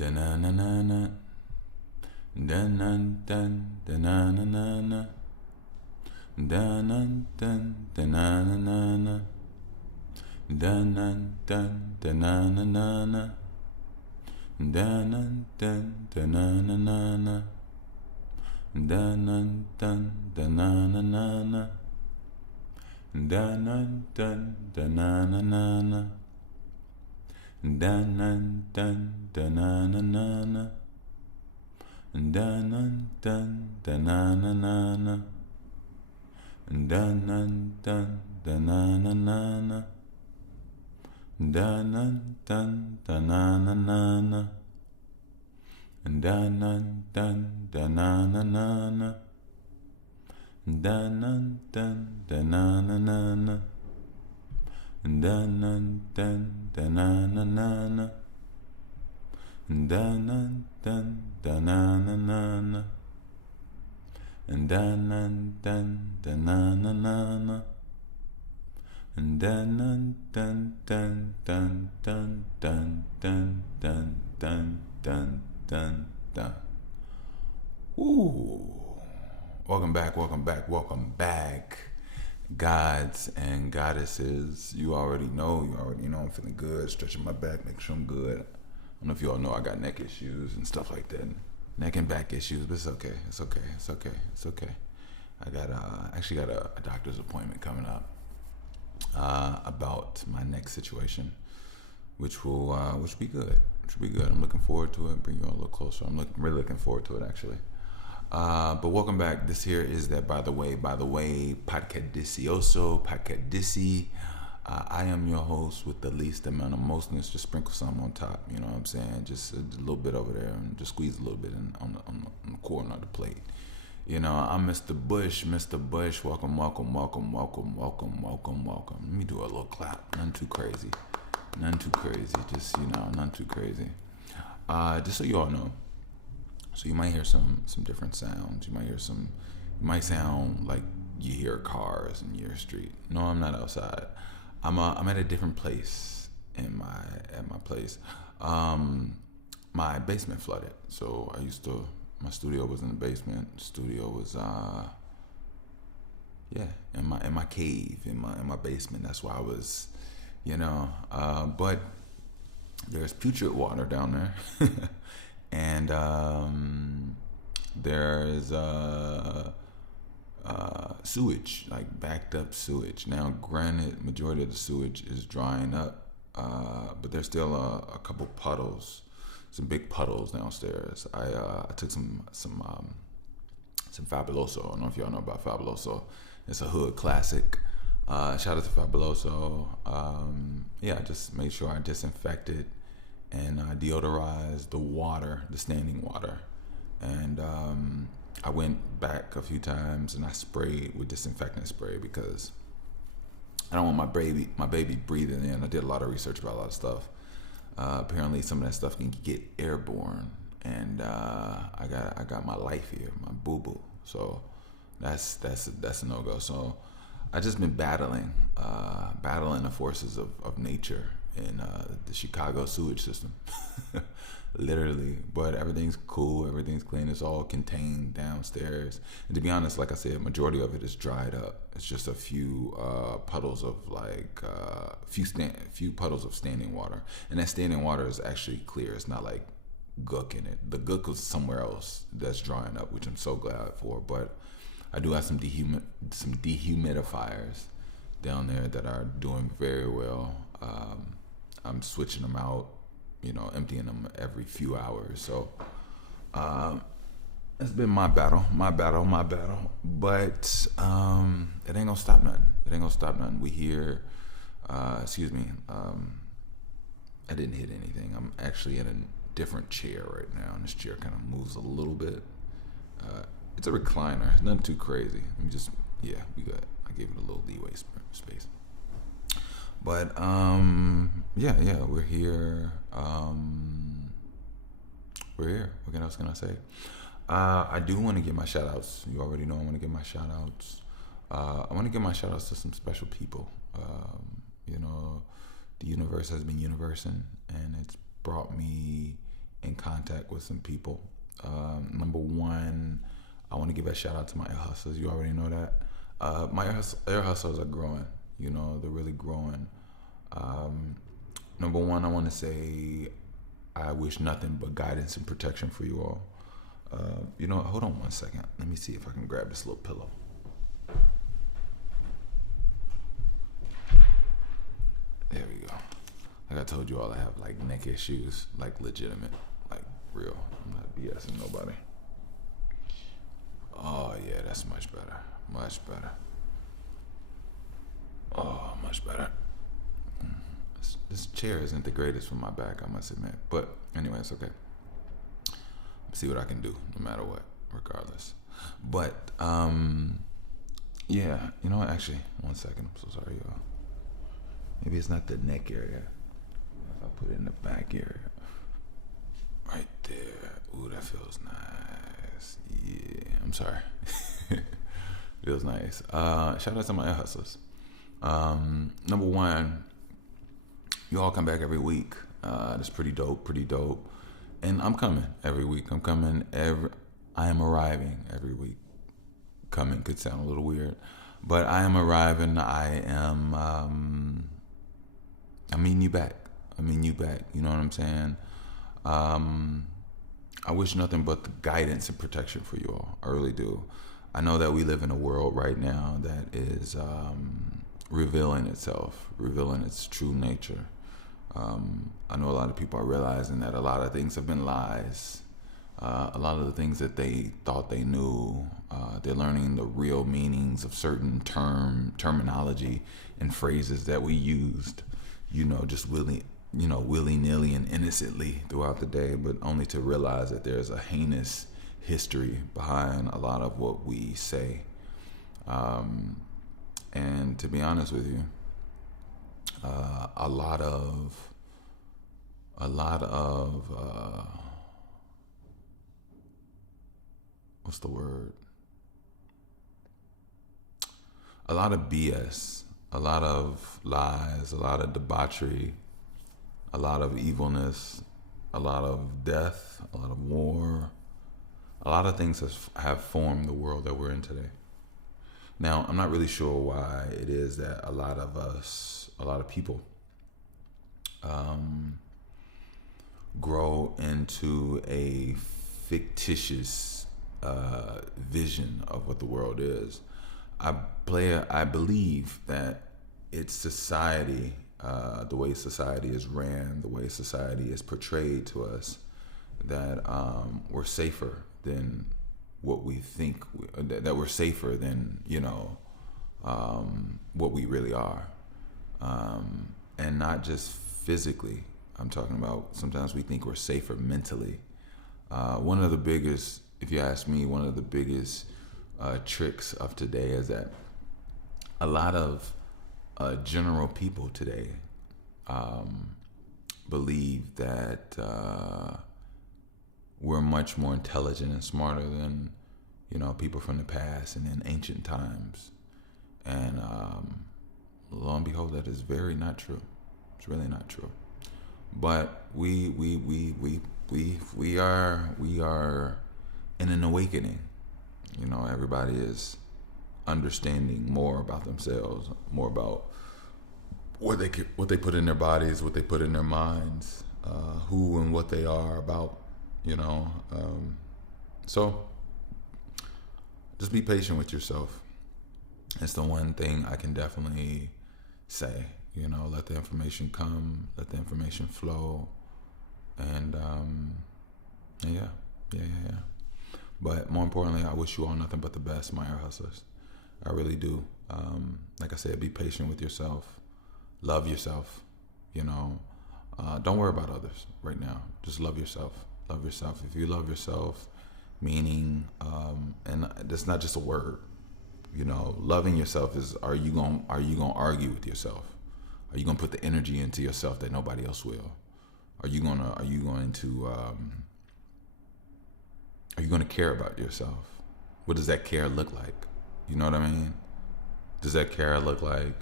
Da-na-na-na-na. Da-na-dun, da-na-na-na-na. Da-na-dun, da-na-na-na-na. Da-na-dun, da-na-na-na-na. Da-na-dun, da-na-na-na-na. Da-na-dun, da-na-na-na-na. Da-na-dun, da-na-na-na-na. Da-na-dun, da-na-na-na-na. Da-na-dun, da-na-na-na-na. Da-na-dun, da-na-na-na-na. Da-na-dun, da-na-na-na-na. Da-na-dun, da-na-na-na-na. Da-na-dun, da-na-na-na-na. Da-na-dun, da-na-na-na-na. Da-na-dun, da-na-na-na-na. Da-na-dun, da-na-na-na-na. Dun-dun-dun-dun-dun-dun-dun-dun-dun-dun. Ooh. Welcome back, welcome back, welcome back. Gods and goddesses, you already know I'm feeling good, stretching my back, making sure I'm good. I don't know if you all know I got neck issues and stuff like that. Neck and back issues, but it's okay. I actually got a doctor's appointment coming up about my neck situation, which will be good. I'm looking forward to it. Bring you all a little closer. I'm really looking forward to it, actually. But welcome back. This here is that by the way, Podcadicioso. I am your host with the least amount of mostness. Just sprinkle some on top. You know what I'm saying? Just a little bit over there, and just squeeze a little bit on the corner of the plate. You know, I'm Mr. Bush. Welcome. Let me do a little clap. None too crazy. Just, none too crazy. Just so you all know. So you might hear some different sounds. You might sound like you hear cars in your street. No, I'm not outside. I'm at a different place at my place. My basement flooded. So my studio was in the basement. Studio was in my cave, in my basement. That's why I was, but there's putrid water down there. And there's sewage, like backed up sewage. Now, granted, majority of the sewage is drying up, but there's still a couple puddles, some big puddles downstairs. I took some Fabuloso. I don't know if y'all know about Fabuloso. It's a hood classic. Shout out to Fabuloso. I just made sure I disinfected and deodorized the standing water. And I went back a few times and I sprayed with disinfectant spray because I don't want my baby breathing in. I did a lot of research about a lot of stuff. Apparently some of that stuff can get airborne, and I got my life here, my boo-boo. So that's a no-go. So I just been battling the forces of nature in the Chicago sewage system. Literally. But everything's cool, everything's clean, it's all contained downstairs. And to be honest, like I said, majority of it is dried up. It's just a few puddles of few puddles of standing water. And that standing water is actually clear. It's not like gook in it. The gook is somewhere else that's drying up, which I'm so glad for. But I do have some dehumidifiers down there that are doing very well. I'm switching them out, emptying them every few hours. So it's been my battle. But it ain't gonna stop nothing. We hear, I didn't hit anything. I'm actually in a different chair right now, and this chair kind of moves a little bit. It's a recliner. It's nothing too crazy. We good. I gave it a little leeway space. But we're here. What else can I say? I do want to give my shout outs. You already know I want to give my shout outs. I want to give my shout outs to some special people. The universe has been universing, and it's brought me in contact with some people. Number one, I want to give a shout out to my air hustlers. You already know that. My air hustlers are growing. You know, they're really growing. Number one, I want to say I wish nothing but guidance and protection for you all. You know what? Hold on one second. Let me see if I can grab this little pillow. There we go. Like I told you all, I have like neck issues, like legitimate, like real. I'm not BSing nobody. Oh yeah, that's much better. Much better. Oh, much better. This chair isn't the greatest for my back, I must admit. But anyway, it's okay. See what I can do, no matter what, regardless. But yeah, you know what? Actually, one second. I'm so sorry, y'all. Maybe it's not the neck area. If I put it in the back area, right there. Ooh, that feels nice. Yeah, I'm sorry. Feels nice. Shout out to my hustlers. Number one, you all come back every week. That's pretty dope. And I'm coming every week. I am arriving every week. Coming could sound a little weird, but I am arriving. I'm meeting you back. You know what I'm saying? I wish nothing but the guidance and protection for you all. I really do. I know that we live in a world right now that is revealing its true nature. I know a lot of people are realizing that a lot of things have been lies. A lot of the things that they thought they knew, they're learning the real meanings of certain terminology and phrases that we used, just willy-nilly and innocently throughout the day, but only to realize that there's a heinous history behind a lot of what we say. And to be honest with you, a lot of what's the word? A lot of BS, a lot of lies, a lot of debauchery, a lot of evilness, a lot of death, a lot of war, a lot of things have formed the world that we're in today. Now, I'm not really sure why it is that a lot of people grow into a fictitious vision of what the world is. I believe that it's society, the way society is ran, the way society is portrayed to us, that we're safer than what we think, that we're safer than, what we really are. And not just physically. I'm talking about sometimes we think we're safer mentally. One of the biggest, if you ask me, one of the biggest tricks of today is that a lot of general people today believe that we're much more intelligent and smarter than, people from the past and in ancient times. And lo and behold, that is very not true. It's really not true. But we are in an awakening. Everybody is understanding more about themselves, more about what they put in their bodies, what they put in their minds, who and what they are about. So just be patient with yourself. It's the one thing I can definitely say. Let the information come, let the information flow, and yeah. But more importantly, I wish you all nothing but the best, my air hustlers. I really do. Like I said, be patient with yourself. Love yourself. Don't worry about others right now. Just love yourself. Love yourself. If you love yourself, meaning, and that's not just a word. Loving yourself is, are you gonna argue with yourself? Are you gonna put the energy into yourself that nobody else will? Are you going to care about yourself? What does that care look like? You know what I mean? Does that care look like,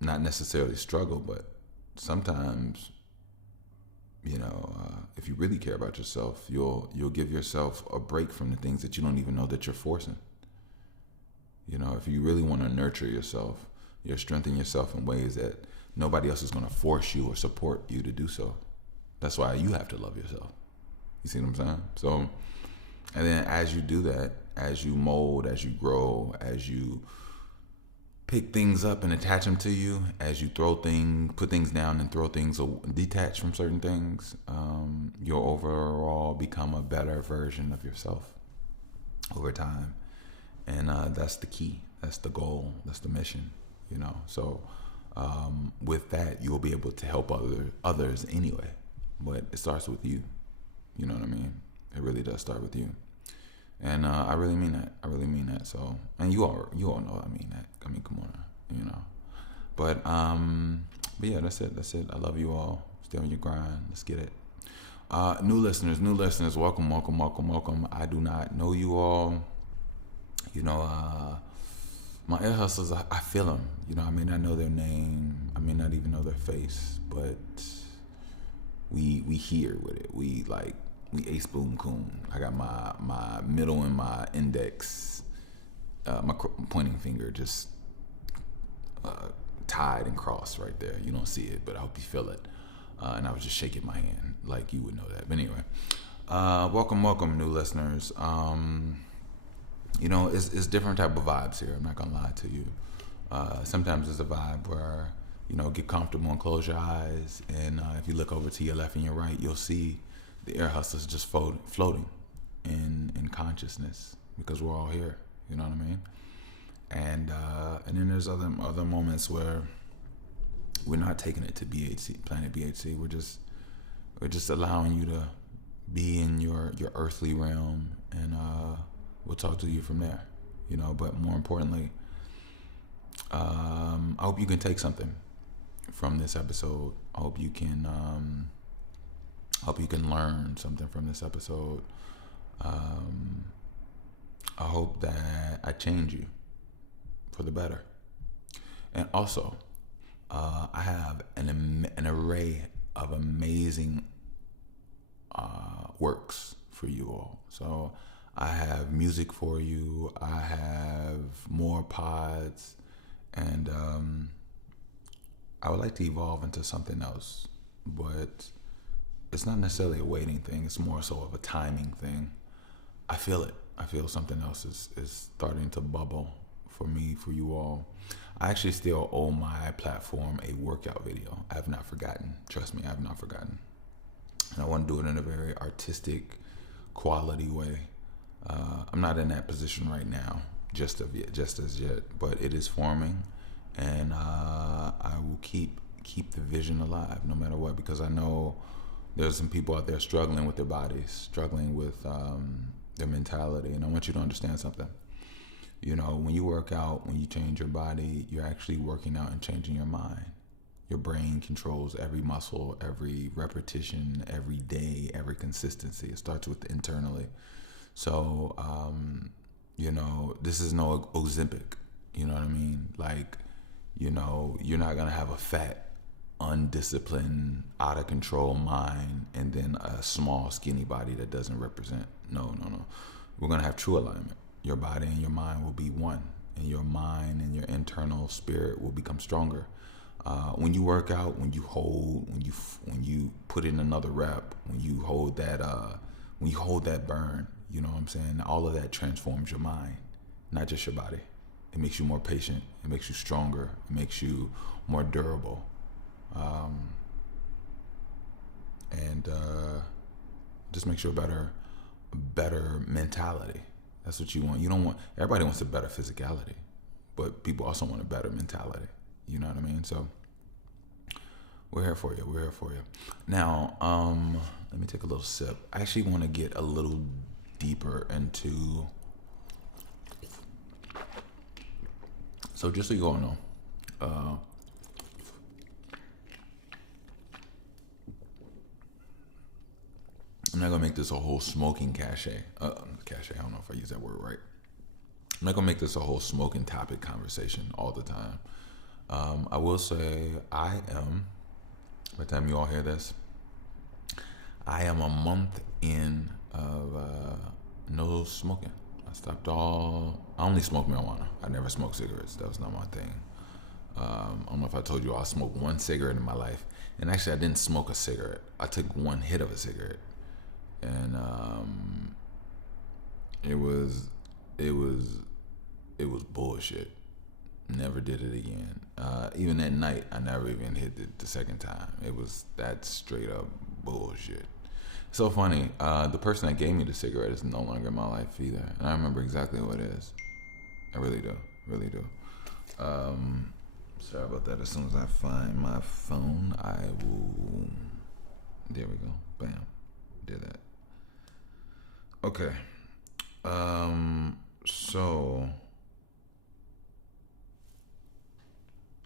not necessarily struggle, but sometimes, if you really care about yourself, you'll give yourself a break from the things that you don't even know that you're forcing. If you really want to nurture yourself, you'll strengthen yourself in ways that nobody else is going to force you or support you to do so. That's why you have to love yourself. You see what I'm saying? So, and then as you do that, as you mold, as you grow, as you pick things up and attach them to you, as you put things down and throw things, detach from certain things, you'll overall become a better version of yourself over time. And that's the key. That's the goal. That's the mission, So with that, you'll be able to help others anyway. But it starts with you. You know what I mean? It really does start with you. And I really mean that. I really mean that. So, and you all know I mean that. I mean, come on, But yeah, that's it. I love you all. Stay on your grind. Let's get it. New listeners, welcome. I do not know you all. My ear hustlers, I feel them. I may not know their name. I may not even know their face, but we here with it. We ace boom coon. I got my middle and my index, my pointing finger just tied and crossed right there. You don't see it, but I hope you feel it. And I was just shaking my hand like you would know that. But anyway, welcome, new listeners. It's different type of vibes here. I'm not gonna lie to you. Sometimes it's a vibe where get comfortable and close your eyes, and if you look over to your left and your right, you'll see the air hustlers just floating in consciousness, because we're all here. You know what I mean? And then there's other moments where we're not taking it to planet BHC. We're just allowing you to be in your earthly realm, and we'll talk to you from there. But more importantly, I hope you can take something from this episode. I hope you can learn something from this episode. I hope that I change you for the better. And also, I have an array of amazing works for you all. So I have music for you. I have more pods, and I would like to evolve into something else, but it's not necessarily a waiting thing. It's more so of a timing thing. I feel it. I feel something else is starting to bubble for me, for you all. I actually still owe my platform a workout video. I have not forgotten. Trust me, I have not forgotten. And I want to do it in a very artistic, quality way. I'm not in that position right now, just as yet, but it is forming, and I will keep the vision alive no matter what, because I know there's some people out there struggling with their bodies, struggling with their mentality, and I want you to understand something. When you work out, when you change your body, you're actually working out and changing your mind. Your brain controls every muscle, every repetition, every day, every consistency. It starts with internally. So, this is no Ozempic. You know what I mean? You're not going to have a fat, undisciplined, out of control mind and then a small, skinny body that doesn't represent. No. We're going to have true alignment. Your body and your mind will be one, and your mind and your internal spirit will become stronger. When you work out, when you put in another rep, when you hold that burn, you know what I'm saying? All of that transforms your mind, not just your body. It makes you more patient. It makes you stronger. It makes you more durable. And just makes you a better mentality. That's what you want. You don't want, everybody wants a better physicality, but people also want a better mentality. You know what I mean? So we're here for you. Now, let me take a little sip. I actually want to get a little deeper into, so just so you all know, I'm not gonna make this a whole smoking cachet. I don't know if I use that word right. I'm not gonna make this a whole smoking topic conversation all the time. I will say I am By the time you all hear this, I am a month in of no smoking. I only smoke marijuana. I never smoked cigarettes. That was not my thing. I don't know if I told you I smoked one cigarette in my life. And actually, I didn't smoke a cigarette. I took one hit of a cigarette. And it was bullshit. Never did it again. Even that night, I never even hit it the second time. It was that straight up bullshit. So funny. The person that gave me the cigarette is no longer in my life either, and I remember exactly who it is. I really do. Sorry about that. As soon as I find my phone, I will. There we go. Bam. Did that. Okay. So.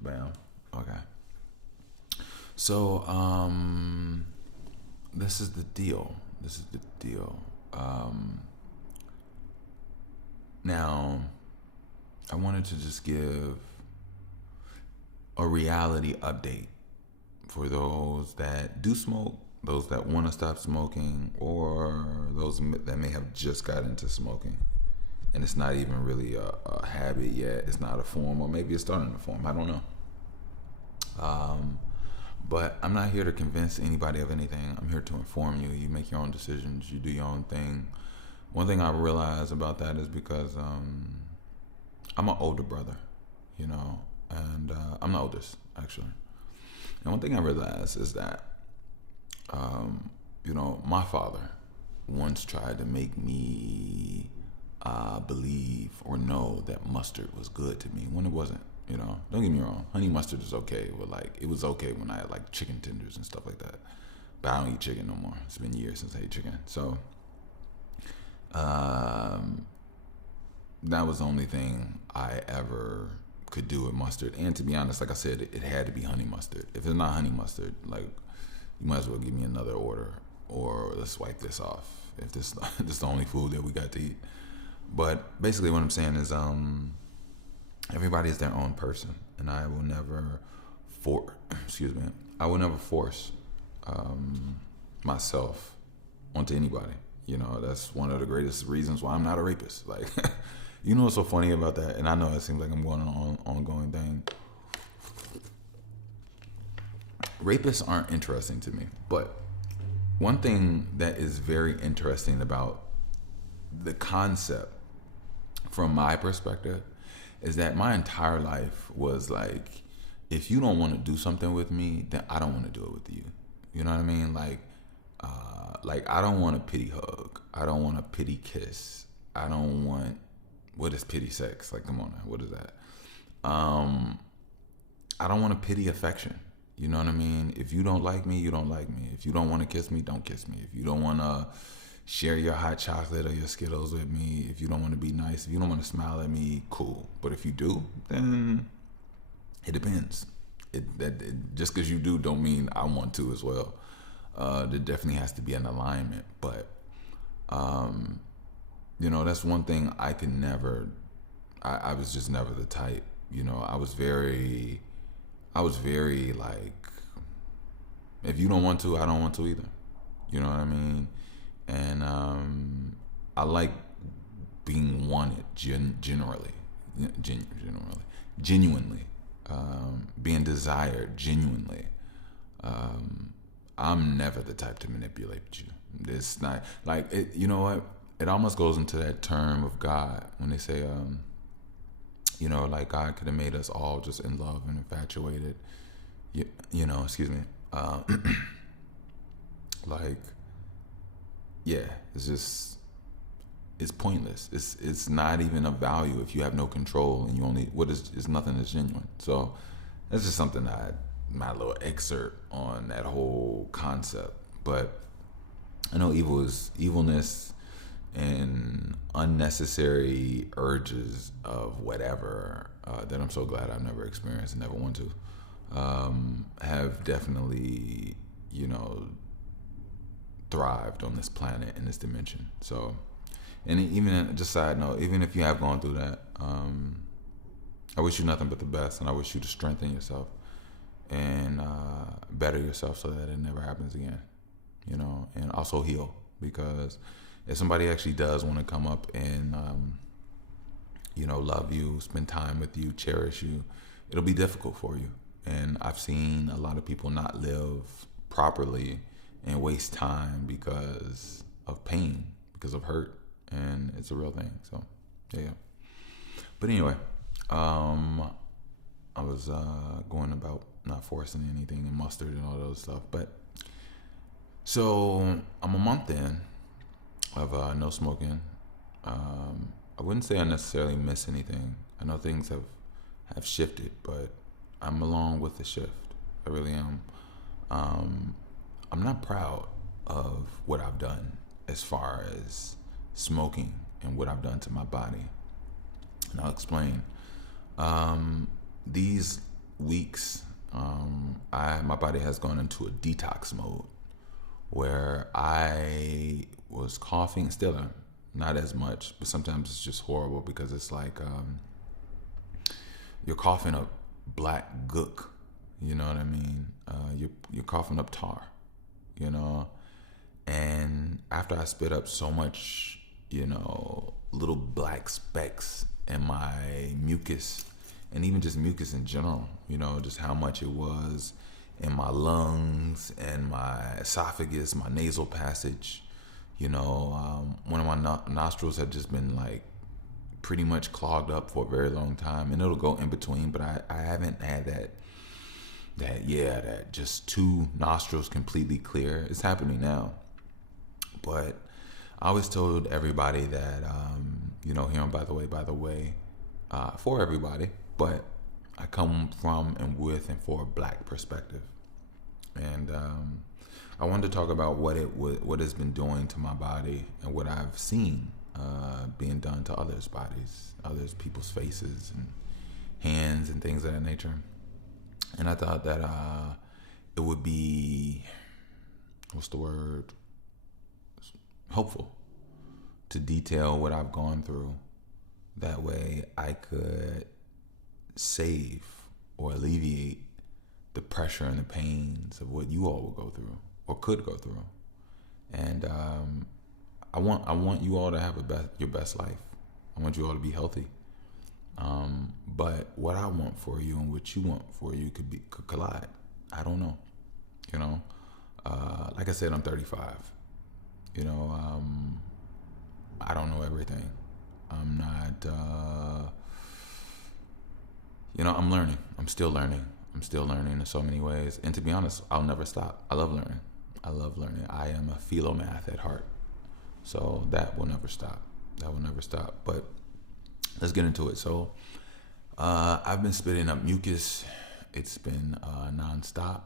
Bam. Okay. So, this is the deal. Now, I wanted to just give a reality update for those that do smoke, those that want to stop smoking, or those that may have just got into smoking. And it's not even really a habit yet. It's not a form, or maybe it's starting to form. I don't know. But I'm not here to convince anybody of anything. I'm here to inform you. You make your own decisions. You do your own thing. One thing I realize about that is because I'm an older brother, and I'm the oldest, actually. And one thing I realized is that, my father once tried to make me believe or know that mustard was good to me when it wasn't. Don't get me wrong. Honey mustard is okay. But it was okay when I had chicken tenders and stuff like that. But I don't eat chicken no more. It's been years since I ate chicken. So, that was the only thing I ever could do with mustard. And to be honest, like I said, it had to be honey mustard. If it's not honey mustard, you might as well give me another order, or let's wipe this off. If this is the only food that we got to eat. But basically, what I'm saying is, everybody is their own person, and I will never force myself onto anybody. That's one of the greatest reasons why I'm not a rapist. What's so funny about that? And I know it seems like I'm going on an ongoing thing. Rapists aren't interesting to me, but one thing that is very interesting about the concept, from my perspective, is that my entire life was if you don't want to do something with me, then I don't want to do it with you. You know what I mean? I don't want a pity hug. I don't want a pity kiss. I don't want, what is pity sex? Come on now, what is that? I don't want a pity affection. You know what I mean? If you don't like me, you don't like me. If you don't want to kiss me, don't kiss me. If you don't want to share your hot chocolate or your Skittles with me, if you don't want to be nice, if you don't want to smile at me, cool. But if you do, then it depends. Just because you do don't mean I want to as well. There definitely has to be an alignment. But, that's one thing I could never, I was just never the type. I was very if you don't want to, I don't want to either. You know what I mean? And I like being wanted genuinely, being desired genuinely. I'm never the type to manipulate you. It's not it. You know what? It almost goes into that term of God when they say, God could have made us all just in love and infatuated. Excuse me. Yeah, it's pointless. It's not even of value if you have no control and you only, it's nothing that's genuine. So that's just something my little excerpt on that whole concept. But I know evil is evilness, and unnecessary urges of whatever that I'm so glad I've never experienced and never want to, have definitely, thrived on this planet in this dimension. So, and even just side note, even if you have gone through that, I wish you nothing but the best, and I wish you to strengthen yourself and better yourself so that it never happens again, you know, and also heal, because if somebody actually does want to come up and, you know, love you, spend time with you, cherish you, it'll be difficult for you. And I've seen a lot of people not live properly and waste time because of pain, because of hurt, and it's a real thing. So, yeah. But anyway, I was going about not forcing anything and mustard and all those stuff. But so I'm a month in of no smoking. I wouldn't say I necessarily miss anything. I know things have shifted, but I'm along with the shift. I really am. I'm not proud of what I've done as far as smoking and what I've done to my body. And I'll explain. These weeks, my body has gone into a detox mode where I was coughing, still not as much, but sometimes it's just horrible because it's like you're coughing up black gook, you know what I mean? You're coughing up tar, you know? And after I spit up so much, you know, little black specks in my mucus, and even just mucus in general, you know, just how much it was in my lungs and my esophagus, my nasal passage, you know, one of my nostrils had just been like pretty much clogged up for a very long time, and it'll go in between, but I haven't had that just two nostrils completely clear. It's happening now. But I always told everybody that, you know, here on By the Way, for everybody, but I come from and with and for a black perspective. And I wanted to talk about what it's been doing to my body and what I've seen being done to others' bodies, others people's faces and hands and things of that nature. And I thought that it would be, helpful to detail what I've gone through. That way I could save or alleviate the pressure and the pains of what you all will go through or could go through. And I want you all to have your best life. I want you all to be healthy. But what I want for you and what you want for you could collide. I don't know. You know, like I said, I'm 35. You know, I don't know everything. I'm not, you know, I'm learning. I'm still learning in so many ways. And to be honest, I'll never stop. I love learning. I am a philomath at heart. So that will never stop. But let's get into it. So I've been spitting up mucus. It's been nonstop.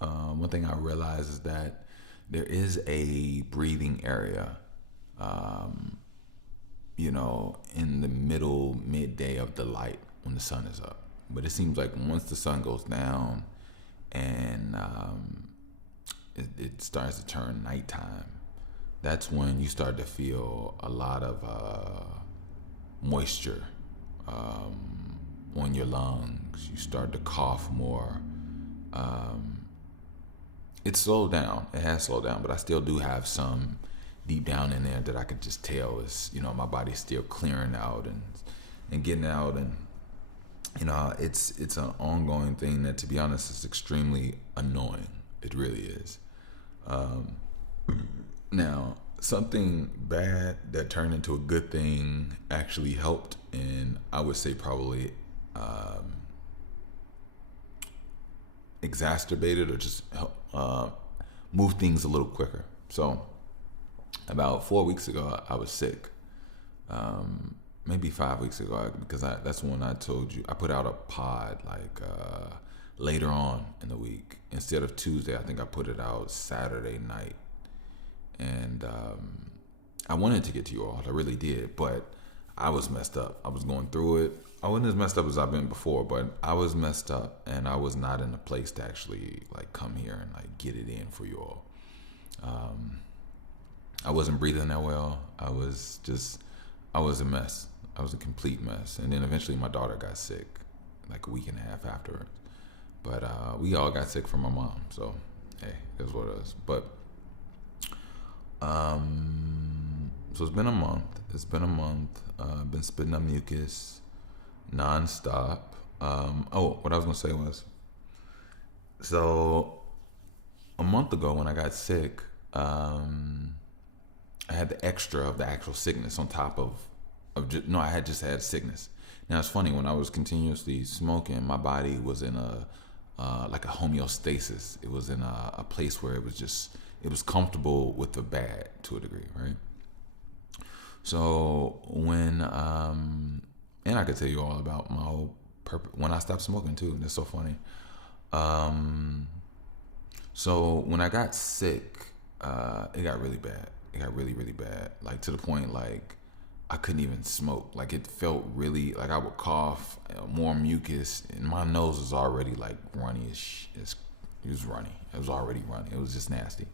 One thing I realized is that there is a breathing area, you know, in the midday of the light when the sun is up. But it seems like once the sun goes down and it starts to turn nighttime, that's when you start to feel a lot of moisture on your lungs. You start to cough more. It's slowed down. It has slowed down, but I still do have some deep down in there that I could just tell is, you know, my body's still clearing out and getting out. And, you know, it's an ongoing thing that, to be honest, is extremely annoying. It really is. Now, something bad that turned into a good thing actually helped, and I would say probably exacerbated or just move things a little quicker. So about 4 weeks ago, I was sick. Maybe 5 weeks ago, because that's when I told you I put out a pod like later on in the week. Instead of Tuesday, I think I put it out Saturday night. And I wanted to get to you all. I really did. But I was messed up. I was going through it. I wasn't as messed up as I've been before, but I was messed up. And I was not in a place to actually like come here and like get it in for you all. I wasn't breathing that well. I was a mess. I was a complete mess. And then eventually my daughter got sick like a week and a half afterwards. But we all got sick from my mom, so hey, that's what it is. But so it's been a month. Been spitting up mucus nonstop. What I was gonna say was, so a month ago when I got sick, I had the extra of the actual sickness on top of I had just had sickness. Now it's funny, when I was continuously smoking, my body was in a like a homeostasis. It was in a place where it was comfortable with the bad to a degree, right? So when and I could tell you all about my whole purpose when I stopped smoking too. That's so funny. So when I got sick, it got really bad. It got really, really bad. Like to the point like I couldn't even smoke. Like it felt really like I would cough, more mucus, and my nose was already like runny it was runny. It was already runny. It was just nasty.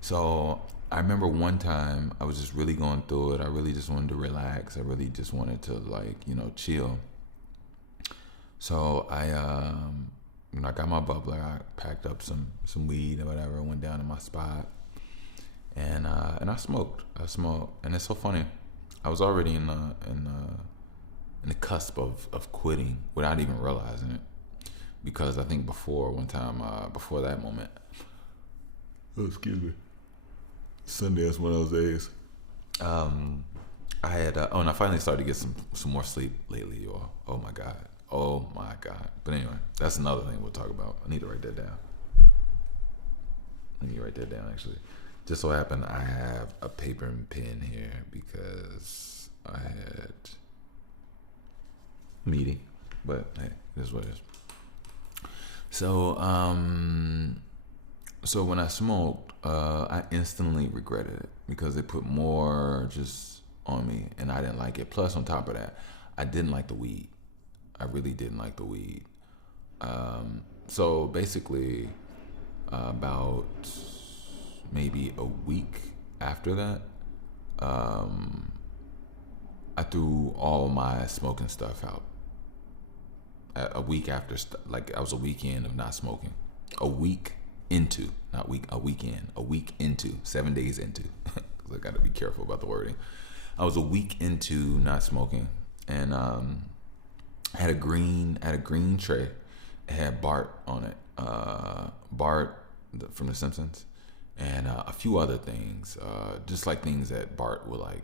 So I remember one time I was just really going through it. I really just wanted to relax. I really just wanted to chill. So I got my bubbler. I packed up some weed or whatever. Went down to my spot, and I smoked. And it's so funny. I was already in the cusp of quitting without even realizing it, because I think before that moment. Oh, excuse me. Sunday is one of those days. I had and I finally started to get some more sleep lately, y'all. Oh my god. But anyway, that's another thing we'll talk about. I need to write that down. Actually. Just so happened I have a paper and pen here because I had a meeting. But hey, this is what it is. So so when I smoked, I instantly regretted it because it put more just on me, and I didn't like it. Plus, on top of that, I didn't like the weed. I really didn't like the weed. So basically, about maybe a week after that, I threw all my smoking stuff out. A week after, I was a weekend of not smoking. A week into, 7 days into. I got to be careful about the wording. I was a week into not smoking, and I had a green tray. It had Bart on it, Bart from The Simpsons, and a few other things, just like things that Bart would like.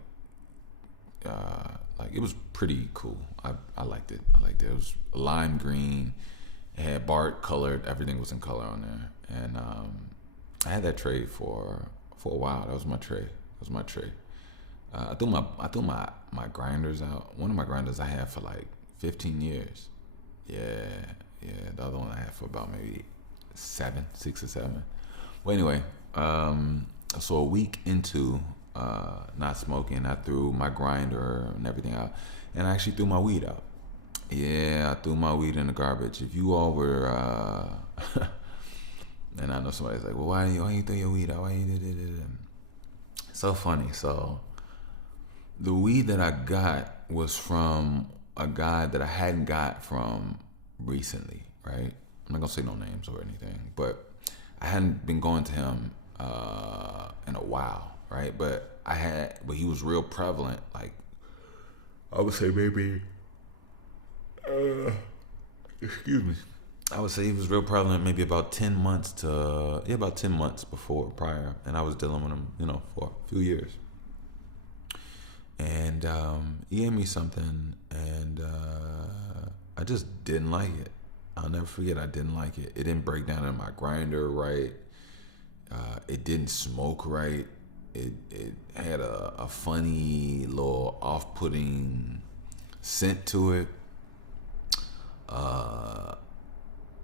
It was pretty cool. I liked it. It was lime green. It had Bart colored. Everything was in color on there, and I had that tray for a while. That was my tray. I threw my grinders out. One of my grinders I had for like 15 years. Yeah. The other one I had for about maybe 6 or 7. Well, anyway, so a week into not smoking, I threw my grinder and everything out, and I actually threw my weed out. Yeah, I threw my weed in the garbage. If you all were, and I know somebody's like, well, why you throw your weed out? Why you did it? So funny. So the weed that I got was from a guy that I hadn't got from recently, right? I'm not gonna say no names or anything, but I hadn't been going to him in a while, right? But he was real prevalent. Like, I would say maybe, excuse me. I would say he was real prevalent maybe about 10 months prior, and I was dealing with him, for a few years. And he gave me something, and I just didn't like it. I'll never forget, I didn't like it. It didn't break down in my grinder right. It didn't smoke right. It had a funny little off-putting scent to it.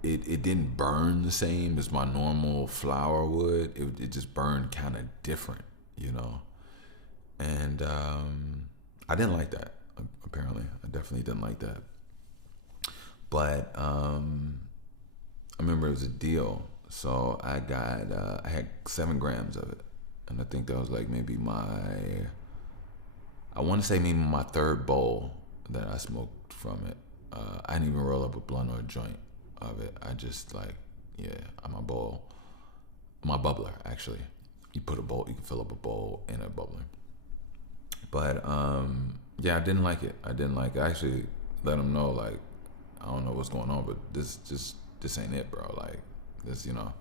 It didn't burn the same as my normal flower would. It just burned kind of different, And I didn't like that. Apparently, I definitely didn't like that. But I remember it was a deal, so I had 7 grams of it, and I think that was like maybe I want to say maybe my 3rd bowl that I smoked from it. I didn't even roll up a blunt or a joint. of it. I just like, yeah, I'm a bowl. My bubbler, actually. You put a bowl, you can fill up a bowl in a bubbler. But yeah, I didn't like it. I actually let them know, like, I don't know what's going on, but this ain't it, bro. Like, this, you know.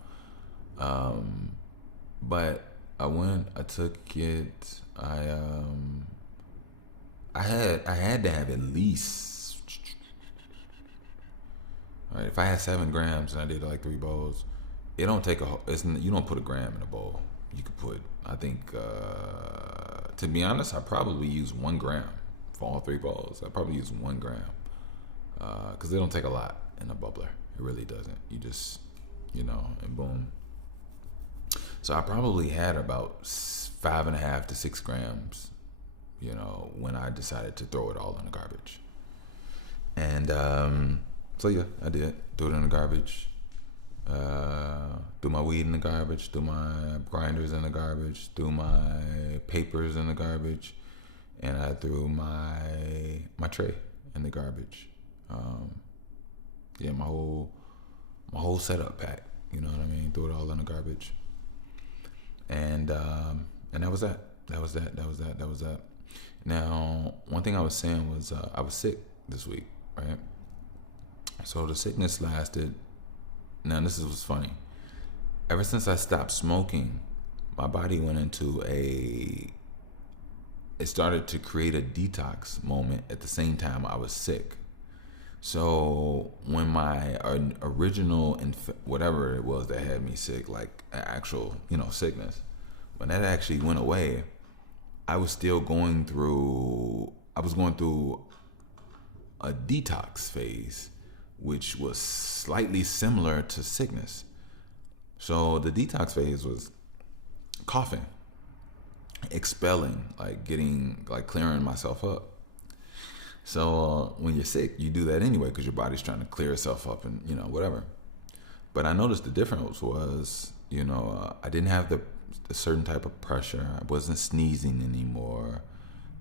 But I took it. I had to have at least, all right, if I had 7 grams and I did like 3 bowls, it don't take you don't put a gram in a bowl. You could put, I think, to be honest, I probably use 1 gram for all 3 bowls. I probably use 1 gram, because it don't take a lot in a bubbler. It really doesn't. You just, you know, and boom. So I probably had about 5.5 to 6 grams, you know, when I decided to throw it all in the garbage. And so yeah, I did throw it in the garbage. Threw my weed in the garbage, threw my grinders in the garbage, threw my papers in the garbage, and I threw my tray in the garbage. Yeah, my whole setup pack. You know what I mean? Threw it all in the garbage. And that was that. That was that. Now, one thing I was saying was I was sick this week, right? So the sickness lasted. Now, this is what's funny. Ever since I stopped smoking, my body went into it started to create a detox moment at the same time I was sick. So when my original, whatever it was that had me sick, like actual, you know, sickness, when that actually went away, I was going through a detox phase, which was slightly similar to sickness. So the detox phase was coughing, expelling, clearing myself up. So when you're sick, you do that anyway because your body's trying to clear itself up and, you know, whatever. But I noticed the difference was, you know, I didn't have the certain type of pressure. I wasn't sneezing anymore.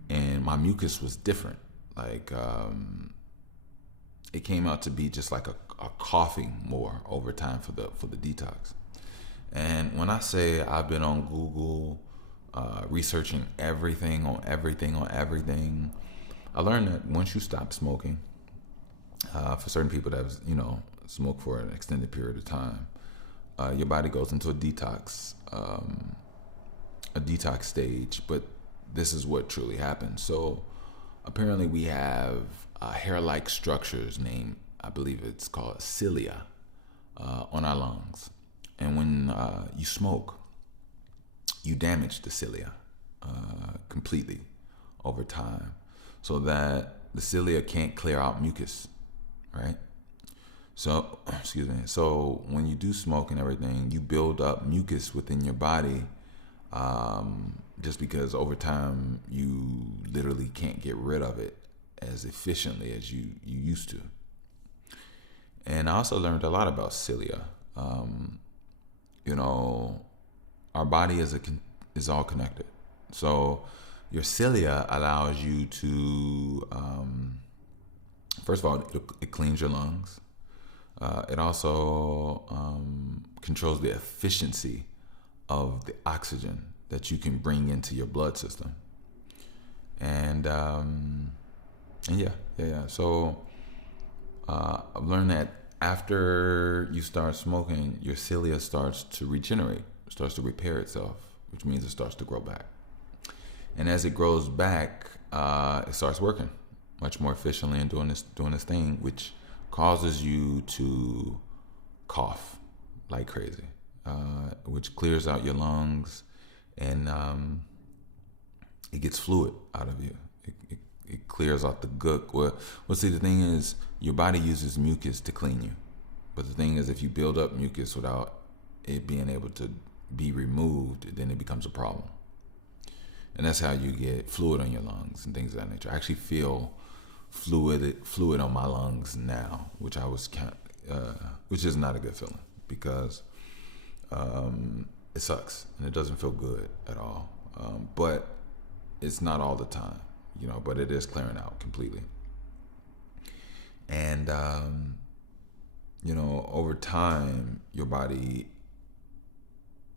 And my mucus was different. Like, it came out to be just like a coughing more over time for the detox. And when I say I've been on Google, researching everything on everything, I learned that once you stop smoking, for certain people that was, you know, smoke for an extended period of time, your body goes into a detox stage. But this is what truly happens. So apparently we have hair-like structures named, I believe it's called cilia, on our lungs. And when you smoke, you damage the cilia completely over time, so that the cilia can't clear out mucus, right? So, excuse me. So when you do smoke and everything, you build up mucus within your body, just because over time you literally can't get rid of it as efficiently as you used to. And I also learned a lot about cilia. You know, our body is all connected. So your cilia allows you to, first of all, it cleans your lungs. It also controls the efficiency of the oxygen that you can bring into your blood system. And yeah. So I've learned that after you start smoking, your cilia starts to regenerate, starts to repair itself, which means it starts to grow back. And as it grows back, it starts working much more efficiently and doing this thing, which causes you to cough like crazy, which clears out your lungs, and it gets fluid out of you. It clears out the gook. Well, see, the thing is, your body uses mucus to clean you. But the thing is, if you build up mucus without it being able to be removed, then it becomes a problem. And that's how you get fluid on your lungs and things of that nature. I actually feel fluid on my lungs now, which which is not a good feeling, because it sucks and it doesn't feel good at all. But it's not all the time, you know, but it is clearing out completely. And over time, your body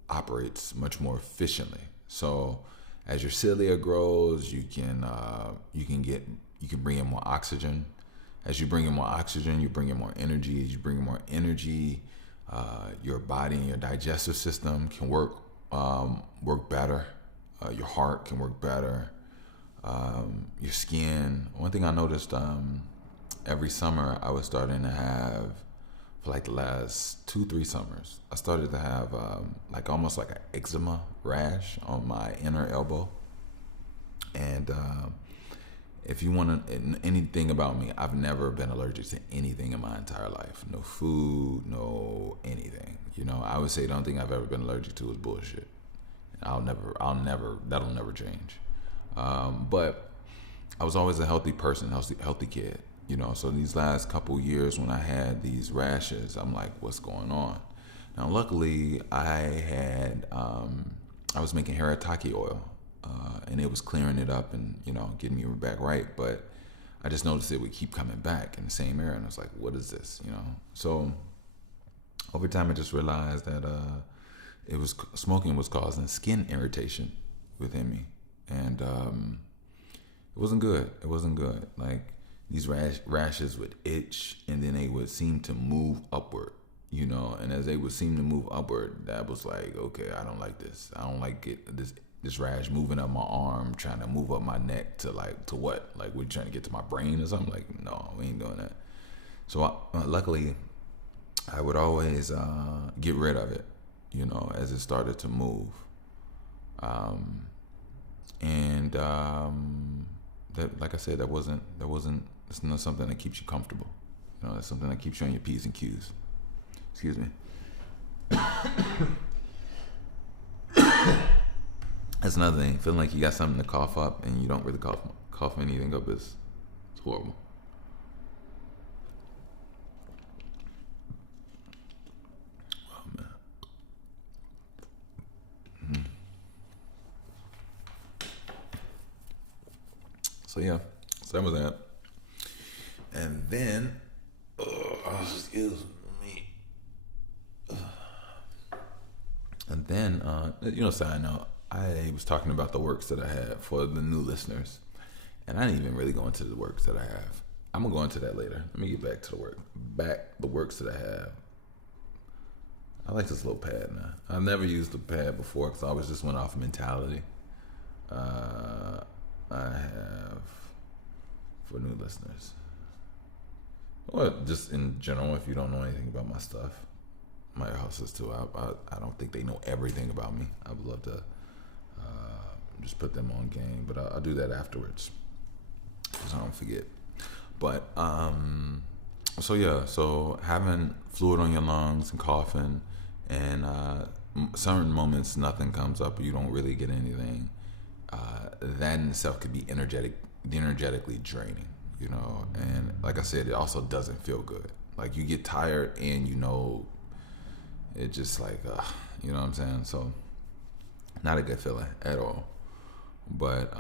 operates much more efficiently. So as your cilia grows, you can bring in more oxygen. As you bring in more oxygen, you bring in more energy. As you bring in more energy, your body and your digestive system can work better. Your heart can work better. Your skin. One thing I noticed, every summer I was starting to have, for like the last 2-3 summers, I started to have like almost like an eczema rash on my inner elbow. And if you want to, anything about me, I've never been allergic to anything in my entire life. No food, no anything. I would say the only thing I've ever been allergic to is bullshit. That'll never change. But I was always a healthy person, healthy kid. So these last couple years when I had these rashes, I'm like, what's going on? Now, luckily, I was making Harataki oil, and it was clearing it up and, getting me back right. But I just noticed it would keep coming back in the same area. And I was like, what is this? So over time, I just realized that smoking was causing skin irritation within me. And it wasn't good. Like, these rashes would itch, and then they would seem to move upward, and as they would seem to move upward, that was like, okay, I don't like this. I don't like it. This rash moving up my arm, trying to move up my neck to what? Like, we're trying to get to my brain or something? Like, no, we ain't doing that. So luckily, I would always get rid of it, as it started to move. That, like I said, that wasn't. It's not something that keeps you comfortable. It's something that keeps you on your P's and Q's. Excuse me. That's another thing. Feeling like you got something to cough up and you don't really cough anything up is horrible. Oh man. So yeah, so that was that. And then, excuse me. And then, side note, I was talking about the works that I had for the new listeners. And I didn't even really go into the works that I have. I'm going to go into that later. Let me get back to the works that I have. I like this little pad now. I've never used the pad before because I always just went off mentality. I have, for new listeners, or just in general, if you don't know anything about my stuff, my houses too. I don't think they know everything about me. I would love to just put them on game, but I'll do that afterwards because I don't forget. But so having fluid on your lungs and coughing, and certain moments nothing comes up, or you don't really get anything. That in itself could be energetically draining. And like I said, it also doesn't feel good. Like, you get tired and it just like, you know what I'm saying? So, not a good feeling at all. But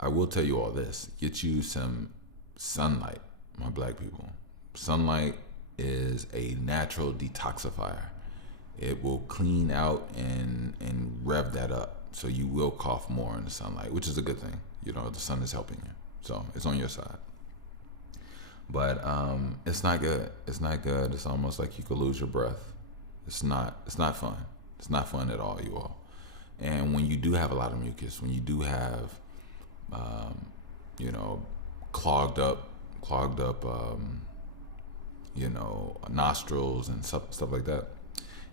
I will tell you all this: get you some sunlight, my black people. Sunlight is a natural detoxifier. It will clean out and rev that up, so you will cough more in the sunlight, which is a good thing. The sun is helping you. So it's on your side. But it's not good. It's not good. It's almost like you could lose your breath. It's not fun. It's not fun at all, you all. And when you do have a lot of mucus, when you do have, clogged up, nostrils and stuff like that,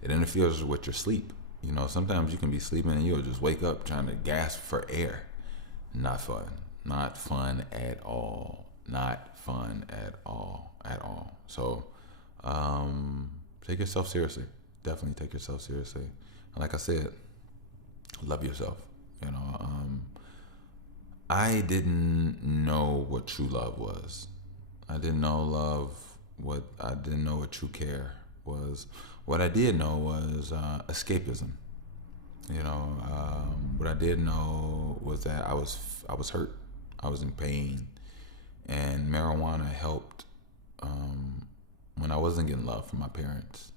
it interferes with your sleep. Sometimes you can be sleeping and you'll just wake up trying to gasp for air. Not fun. Not fun at all. Not fun at all. So, take yourself seriously. Definitely take yourself seriously. And like I said, love yourself. I didn't know what true love was. I didn't know what true care was. What I did know was escapism. What I did know was that I was hurt. I was in pain, and marijuana helped when I wasn't getting love from my parents,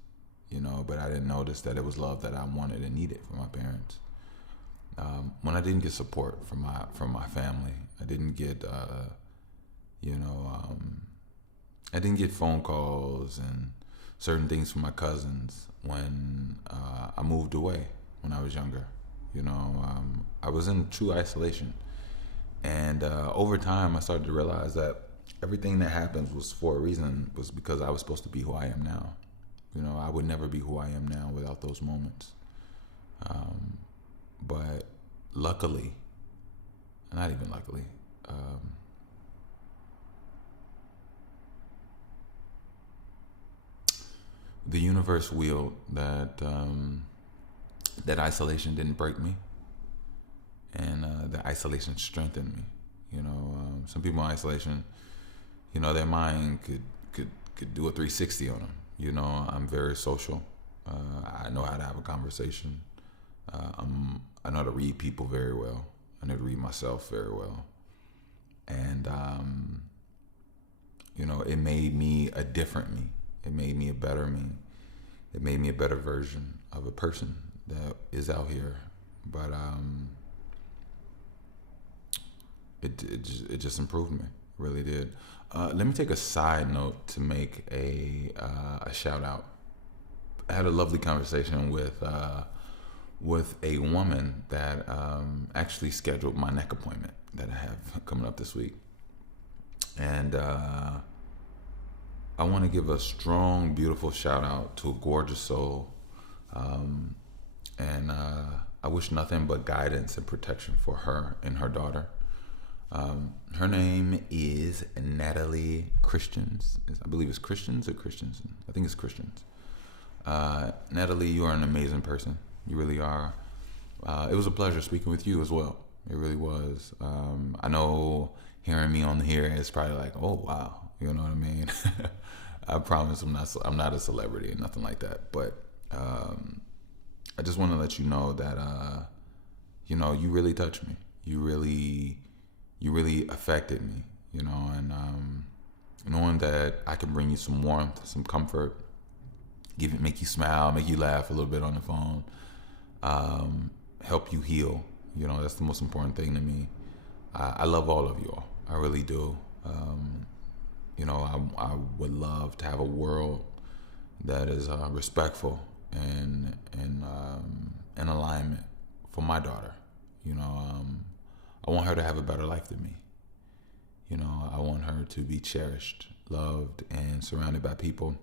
but I didn't notice that it was love that I wanted and needed from my parents. When I didn't get support from my family, I didn't get, I didn't get phone calls and certain things from my cousins when I moved away when I was younger. I was in true isolation. And over time, I started to realize that everything that happens was for a reason, was because I was supposed to be who I am now. I would never be who I am now without those moments. But luckily, not even luckily, the universe willed that that isolation didn't break me, and the isolation strengthened me. Some people in isolation, their mind could do a 360 on them. I'm very social. I know how to have a conversation. I know how to read people very well. I know how to read myself very well. And, it made me a different me. It made me a better me. It made me a better version of a person that is out here. But it just improved me. It really did. Let me take a side note to make a shout out. I had a lovely conversation with a woman that actually scheduled my neck appointment that I have coming up this week. And I want to give a strong, beautiful shout out to a gorgeous soul. And I wish nothing but guidance and protection for her and her daughter. Her name is Natalie Christians. I believe it's Christians or Christensen. I think it's Christians. Natalie, you are an amazing person. You really are. It was a pleasure speaking with you as well. It really was. I know hearing me on here is probably like, oh wow, you know what I mean. I promise I'm not a celebrity and nothing like that. But I just want to let you know that you really touched me. You really affected me. And knowing that I can bring you some warmth, some comfort, make you smile, make you laugh a little bit on the phone, help you heal. That's the most important thing to me. I love all of you all. I really do. I would love to have a world that is respectful and in alignment for my daughter. I want her to have a better life than me. I want her to be cherished, loved, and surrounded by people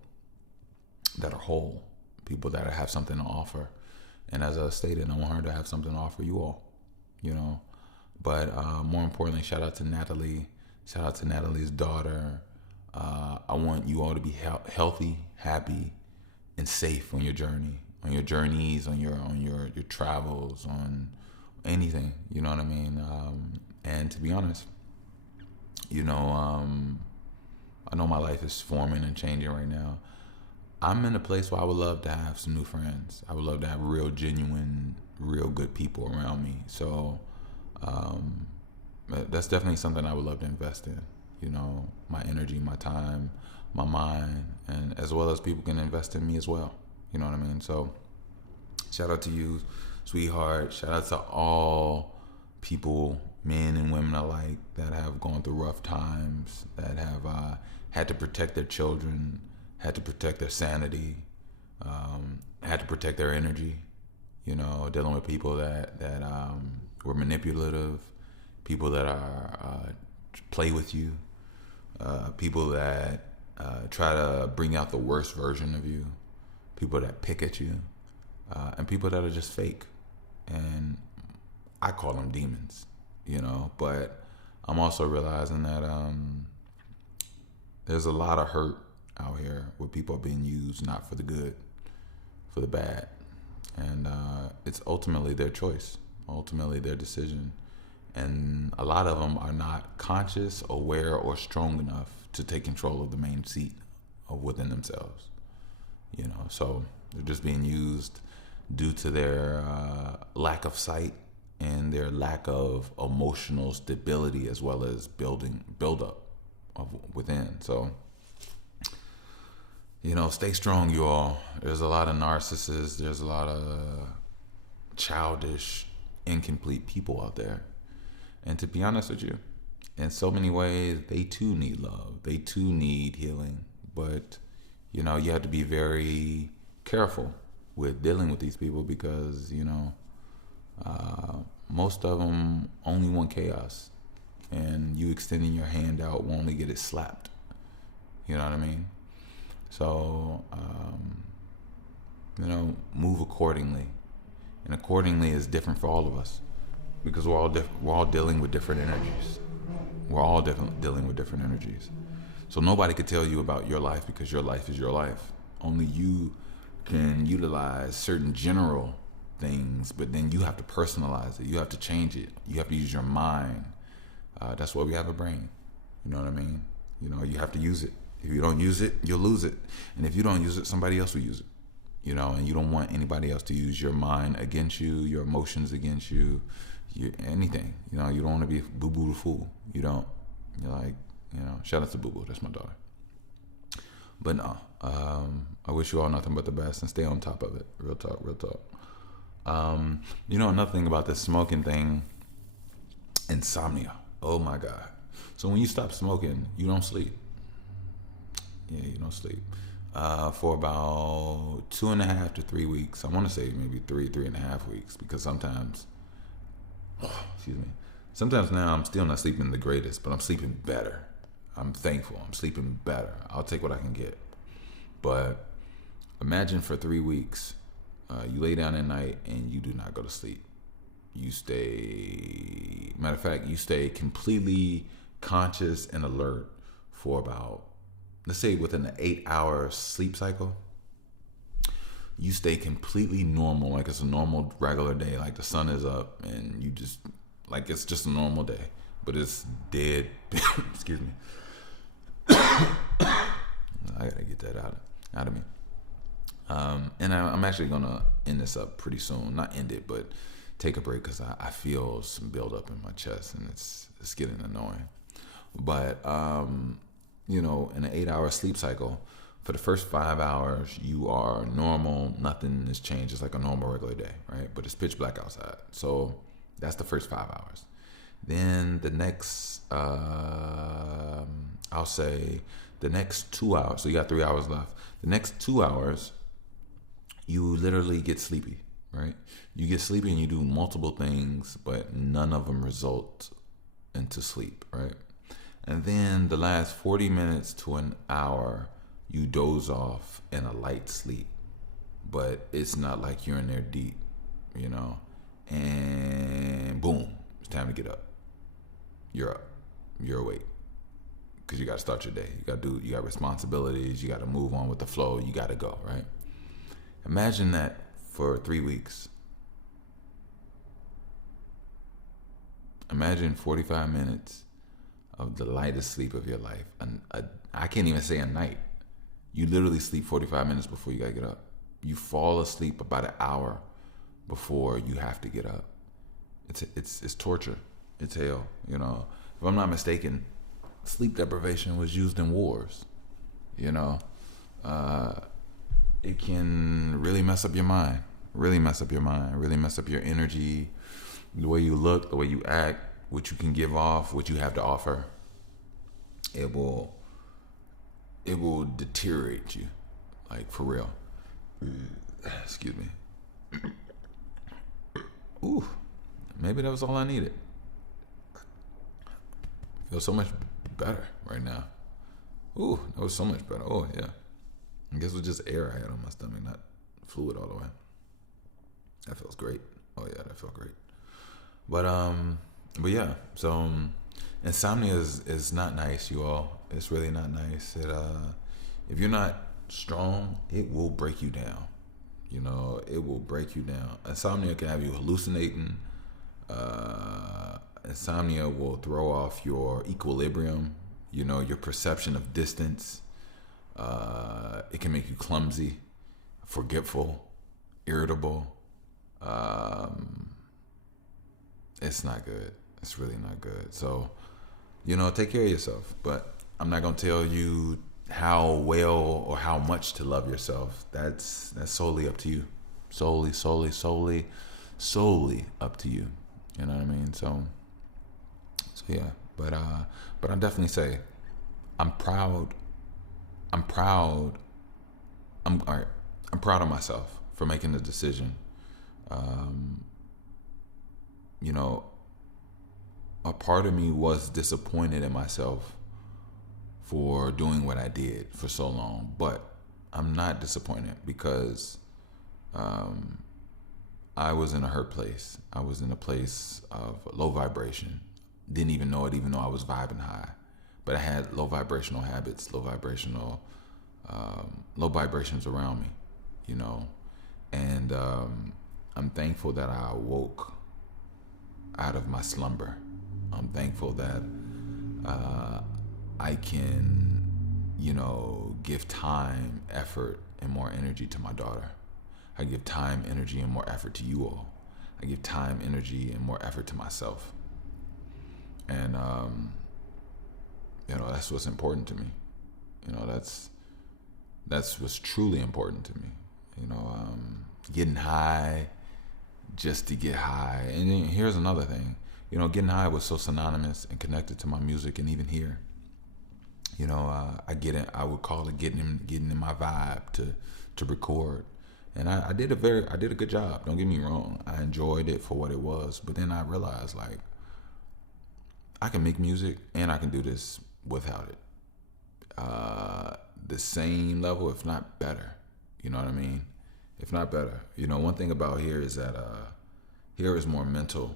that are whole, people that have something to offer. And as I stated, I want her to have something to offer you all, But more importantly, shout out to Natalie. Shout out to Natalie's daughter. I want you all to be healthy, happy, and safe on your journey, on your journeys, on your travels, on anything. You know what I mean? And to be honest, I know my life is forming and changing right now. I'm in a place where I would love to have some new friends. I would love to have real, genuine, real good people around me. So that's definitely something I would love to invest in. My energy, my time, my mind, and as well as people can invest in me as well. You know what I mean? So shout out to you, sweetheart. Shout out to all people, men and women alike, that have gone through rough times, that have had to protect their children, had to protect their sanity, had to protect their energy, dealing with people that were manipulative, people that are play with you, people that try to bring out the worst version of you, people that pick at you, and people that are just fake. And I call them demons, but I'm also realizing that there's a lot of hurt out here where people are being used not for the good, for the bad. And it's ultimately their choice, ultimately their decision. And a lot of them are not conscious, aware, or strong enough to take control of the main seat of within themselves. So they're just being used due to their lack of sight and their lack of emotional stability, as well as build up of within. So Stay strong, you all. There's a lot of narcissists. There's a lot of childish, incomplete people out there. And to be honest with you, in so many ways, they too need love. They too need healing. But, you have to be very careful with dealing with these people because, most of them only want chaos. And you extending your hand out will only get it slapped. You know what I mean? So, move accordingly. And accordingly is different for all of us because we're all dealing with different energies. We're all dealing with different energies. So nobody could tell you about your life because your life is your life. Only you can utilize certain general things, but then you have to personalize it. You have to change it. You have to use your mind. That's why we have a brain. You know what I mean? You have to use it. If you don't use it, you'll lose it. And if you don't use it, somebody else will use it. And you don't want anybody else to use your mind against you, your emotions against you, anything. You don't want to be boo-boo the fool. You don't. You're like, shout out to Boo-boo. That's my daughter. But no, I wish you all nothing but the best and stay on top of it. Real talk, real talk. Another thing about this smoking thing, insomnia. Oh my God. So when you stop smoking, you don't sleep. Yeah, you don't sleep. For about 2.5 to 3 weeks. I want to say maybe 3.5 weeks because sometimes now I'm still not sleeping the greatest, but I'm sleeping better. I'm thankful. I'm sleeping better. I'll take what I can get. But imagine for 3 weeks, you lay down at night and you do not go to sleep. You stay completely conscious and alert for about, let's say within an 8-hour sleep cycle, you stay completely normal, like it's a normal regular day, like the sun is up and you just, like it's just a normal day, but it's dead. Excuse me. I gotta get that out of me. And I'm actually gonna end this up pretty soon. Not end it, but take a break because I feel some buildup in my chest and it's getting annoying. But in an 8-hour sleep cycle, for the first 5 hours, you are normal. Nothing has changed. It's like a normal regular day, right? But it's pitch black outside. So that's the first 5 hours. Then the next, I'll say the next 2 hours. So you got 3 hours left. The next 2 hours, you literally get sleepy, right? You get sleepy and you do multiple things, but none of them result into sleep, right? And then the last 40 minutes to an hour, you doze off in a light sleep, but it's not like you're in there deep, and boom, it's time to get up. You're up. You're awake. Because you got to start your day. You got responsibilities. You got to move on with the flow. You got to go, right? Imagine that for 3 weeks. Imagine 45 minutes of the lightest sleep of your life. I can't even say a night. You literally sleep 45 minutes before you got to get up. You fall asleep about an hour before you have to get up. It's torture. It's hell. If I'm not mistaken, sleep deprivation was used in wars. It can really mess up your mind. Really mess up your mind. Really mess up your energy, the way you look, the way you act, what you can give off, what you have to offer. It will deteriorate you, like for real. Excuse me. Ooh, maybe that was all I needed. I feel so much better right now. Ooh, that was so much better. Oh yeah. I guess it was just air I had on my stomach, not fluid all the way. That feels great. Oh yeah, that felt great. But yeah. So insomnia is not nice, you all. It's really not nice. If you're not strong, it will break you down. It will break you down. Insomnia can have you hallucinating. Insomnia will throw off your equilibrium, your perception of distance. It can make you clumsy, forgetful, irritable. It's not good. It's really not good. So, take care of yourself. But I'm not going to tell you how well or how much to love yourself, that's solely up to you. Solely up to you. You know what I mean? So yeah. But I definitely say I'm proud. I'm proud. I'm all right. I'm proud of myself for making the decision. You know, a part of me was disappointed in myself for doing what I did for so long, but I'm not disappointed because I was in a hurt place. I was in a place of low vibration. Didn't even know it, even though I was vibing high. But I had low vibrational habits, low vibrations around me, you know. And I'm thankful that I awoke out of my slumber. I'm thankful that I can, you know, give time, effort, and more energy to my daughter. I give time, energy, and more effort to you all. I give time, energy, and more effort to myself. And, you know, that's what's important to me. You know, that's what's truly important to me. You know, getting high just to get high. And then here's another thing. You know, getting high was so synonymous and connected to my music, and even here. You know, I would call it getting in my vibe to record. And I did a good job. Don't get me wrong. I enjoyed it for what it was. But then I realized, like, I can make music and I can do this without it. The same level, if not better. You know what I mean? If not better. You know, one thing about here is that here is more mental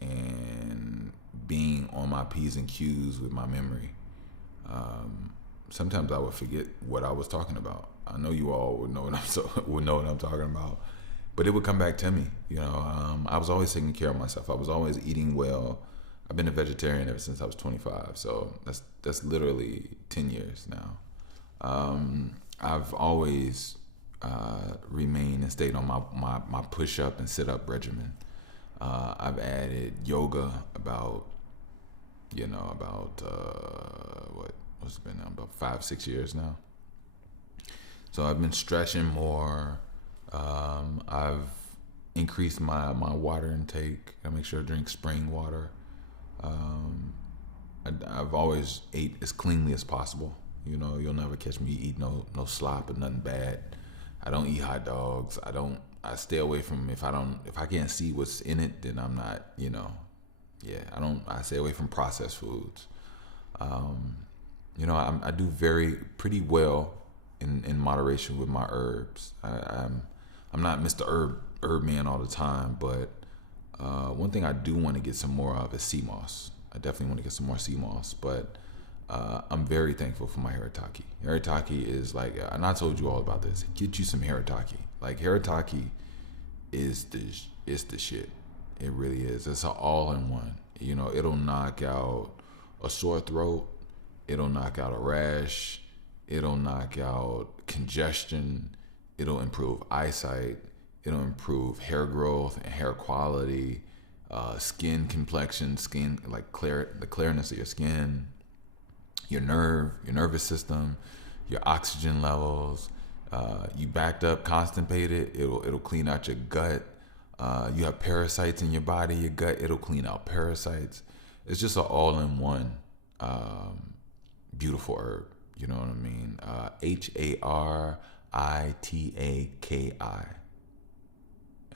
and being on my P's and Q's with my memory. Sometimes I would forget what I was talking about. I know you all would know what I'm talking about, but it would come back to me. You know, I was always taking care of myself. I was always eating well. I've been a vegetarian ever since I was 25, so that's literally 10 years now. I've always remained and stayed on my push-up and sit-up regimen. I've added yoga about what's it been now, about 5-6 years now. So I've been stretching more. I've increased my water intake. I make sure I drink spring water. I've always ate as cleanly as possible. You know, you'll never catch me eat no slop or nothing bad. I don't eat hot dogs. I stay away from, if I can't see what's in it, then I'm not, you know. Yeah, I stay away from processed foods. You know, I do pretty well in moderation with my herbs. I'm not Mr. Herb man all the time, but one thing I do want to get some more of is sea moss. I definitely want to get some more sea moss, but I'm very thankful for my Haritaki. Haritaki is like, and I told you all about this. Get you some Haritaki. Like, Haritaki is the shit. It really is. It's an all-in-one. You know, it'll knock out a sore throat. It'll knock out a rash. It'll knock out congestion. It'll improve eyesight. It'll improve hair growth and hair quality, skin complexion, the clearness of your skin, your nervous system, your oxygen levels. You backed up, constipated, it'll clean out your gut. You have parasites in your body, your gut, it'll clean out parasites. It's just an all-in-one beautiful herb. You know what I mean? Haritaki.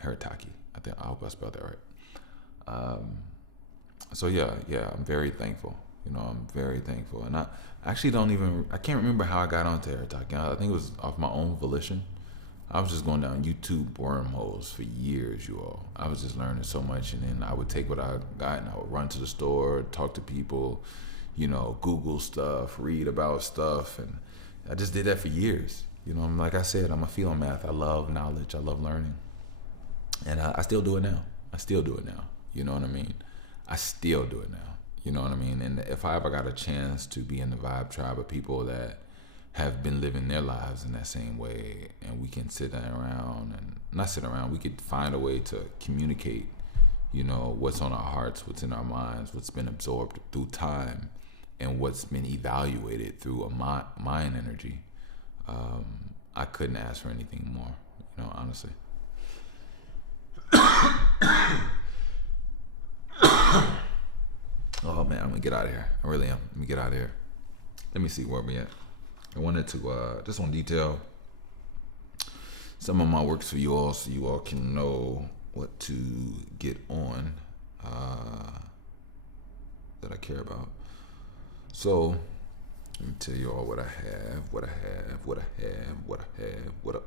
Haritaki. I hope I spelled that right. So yeah, I'm very thankful. You know, I'm very thankful. And I actually I can't remember how I got onto Haritaki. I think it was off my own volition. I was just going down YouTube wormholes for years, you all. I was just learning so much, and then I would take what I got and I would run to the store, talk to people, you know, Google stuff, read about stuff, and I just did that for years. You know, like I said, I'm a field math. I love knowledge. I love learning. And I still do it now. You know what I mean? I still do it now. You know what I mean? And if I ever got a chance to be in the vibe tribe of people that have been living their lives in that same way, and we can we could find a way to communicate, you know, what's on our hearts, what's in our minds, what's been absorbed through time and what's been evaluated through a mind energy, I couldn't ask for anything more, honestly. Oh man, I'm gonna get out of here. I really am. Let me get out of here. Let me see where we at. I wanted to just on detail some of my works for you all, so you all can know what to get on that I care about. So let me tell you all what I have, what I have, what I have, what I have, what I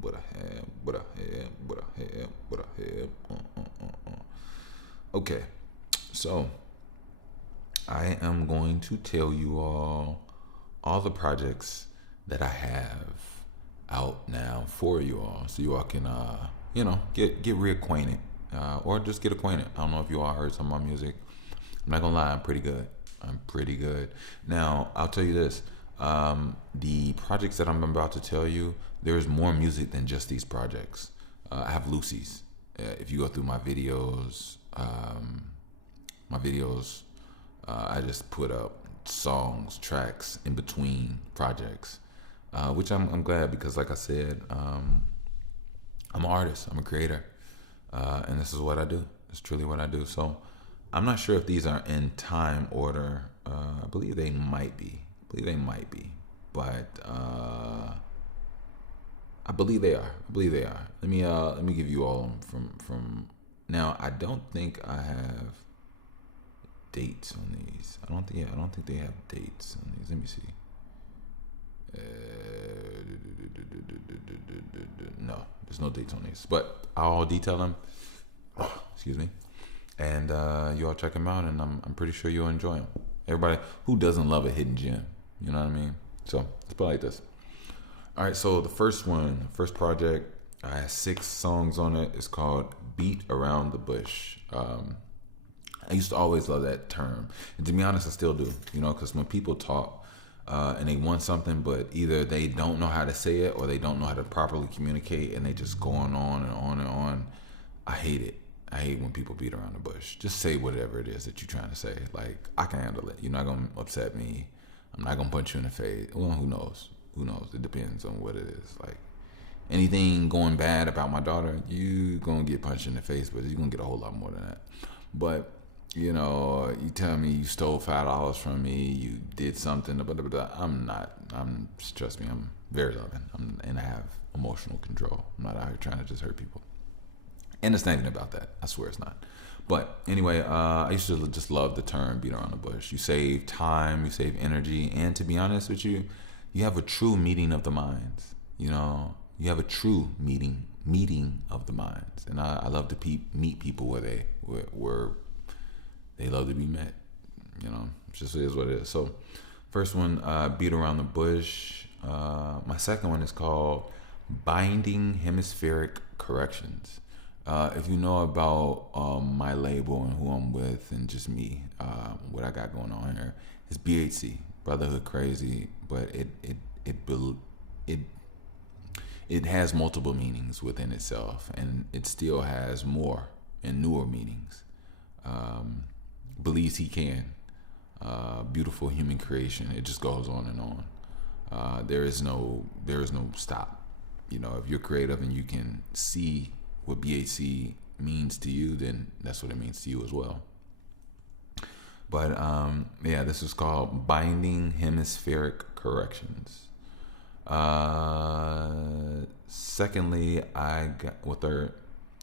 what I have, what I have, what I have, what I have. Okay, so I am going to tell you all the projects that I have out now for you all, so you all can get reacquainted, or just get acquainted. I don't know if you all heard some of my music. I'm not gonna lie, I'm pretty good. Now I'll tell you this: the projects that I'm about to tell you, there's more music than just these projects. I have Lucy's. If you go through my videos, I just put up songs, tracks in between projects, which I'm glad, because like I said, I'm an artist, I'm a creator, and this is what I do. It's truly what I do. So I'm not sure if these are in time order. I believe they might be. But I believe they are. Let me give you all from now. I don't think I have dates on these. I don't think they have dates on these. Let me see. No, there's no dates on these, but I'll detail them. Excuse me. And you all check them out, and I'm pretty sure you'll enjoy them. Everybody who doesn't love a hidden gem, you know what I mean? So let's put it like this. All right, so the first project, I have 6 songs on it. It's called Beat Around the Bush. I used to always love that term, and to be honest, I still do, because when people talk and they want something, but either they don't know how to say it or they don't know how to properly communicate, and they just go on and on and on. I hate it. I hate when people beat around the bush. Just say whatever it is that you're trying to say. Like, I can handle it. You're not going to upset me. I'm not going to punch you in the face. Well, who knows? It depends on what it is. Like, anything going bad about my daughter, you going to get punched in the face, but you're going to get a whole lot more than that. But, you tell me you stole $5 from me, you did something, trust me, I'm very loving. And I have emotional control. I'm not out here trying to just hurt people. And it's not even about that. I swear it's not. But anyway, I used to just love the term beat around the bush. You save time, you save energy, and to be honest with you, you have a true meeting of the minds. You have a true meeting of the minds. And I love to meet people where they love to be met. It just is what it is. So first one, Beat Around the Bush. My second one is called Binding Hemispheric Corrections. If you know about my label and who I'm with and just me, what I got going on here, it's BHC, Brotherhood Crazy, but it has multiple meanings within itself, and it still has more and newer meanings. Believes he can, beautiful human creation. It just goes on and on. There is no stop. If you're creative and you can see what BHC means to you, then that's what it means to you as well. But this is called Binding Hemispheric Corrections. Secondly, I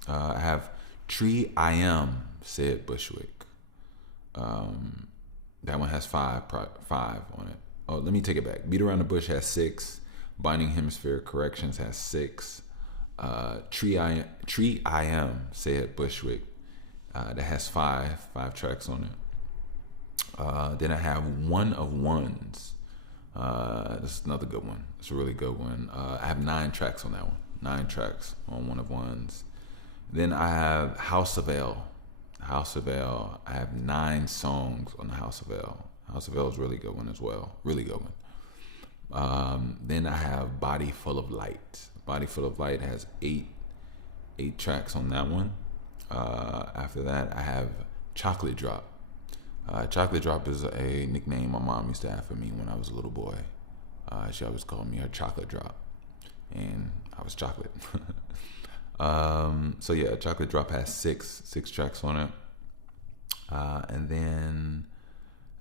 have Tree I Am, said Bushwick. That one has 5 on it. Oh, let me take it back. Beat Around the Bush has 6. Binding Hemispheric Corrections has 6. Tree I Am, said Bushwick. That has 5 tracks on it. Then I have One of Ones. This is another good one. It's a really good one. I have 9 tracks on that one. 9 tracks on One of Ones. Then I have House of L. House of L. I have 9 songs on the House of L. House of L is a really good one as well. Really good one. Then I have Body Full of Light. Body Full of Light has 8 tracks on that one. After that, I have Chocolate Drop. Chocolate Drop is a nickname my mom used to have for me when I was a little boy. She always called me her chocolate drop, and I was chocolate. So yeah, Chocolate Drop has six tracks on it. And then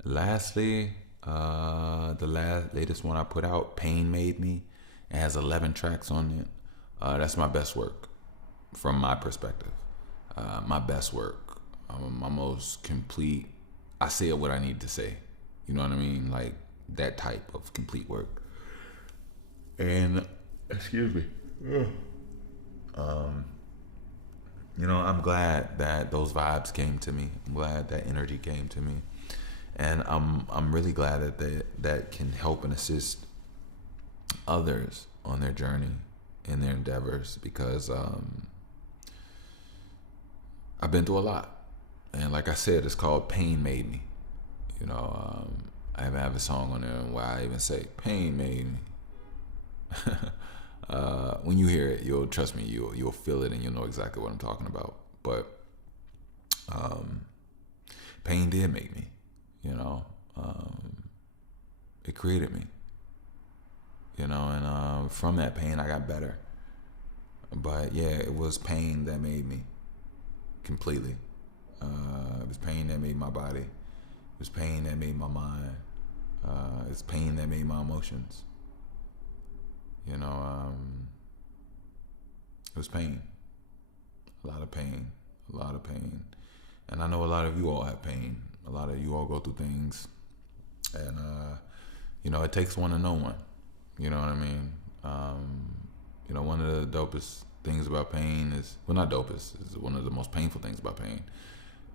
lastly, the latest one I put out, Pain Made Me, it has 11 tracks on it. That's my best work from my perspective. My best work, my most complete. I say what I need to say. You know what I mean? Like that type of complete work. And excuse me. I'm glad that those vibes came to me. I'm glad that energy came to me, and I'm really glad that can help and assist others on their journey in their endeavors, because I've been through a lot, and like I said, it's called Pain Made Me. I even have a song on there where I even say Pain Made Me. When you hear it, you'll trust me. You'll feel it, and you'll know exactly what I'm talking about. But pain did make me. It created me. And from that pain, I got better. But yeah, it was pain that made me completely. It was pain that made my body. It was pain that made my mind. It's pain that made my emotions. It was pain. A lot of pain. And I know a lot of you all have pain. A lot of you all go through things. And, it takes one to know one. You know what I mean? One of the dopest things about pain is, well, not dopest, is one of the most painful things about pain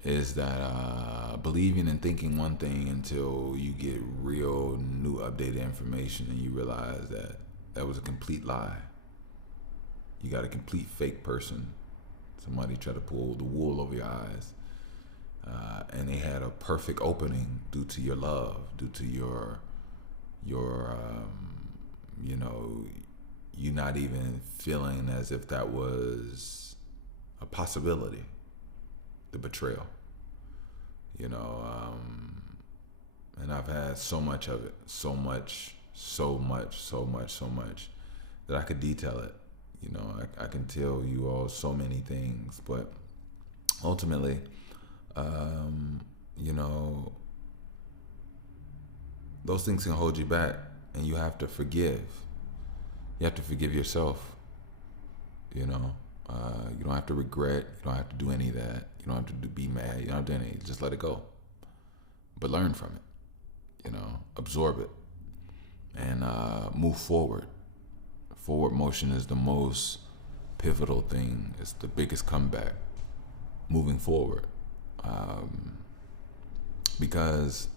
is that believing and thinking one thing until you get real new updated information and you realize that was a complete lie. You got a complete fake person. Somebody tried to pull the wool over your eyes. And they had a perfect opening due to your love, due to your you not even feeling as if that was a possibility. The betrayal. And I've had so much of it, so much that I could detail it. I can tell you all so many things, but ultimately, those things can hold you back, and you have to forgive. You have to forgive yourself. You don't have to regret. You don't have to do any of that. You don't have to be mad. You don't have to do anything. Just let it go. But learn from it. Absorb it, and move forward. Forward motion is the most pivotal thing. It's the biggest comeback. Moving forward, because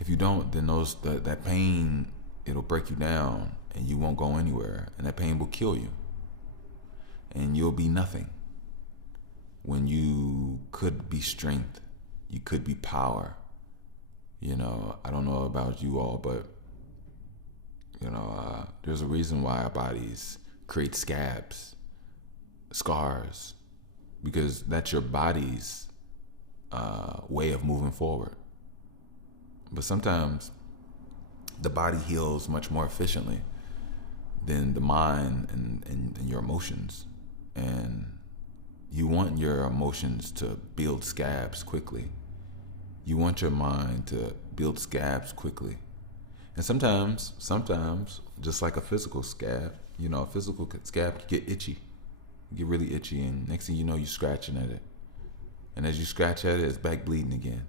if you don't, then that pain, it'll break you down, and you won't go anywhere, and that pain will kill you, and you'll be nothing. When you could be strength, you could be power. I don't know about you all, but there's a reason why our bodies create scars, because that's your body's way of moving forward. But sometimes the body heals much more efficiently than the mind and your emotions. And you want your emotions to build scabs quickly. You want your mind to build scabs quickly. And sometimes, just like a physical scab, a physical scab can get itchy. You get really itchy, and next thing you know, you're scratching at it. And as you scratch at it, it's back bleeding again.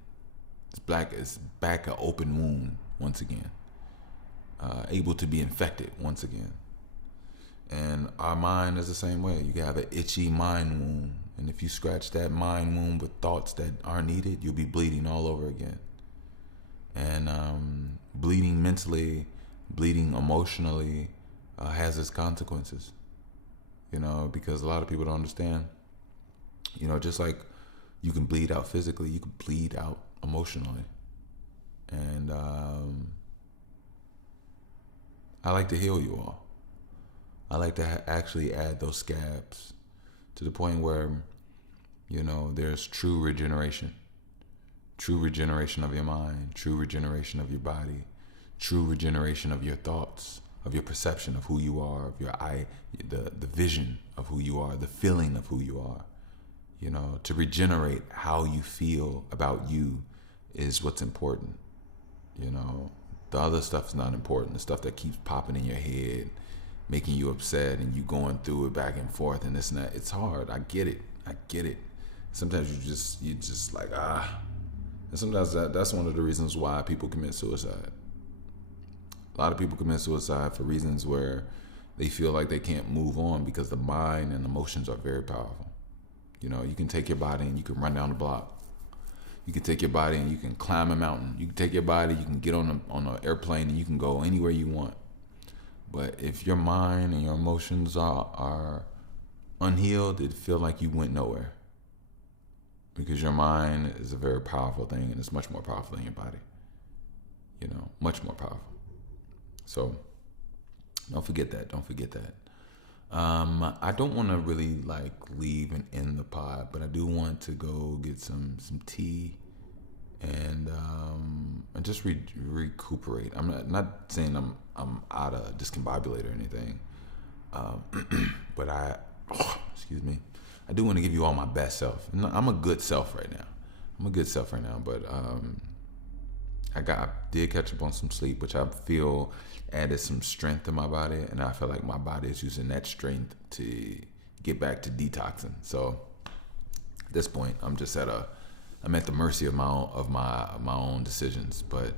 It's back an open wound once again. Able to be infected once again. And our mind is the same way. You can have an itchy mind wound. And if you scratch that mind wound with thoughts that aren't needed, you'll be bleeding all over again. And bleeding mentally, bleeding emotionally has its consequences. Because a lot of people don't understand. Just like you can bleed out physically, you can bleed out emotionally. And I like to heal you all. I like to actually add those scabs to the point where, there's true regeneration. True regeneration of your mind, true regeneration of your body, true regeneration of your thoughts, of your perception of who you are, of your the vision of who you are, the feeling of who you are. You know, to regenerate how you feel about you is what's important. You know, the other stuff's not important. The stuff that keeps popping in your head, making you upset, and you going through it back and forth, and this and that. It's hard. I get it. Sometimes you just like and sometimes that's one of the reasons why people commit suicide. A lot of people commit suicide for reasons where they feel like they can't move on because the mind and emotions are very powerful. You know, you can take your body and you can run down the block. You can take your body and you can climb a mountain. You can take your body, you can get on an airplane and you can go anywhere you want. But if your mind and your emotions are unhealed, it feel like you went nowhere. Because your mind is a very powerful thing, and it's much more powerful than your body. You know, much more powerful. So don't forget that. I don't want to really like leave and end the pod, but I do want to go get some tea and just recuperate. I'm not saying I'm out of discombobulated or anything, but excuse me. I do want to give you all my best self. And I'm a good self right now. But I did catch up on some sleep, which I feel added some strength to my body, and I feel like my body is using that strength to get back to detoxing. So at this point, I'm at the mercy of my own decisions, but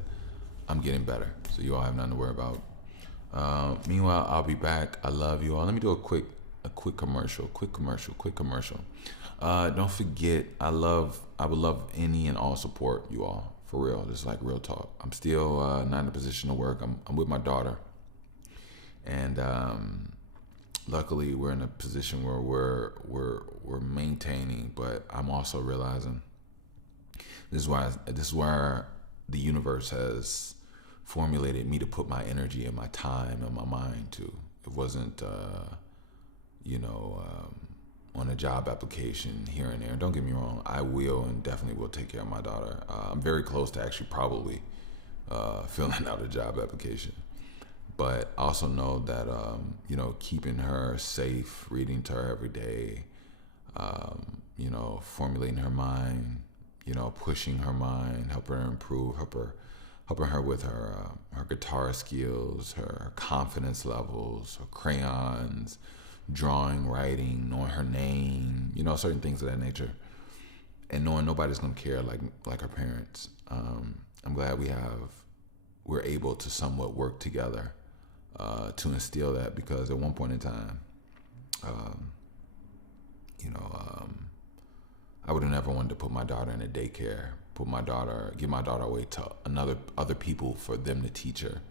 I'm getting better. So you all have nothing to worry about. Meanwhile, I'll be back. I love you all. Let me do a quick commercial. Don't forget, I would love any and all support, you all, for real. Just like real talk. I'm still not in a position to work. I'm with my daughter, and luckily we're in a position where we're maintaining. But I'm also realizing this is where the universe has formulated me to put my energy and my time and my mind to. It wasn't on a job application here and there. Don't get me wrong, I will and definitely will take care of my daughter. I'm very close to actually probably filling out a job application. But I also know that, keeping her safe, reading to her every day, formulating her mind, pushing her mind, helping her improve, helping her with her guitar skills, her confidence levels, her crayons, drawing, writing, knowing her name, certain things of that nature, and knowing nobody's gonna care like her parents. I'm glad we're able to somewhat work together to instill that, because at one point in time, I would have never wanted to put my daughter in a daycare, give my daughter away to other people for them to teach her.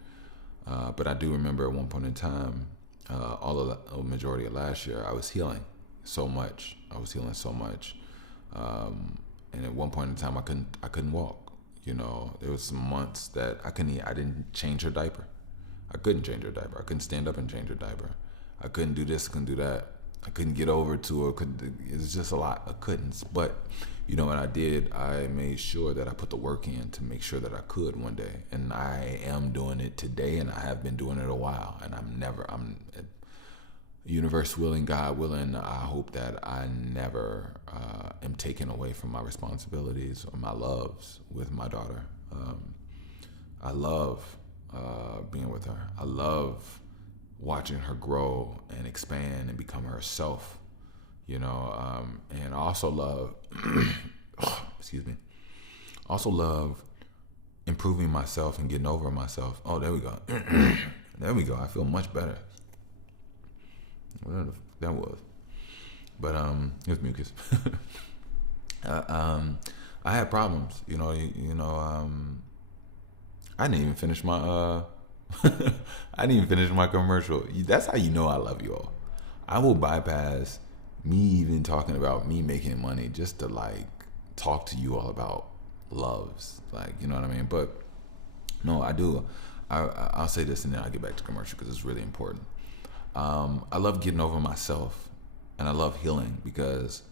But I do remember at one point in time, a majority of last year, I was healing so much. And at one point in time, I couldn't walk. There was some months that I didn't change her diaper. I couldn't change her diaper. I couldn't stand up and change her diaper. I couldn't do this, couldn't do that. I couldn't get over to her. It was just a lot of couldn'ts. But what I did, I made sure that I put the work in to make sure that I could one day. And I am doing it today, and I have been doing it a while. And I'm universe willing, God willing, I hope that I never am taken away from my responsibilities or my loves with my daughter. I love being with her. I love watching her grow and expand and become herself, and I also love, also love improving myself and getting over myself. Oh, there we go. There we go. I feel much better. Whatever that was. But here's mucus. I had problems, I didn't even finish my commercial. That's how you know I love you all. I will bypass me even talking about me making money just to talk to you all about loves, you know what I mean? But no, I do. I'll say this and then I'll get back to commercial because it's really important. I love getting over myself, and I love healing because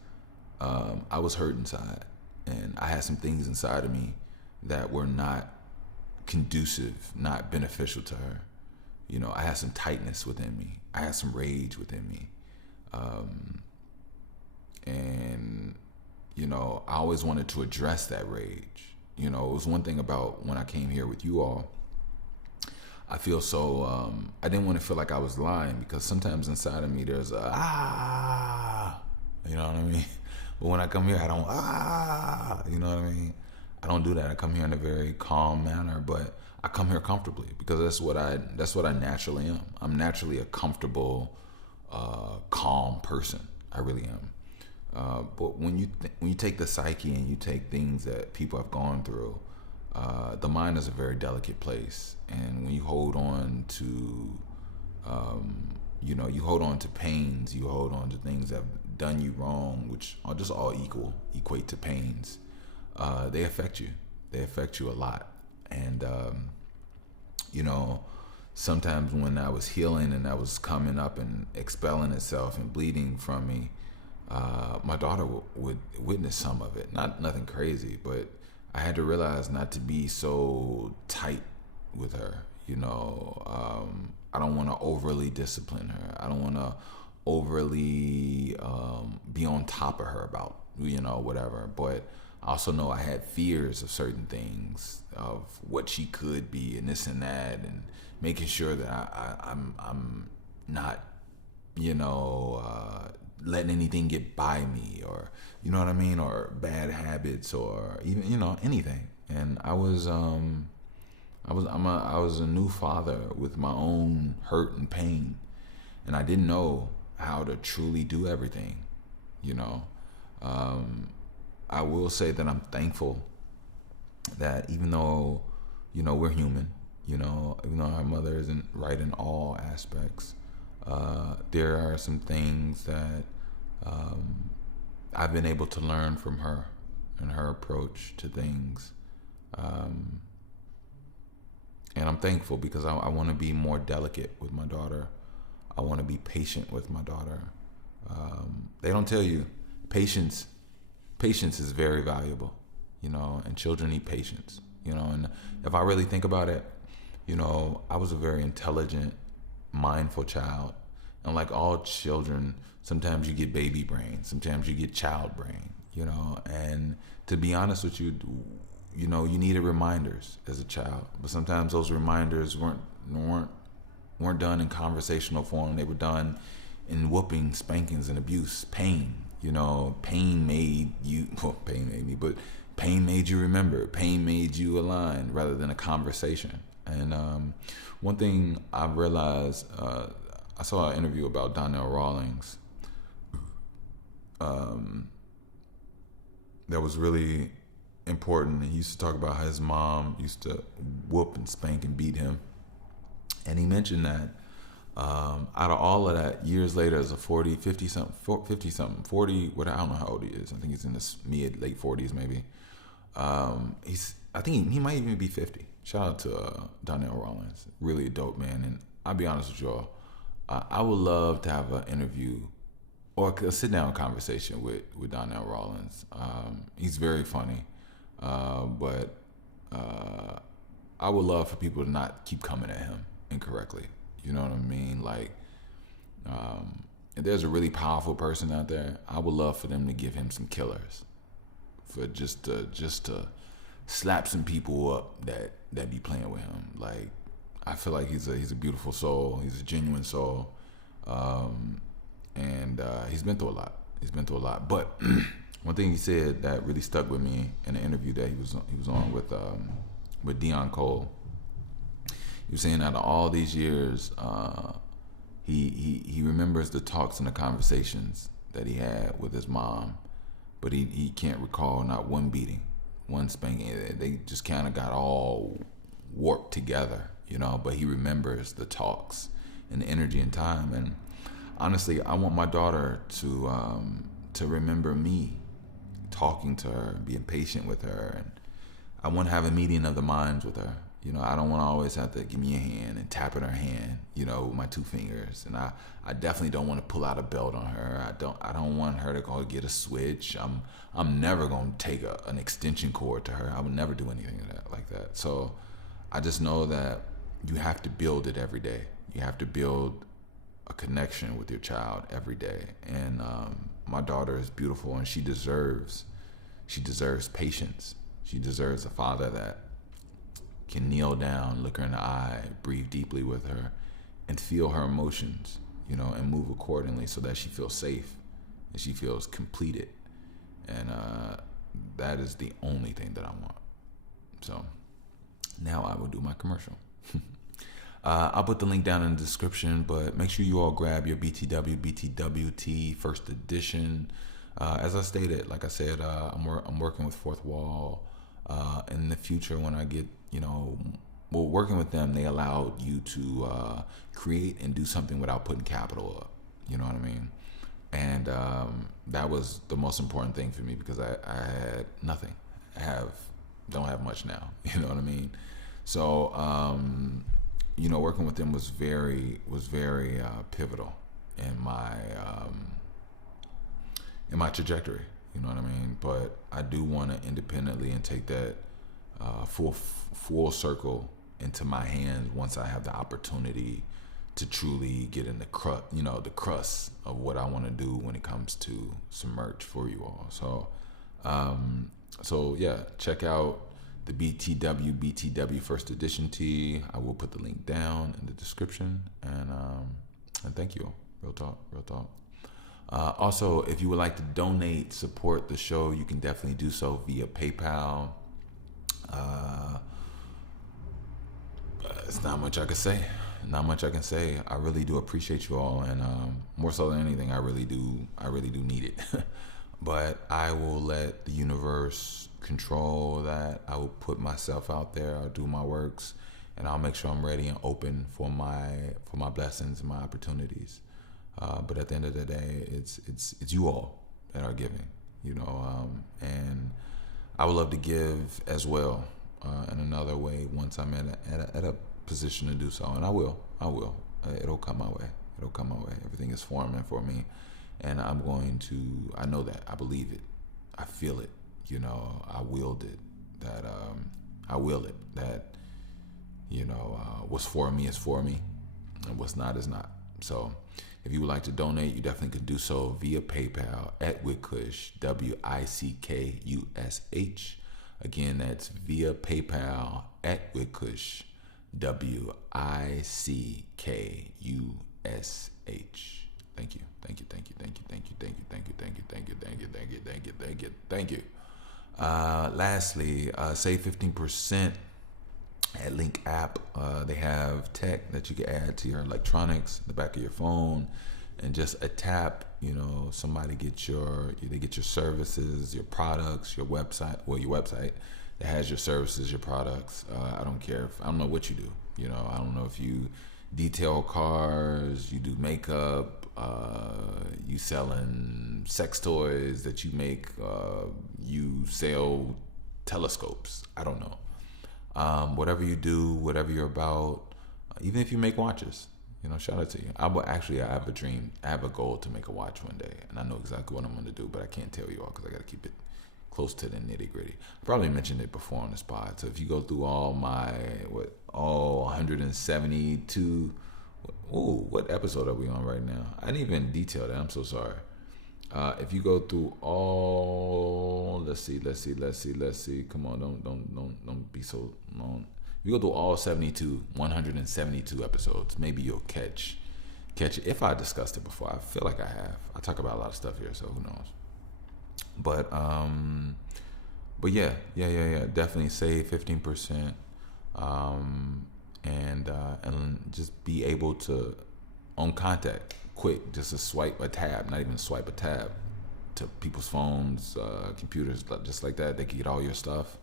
I was hurt inside. and I had some things inside of me that were not conducive, not beneficial to her. You know, I had some tightness within me. I had some rage within me. And, you know, I always wanted to address that rage. You know, it was one thing about when I came here with you all. I feel so, I didn't want to feel like I was lying, because sometimes inside of me there's you know what I mean? But when I come here, I don't, you know what I mean? I don't do that. I come here in a very calm manner, but I come here comfortably because that's what I naturally am. I'm naturally a comfortable, calm person. I really am. But when you take the psyche and you take things that people have gone through, the mind is a very delicate place, and when you hold on to, you know, you hold on to pains, you hold on to things that have done you wrong, which are just all equate to pains. They affect you. They affect you a lot, and you know, sometimes when I was healing and I was coming up and expelling itself and bleeding from me, my daughter would witness some of it. Nothing crazy, but I had to realize not to be so tight with her. You know, I don't want to overly discipline her. I don't want to overly be on top of her about, you know, whatever. But I also know I had fears of certain things, of what she could be and this and that, and making sure that I'm not, you know, letting anything get by me, or, you know what I mean, or bad habits, or even, you know, anything. And I was a new father with my own hurt and pain, and I didn't know how to truly do everything, you know. I will say that I'm thankful that even though, you know, we're human, you know, even though our mother isn't right in all aspects, there are some things that I've been able to learn from her and her approach to things. And I'm thankful because I want to be more delicate with my daughter. I want to be patient with my daughter. They don't tell you patience is very valuable, you know, and children need patience, you know. And if I really think about it, you know, I was a very intelligent, mindful child. And like all children, sometimes you get baby brain, sometimes you get child brain, you know. And to be honest with you, you know, you needed reminders as a child, but sometimes those reminders weren't done in conversational form. They were done in whooping, spankings, and abuse, pain. You know, pain made you, well, pain made me, but pain made you remember. Pain made you align rather than a conversation. And one thing I realized, I saw an interview about Donnell Rawlings that was really important. He used to talk about how his mom used to whoop and spank and beat him. And he mentioned that out of all of that, years later, as a 40, 50 something, 40, what, I don't know how old he is. I think he's in his late 40s maybe. I think he might even be 50. Shout out to Donnell Rawlings, really a dope man. And I'll be honest with y'all, I would love to have an interview or a sit down conversation with Donnell Rawlings. He's very funny, but I would love for people to not keep coming at him incorrectly. You know what I mean? Like, if there's a really powerful person out there, I would love for them to give him some killers, for just to slap some people up that be playing with him. Like, I feel like he's a beautiful soul. He's a genuine soul, and he's been through a lot. But one thing he said that really stuck with me in an interview that he was on with Dion Cole. He was saying out of all these years, he remembers the talks and the conversations that he had with his mom, but he can't recall not one beating, one spanking. They just kind of got all warped together, you know. But he remembers the talks and the energy and time. And honestly, I want my daughter to remember me talking to her, being patient with her, and I want to have a meeting of the minds with her. I don't want to always have to give me a hand and tap in her hand, with my two fingers. And I definitely don't want to pull out a belt on her. I don't want her to go get a switch. I'm never going to take an extension cord to her. I would never do anything like that. So I just know that you have to build it every day. You have to build a connection with your child every day. And my daughter is beautiful, and she deserves patience. She deserves a father that can kneel down, look her in the eye, breathe deeply with her, and feel her emotions, and move accordingly so that she feels safe and she feels completed. And that is the only thing that I want. So now I will do my commercial. I'll put the link down in the description, but make sure you all grab your BTWT first edition. As I stated, like I said, I'm working with Fourth Wall. In the future, when I get, working with them, they allow you to create and do something without putting capital up. You know what I mean? And that was the most important thing for me, because I had nothing. Don't have much now. You know what I mean? So, working with them was very pivotal in my trajectory. You know what I mean? But I do want to independently and take that full circle into my hands once I have the opportunity to truly get in the crust of what I want to do when it comes to some merch for you all. So yeah, check out the BTW first edition tee. I will put the link down in the description, and thank you all. Real talk. Also, if you would like to donate, support the show, you can definitely do so via PayPal. It's not much I can say. I really do appreciate you all, and more so than anything, I really do need it. But I will let the universe control that. I will put myself out there. I'll do my works, and I'll make sure I'm ready and open for my blessings and my opportunities. But at the end of the day, it's you all that are giving, and I would love to give as well in another way once I'm at a position to do so, and I will. It'll come my way. Everything is forming for me, and I know that, I believe it, I feel it, I wield it, that I will it, that what's for me is for me, and what's not is not. So if you would like to donate, you definitely could do so via PayPal at Wickush, WICKUSH. Again, that's via PayPal at Wickush, WICKUSH. Thank you. Lastly, save 15% at Link app. They have tech that you can add to your electronics, the back of your phone, and just a tap, somebody get your services, your products, your website that has your services, your products. I don't know what you do. I don't know if you detail cars, you do makeup, you selling sex toys that you make, you sell telescopes. I don't know. Whatever you do, whatever you're about, even if you make watches, shout out to you. I have a dream. I have a goal to make a watch one day, and I know exactly what I'm going to do, but I can't tell you all because I got to keep it close to the nitty gritty. I probably mentioned it before on this pod. So if you go through all 172, what episode are we on right now? I didn't even detail that. I'm so sorry. If you go through all, let's see. Come on, don't be so long. If you go through all 172 episodes, maybe you'll catch it. If I discussed it before, I feel like I have. I talk about a lot of stuff here, so who knows? But yeah. Definitely save 15%, and just be able to, on contact, quick, just a tab, not even swipe a tab to people's phones, computers, just like that. They can get all your stuff,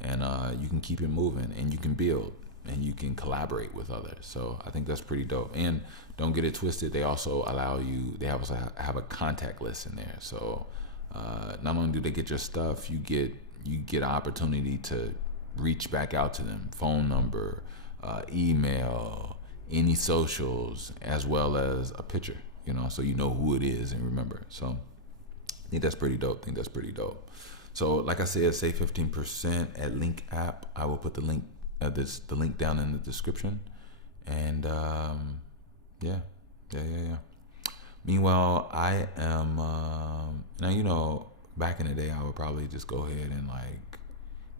and you can keep it moving, and you can build, and you can collaborate with others. So I think that's pretty dope. And don't get it twisted, they also have a contact list in there. So not only do they get your stuff, you get an opportunity to reach back out to them, phone number, email, any socials, as well as a picture, so you know who it is and remember. So I think that's pretty dope. So like I said, save 15% at Link app. I will put the link down in the description. And yeah. Meanwhile, I am now, back in the day I would probably just go ahead and like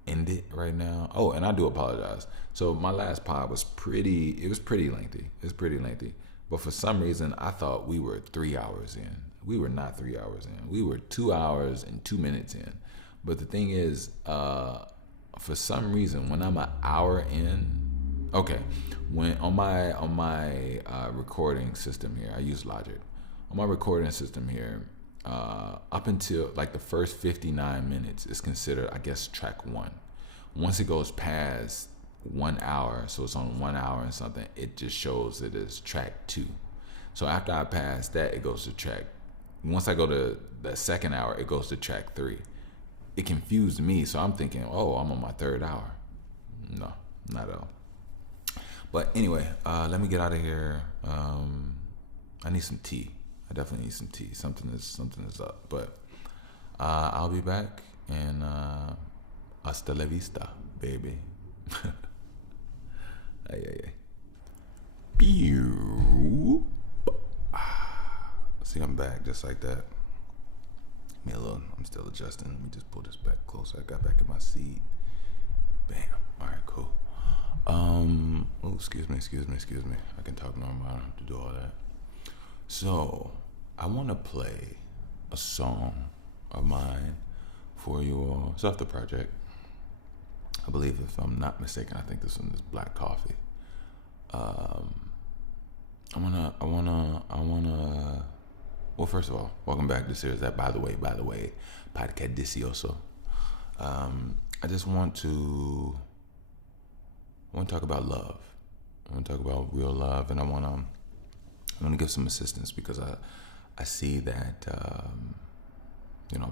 end it right now. Oh, and I do apologize. So my last pod was pretty lengthy. But for some reason I thought we were 3 hours in. We were not 3 hours in. We were 2 hours and 2 minutes in. But the thing is, for some reason, when I'm an hour in, okay, when on my recording system here, I use Logic. On my recording system here, up until like the first 59 minutes is considered, I guess, track 1. Once it goes past 1 hour, so it's on 1 hour and something, it just shows it as track 2. So after I pass that, it goes to track. Once I go to the second hour, it goes to track 3. It confused me, so I'm thinking, oh, I'm on my 3rd hour. No, not at all. But anyway, let me get out of here. I need some tea. I definitely need some tea. Something is up. But I'll be back, and hasta la vista, baby. Ay. Pew. See, I'm back just like that. Me a little. I'm still adjusting. Let me just pull this back closer. I got back in my seat. Bam. All right, cool. Oh, excuse me. I can talk normal. I don't have to do all that. So, I want to play a song of mine for you all. It's off the project. I believe, if I'm not mistaken, I think this one is Black Coffee. I wanna. Well, first of all, welcome back to the series. That, by the way, podcast delicioso. I just want to talk about love. I want to talk about real love, and I want to give some assistance because I see that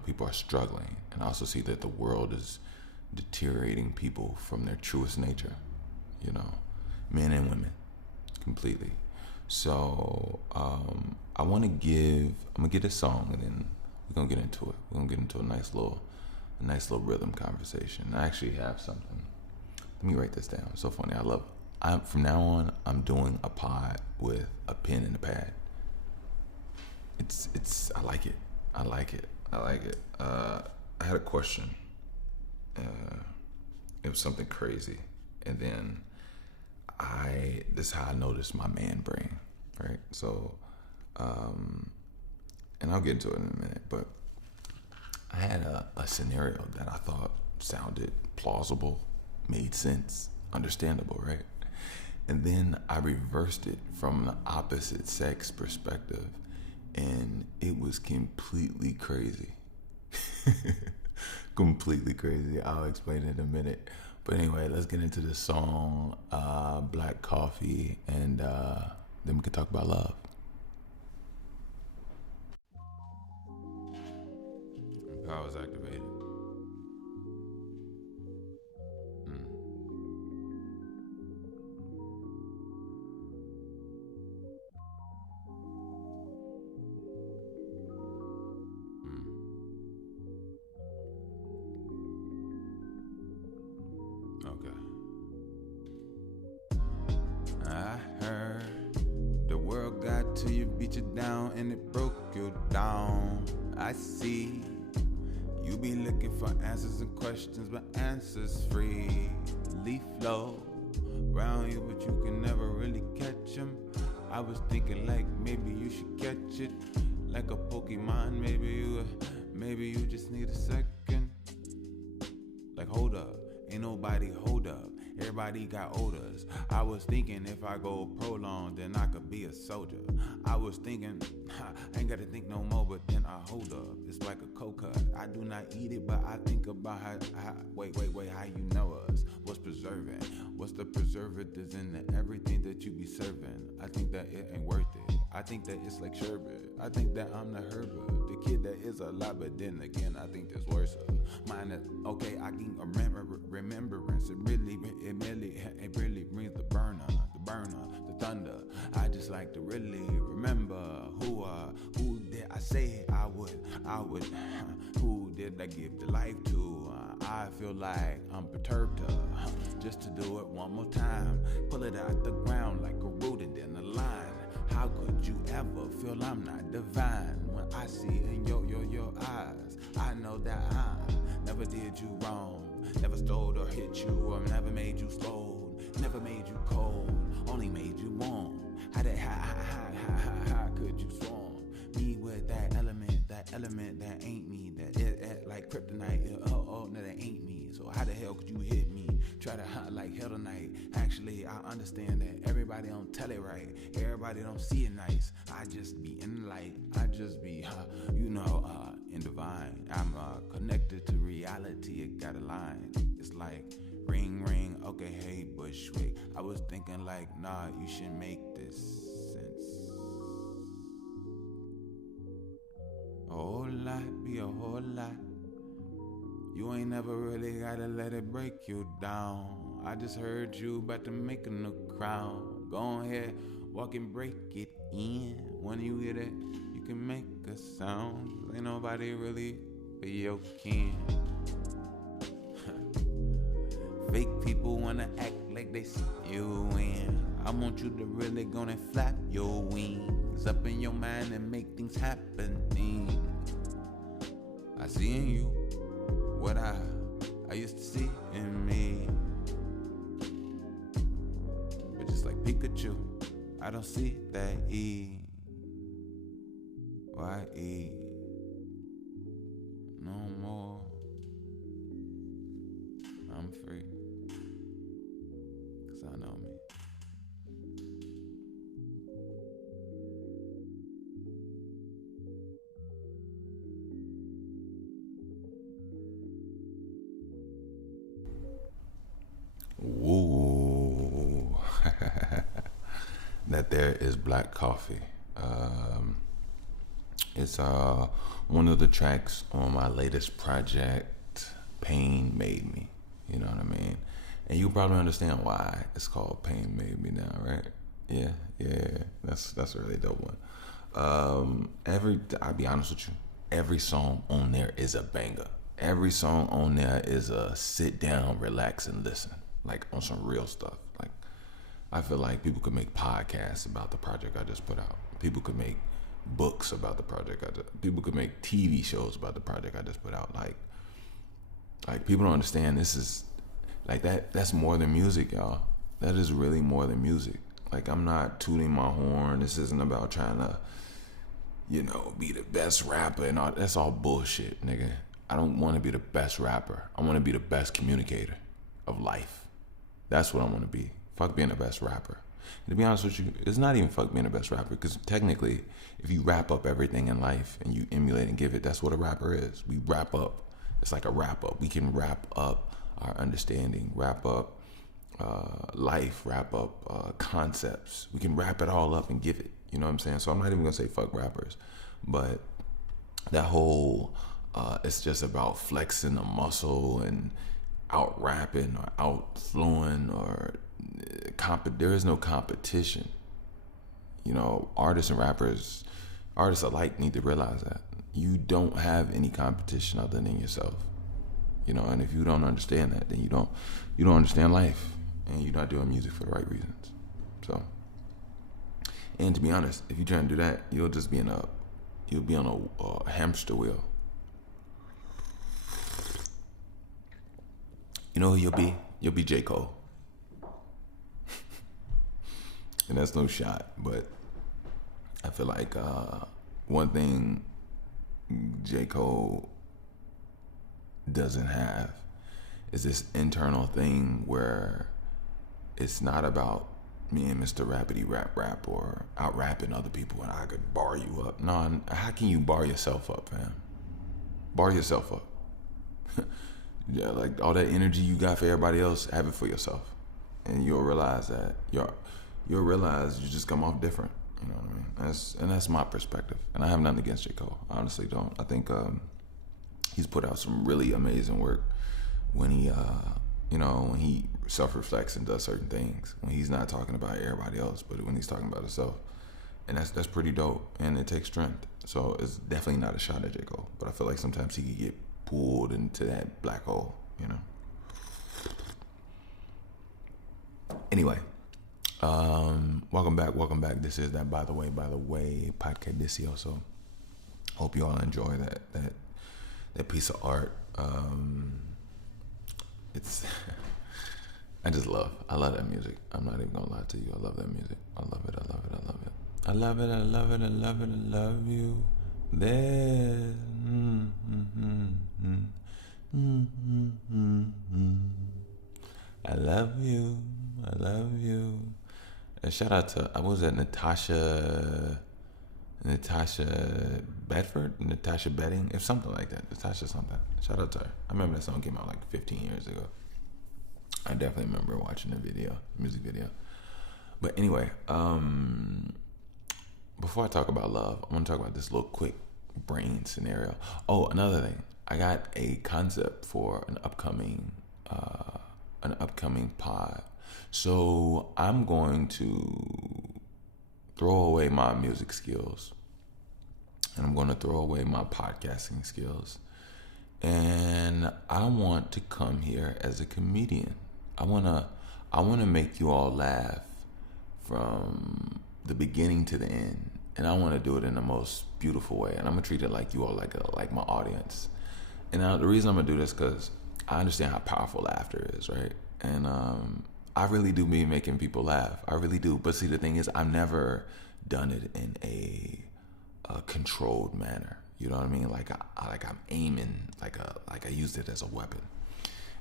people are struggling, and I also see that the world is deteriorating people from their truest nature. Men and women, completely. So I'm gonna get a song, and then we're gonna get into it. We're gonna get into a nice little rhythm conversation. I actually have something. Let me write this down. It's so funny. From now on, I'm doing a pod with a pen and a pad. I like it. I had a question. It was something crazy, and then this is how I noticed my man brain, right? So, and I'll get into it in a minute, but I had a scenario that I thought sounded plausible, made sense, understandable, right? And then I reversed it from the opposite sex perspective, and it was completely crazy. Completely crazy. I'll explain it in a minute. But anyway, let's get into the song, Black Coffee, and then we can talk about love. Power is activated. Okay. I heard the world got to you, beat you down, and it broke you down. I see you be looking for answers and questions, but answers free. Leaf flow around you, but you can never really catch them. I was thinking like maybe you should catch it like a Pokemon. Maybe you just need a second. Like, hold up, ain't nobody hold up. Everybody got odors. I was thinking if I go prolonged, then I could be a soldier. I was thinking, I ain't gotta think no more, but then I hold up. It's like a coca. I do not eat it, but I think about how wait, how you know us. What's preserving? What's the preservatives in everything that you be serving? I think that it ain't worth it. I think that it's like sherbet. I think that I'm the Herbert, the kid that is a lot, but then again, I think there's worse. Mine is okay. I can remember remembrance. It really brings the burner, the thunder. I just like to really remember who did I say I would, who did I give the life to? I feel like I'm perturbed just to do it one more time. Pull it out the ground like a root and then a line. How could you ever feel I'm not divine when I see in your eyes? I know that I never did you wrong, never stole or hit you, or never made you slow, never made you cold, only made you warm. How could you swarm me with that element that ain't me, that it like kryptonite? Oh, no, that ain't me. So how the hell could you hit me? Try to hunt like hell tonight. Actually, I understand that everybody don't tell it right. Everybody don't see it nice. I just be in light. I just be, in divine. I'm connected to reality. It got a line. It's like ring, ring. Okay, hey, Bushwick. I was thinking like, nah, you should make this sense. A whole lot be a whole lot. You ain't never really gotta let it break you down. I just heard you about to make a new crown. Go ahead, walk and break it in. When you get it, you can make a sound. Ain't nobody really but your kin. Fake people wanna act like they see you in. I want you to really gonna flap your wings up in your mind and make things happen. I see in you what I used to see in me. But just like Pikachu, I don't see that E. Why E? No more. I'm free. 'Cause I know me. Woo. That there is Black Coffee. It's one of the tracks on my latest project, Pain Made Me. You know what I mean? And you probably understand why it's called Pain Made Me now, right? Yeah. That's a really dope one. I'll be honest with you, every song on there is a banger. Every song on there is a sit down, relax, and listen. Like on some real stuff. Like I feel like people could make podcasts about the project I just put out. People could make books about the project people could make TV shows about the project I just put out. Like people don't understand this is like that's more than music, y'all. That is really more than music. Like I'm not tooting my horn. This isn't about trying to, be the best rapper and all. That's all bullshit, nigga. I don't want to be the best rapper. I want to be the best communicator of life. That's what I want to be. Fuck being the best rapper. And to be honest with you, it's not even fuck being the best rapper, because technically, if you wrap up everything in life and you emulate and give it, that's what a rapper is. We wrap up. It's like a wrap up. We can wrap up our understanding, wrap up life, wrap up concepts. We can wrap it all up and give it. You know what I'm saying? So I'm not even gonna say fuck rappers, but that whole it's just about flexing a muscle and out rapping or out flowing or there is no competition. Artists and rappers, artists alike need to realize that you don't have any competition other than yourself. And if you don't understand that, then you don't understand life, and you're not doing music for the right reasons. So, and to be honest, if you're trying to do that, you'll be on a hamster wheel. You know who you'll be? You'll be J. Cole. And that's no shot, but I feel like one thing J. Cole doesn't have is this internal thing where it's not about me and Mr. Rappity Rap or out rapping other people and I could bar you up. No, how can you bar yourself up, fam? Bar yourself up. Yeah, like all that energy you got for everybody else, have it for yourself. And you'll realize that you'll realize you just come off different. You know what I mean? That's my perspective. And I have nothing against J. Cole. I honestly don't. I think he's put out some really amazing work when he when he self-reflects and does certain things. When he's not talking about everybody else, but when he's talking about himself. And that's pretty dope. And it takes strength. So it's definitely not a shot at J. Cole. But I feel like sometimes he could get pulled into that black hole, you know? Anyway. Welcome back. This is that by the way podcast. So hope you all enjoy that piece of art. It's I love that music. I'm not even gonna lie to you. I love that music. I love it. I love you. There. I love you. And shout out to, what was that, Natasha Betting, if something like that. Natasha something. Shout out to her. I remember that song came out like 15 years ago. I definitely remember watching the music video. But anyway, before I talk about love, I want to talk about this little quick brain scenario. Oh, another thing. I got a concept for an upcoming pod. So I'm going to throw away my music skills, and I'm going to throw away my podcasting skills, and I want to come here as a comedian. I want to make you all laugh from the beginning to the end, and I want to do it in the most beautiful way, and I'm gonna treat it like you all like my audience. And the reason I'm gonna do this because I understand how powerful laughter is, right? And I really do be making people laugh. I really do. But see, the thing is, I've never done it in a controlled manner. You know what I mean? Like I'm aiming, like I used it as a weapon.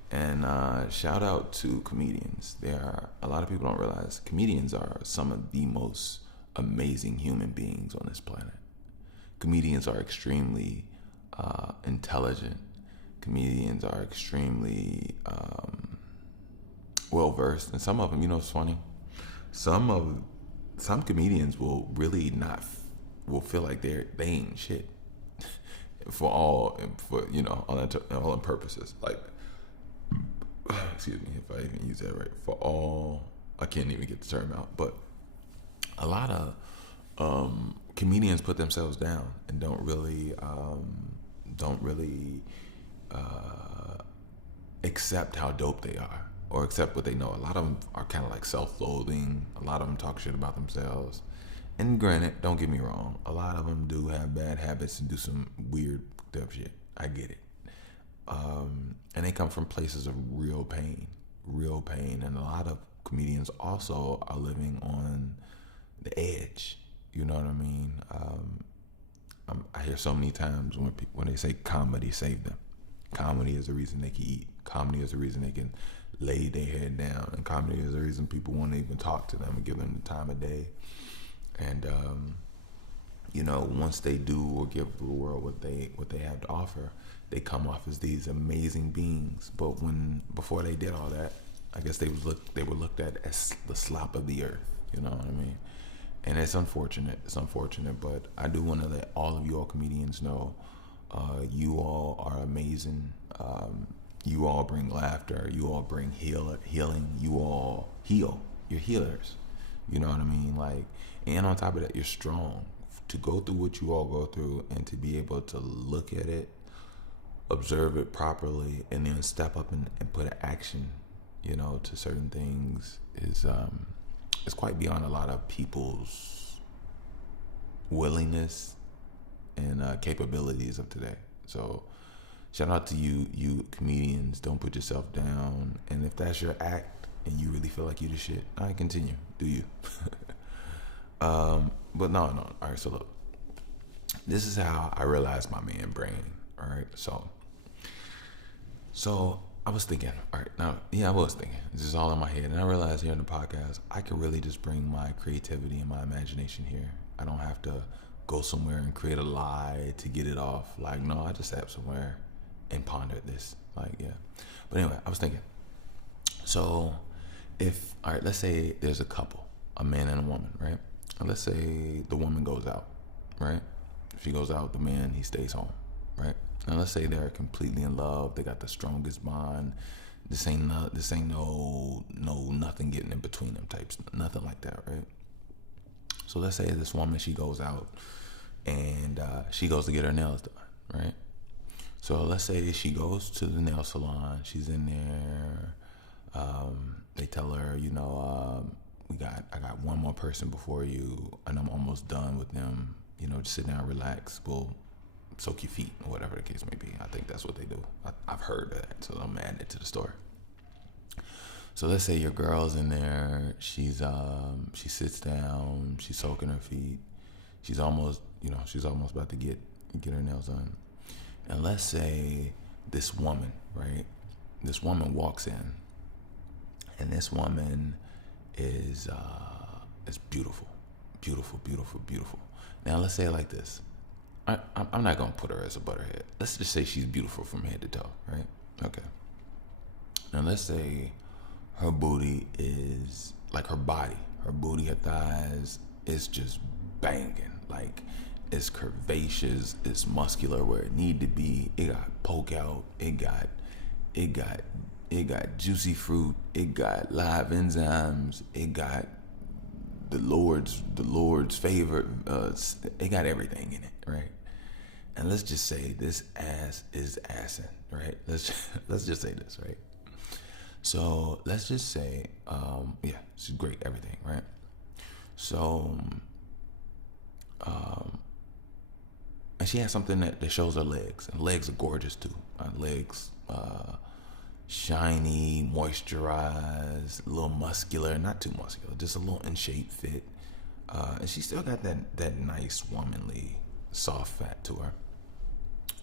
And shout out to comedians. A lot of people don't realize comedians are some of the most amazing human beings on this planet. Comedians are extremely intelligent. Comedians are extremely well versed, and some of them, it's funny. Some comedians will really will feel like they ain't shit for all purposes. Like, excuse me if I even use that right. For all, I can't even get the term out, but a lot of comedians put themselves down and don't really accept how dope they are or accept what they know. A lot of them are kind of like self-loathing. A lot of them talk shit about themselves. And granted, don't get me wrong, a lot of them do have bad habits and do some weird dumb shit. I get it. And they come from places of real pain. And a lot of comedians also are living on the edge. You know what I mean? I hear so many times when they say comedy saved them. Comedy is the reason they can eat. Comedy is the reason they can lay their head down. And comedy is the reason people want to even talk to them and give them the time of day. And once they do or give the world what they have to offer, they come off as these amazing beings. But before they did all that, I guess they were looked at as the slop of the earth. You know what I mean? And it's unfortunate. But I do want to let all of you all comedians know, you all are amazing. You all bring laughter. You all bring healing. You all heal. You're healers. You know what I mean? Like, and on top of that, you're strong to go through what you all go through and to be able to look at it, observe it properly, and then step up and put an action, to certain things is quite beyond a lot of people's willingness and capabilities of today. So shout out to you comedians. Don't put yourself down. And if that's your act and you really feel like you the shit, all right, continue. Do you? But no. All right, so look. This is how I realized my man brain. All right, so I was thinking, this is all in my head, and I realized here in the podcast, I can really just bring my creativity and my imagination here. I don't have to go somewhere and create a lie to get it off. Like, no, I just sat somewhere and pondered this. Like, yeah. But anyway, I was thinking, so let's say there's a couple, a man and a woman, right? let's say the woman goes out, right? If she goes out, the man, he stays home, right? Now let's say they're completely in love. They got the strongest bond. This ain't no nothing getting in between them types, nothing like that, right? So let's say this woman, she goes out and she goes to get her nails done, right? So let's say she goes to the nail salon. She's in there. They tell her, I got one more person before you, and I'm almost done with them. Just sit down, relax. We'll soak your feet, or whatever the case may be. I think that's what they do. I've heard of that, so I'm adding it to the story. So let's say your girl's in there. She sits down. She's soaking her feet. She's almost about to get her nails done. And let's say this woman, right? This woman walks in, and this woman is beautiful, beautiful, beautiful, beautiful. Now let's say it like this. I'm not gonna put her as a butterhead. Let's just say she's beautiful from head to toe, right? Okay. Now let's say her booty is like her body, her booty, her thighs is just banging. Like it's curvaceous, it's muscular where it need to be. It got poke out. It got juicy fruit. It got live enzymes. It got the Lord's favorite. It got everything in it, right? And let's just say this ass is assing, right? Let's just say this, right? So let's just say, she's great, everything, right? So, and she has something that shows her legs, and legs are gorgeous too. Legs, shiny, moisturized, a little muscular, not too muscular, just a little in shape, fit. And she still got that nice womanly soft fat to her.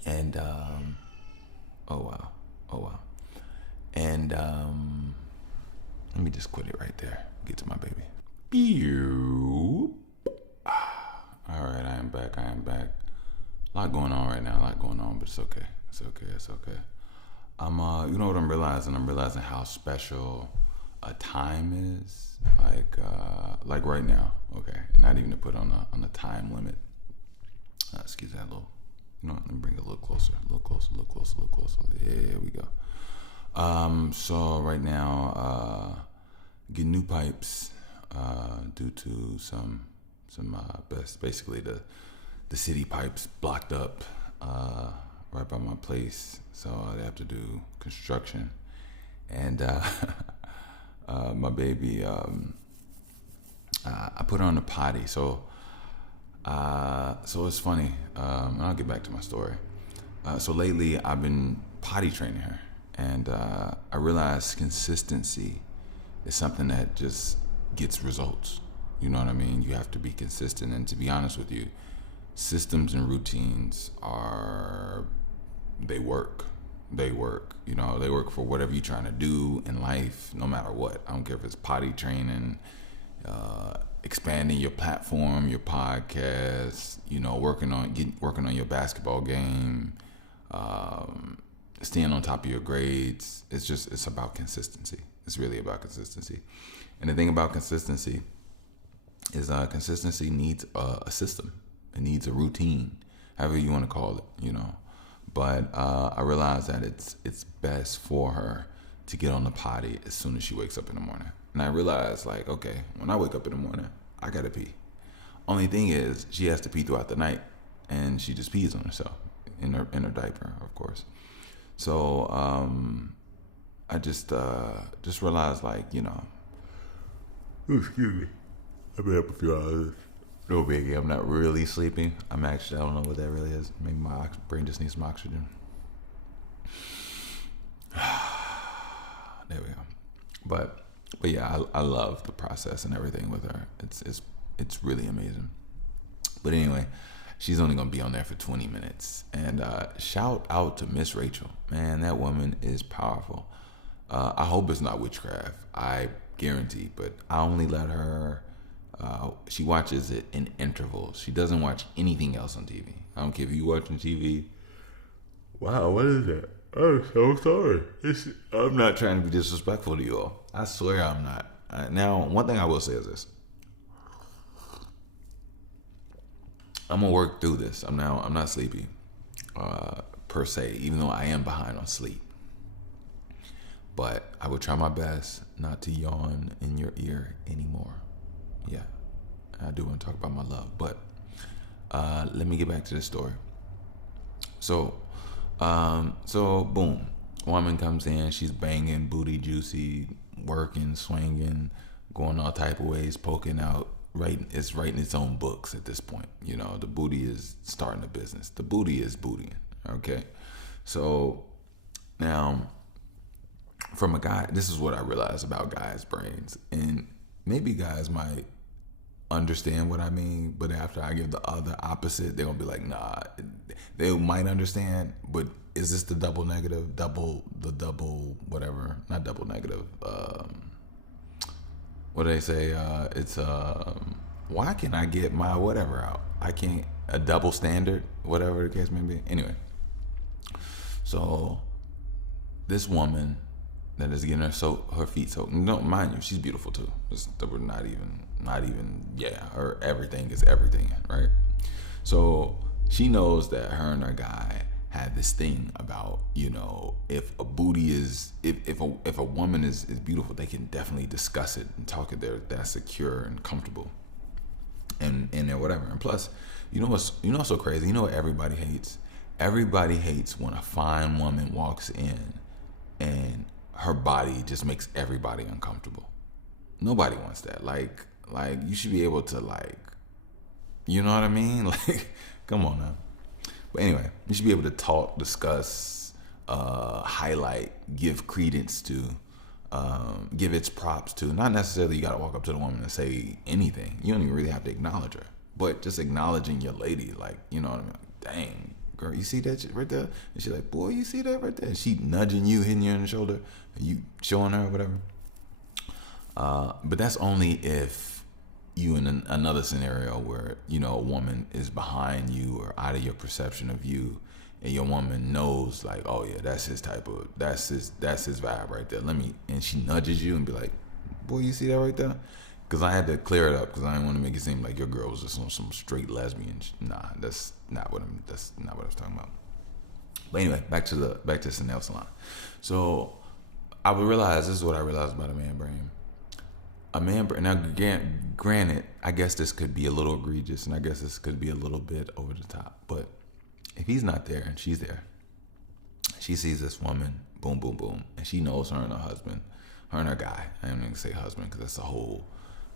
And oh wow. And let me just quit it right there. Get to my baby. All right, I am back. A lot going on right now, but it's okay. I'm you know what I'm realizing? I'm realizing how special a time is. Like right now. Okay, not even to put on a time limit. Excuse that little. Let me bring it a little closer. There we go. So right now, getting new pipes due to some basically the city pipes blocked up right by my place, so they have to do construction. And my baby, I put her on the potty, so it's funny. And I'll get back to my story. So lately, I've been potty training her. And I realized consistency is something that just gets results. You know what I mean? You have to be consistent. And to be honest with you, systems and routines they work. They work. They work for whatever you're trying to do in life, no matter what. I don't care if it's potty training, expanding your platform, your podcast, working on your basketball game, staying on top of your grades. It's about consistency. It's really about consistency. And the thing about consistency is consistency needs a system. It needs a routine, however you want to call it, But I realized that it's best for her to get on the potty as soon as she wakes up in the morning. And I realized, okay, when I wake up in the morning, I gotta pee. Only thing is, she has to pee throughout the night, and she just pees on herself in her diaper, of course. So I just realized, excuse me, I've been up a few hours. No biggie, I'm not really sleeping. I don't know what that really is. Maybe my brain just needs some oxygen. There we go. But yeah, I love the process and everything with her. It's really amazing. But anyway, she's only gonna be on there for 20 minutes. And shout out to Miss Rachel. Man, that woman is powerful. I hope it's not witchcraft. I guarantee. But I only let her. She watches it in intervals. She doesn't watch anything else on TV. I don't care if you watching TV. Wow, what is that? I'm so sorry. I'm not trying to be disrespectful to you all. I swear I'm not. Now, one thing I will say is this. I'm gonna work through this. I'm not sleepy, per se, even though I am behind on sleep. But I will try my best not to yawn in your ear anymore. Yeah, I do want to talk about my love, but let me get back to the story. So boom, woman comes in, she's banging, booty juicy, working, swinging, going all type of ways, poking out. It's writing its own books at this point. You know, the booty is starting a business. The booty is bootying. Okay, so now from a guy, this is what I realized about guys' brains, and maybe guys might understand what I mean, but after I give the other opposite, they're gonna be like, nah. They might understand, but is this the double negative, whatever, not double negative, what do they say, it's why can't I get my whatever out? I can't, a double standard, whatever the case may be. Anyway, so this woman that is getting her feet soaked. No, mind you, she's beautiful too. We're not even. Yeah, her everything is everything, right? So she knows that her and her guy had this thing about, you know, if a booty is, if a woman is beautiful, they can definitely discuss it and talk it there. That's secure and comfortable, and whatever. And plus, you know what's so crazy? You know what everybody hates? Everybody hates when a fine woman walks in and her body just makes everybody uncomfortable. Nobody wants that. Like you should be able to, like, you know what I mean? Like, come on now. But anyway, you should be able to talk, discuss, highlight, give credence to, give its props to. Not necessarily you got to walk up to the woman and say anything. You don't even really have to acknowledge her. But just acknowledging your lady, like, you know what I mean? Like, dang, girl, you see that shit right there? And she's like, boy, you see that right there? And she nudging you, hitting you on the shoulder, and you showing her whatever. But that's only if you in another scenario where, you know, a woman is behind you or out of your perception of you, and your woman knows, like, oh yeah, that's his vibe right there. And she nudges you and be like, boy, you see that right there? Because I had to clear it up because I didn't want to make it seem like your girl was just some straight lesbian. Nah, that's not what I was talking about. But anyway, back to the nail salon. So I would realize, this is what I realized about a man brain. A man brain. Now, granted, I guess this could be a little egregious, and I guess this could be a little bit over the top. But if he's not there and she's there, she sees this woman, boom, boom, boom, and she knows her and her husband, her and her guy. I don't even say husband because that's a whole.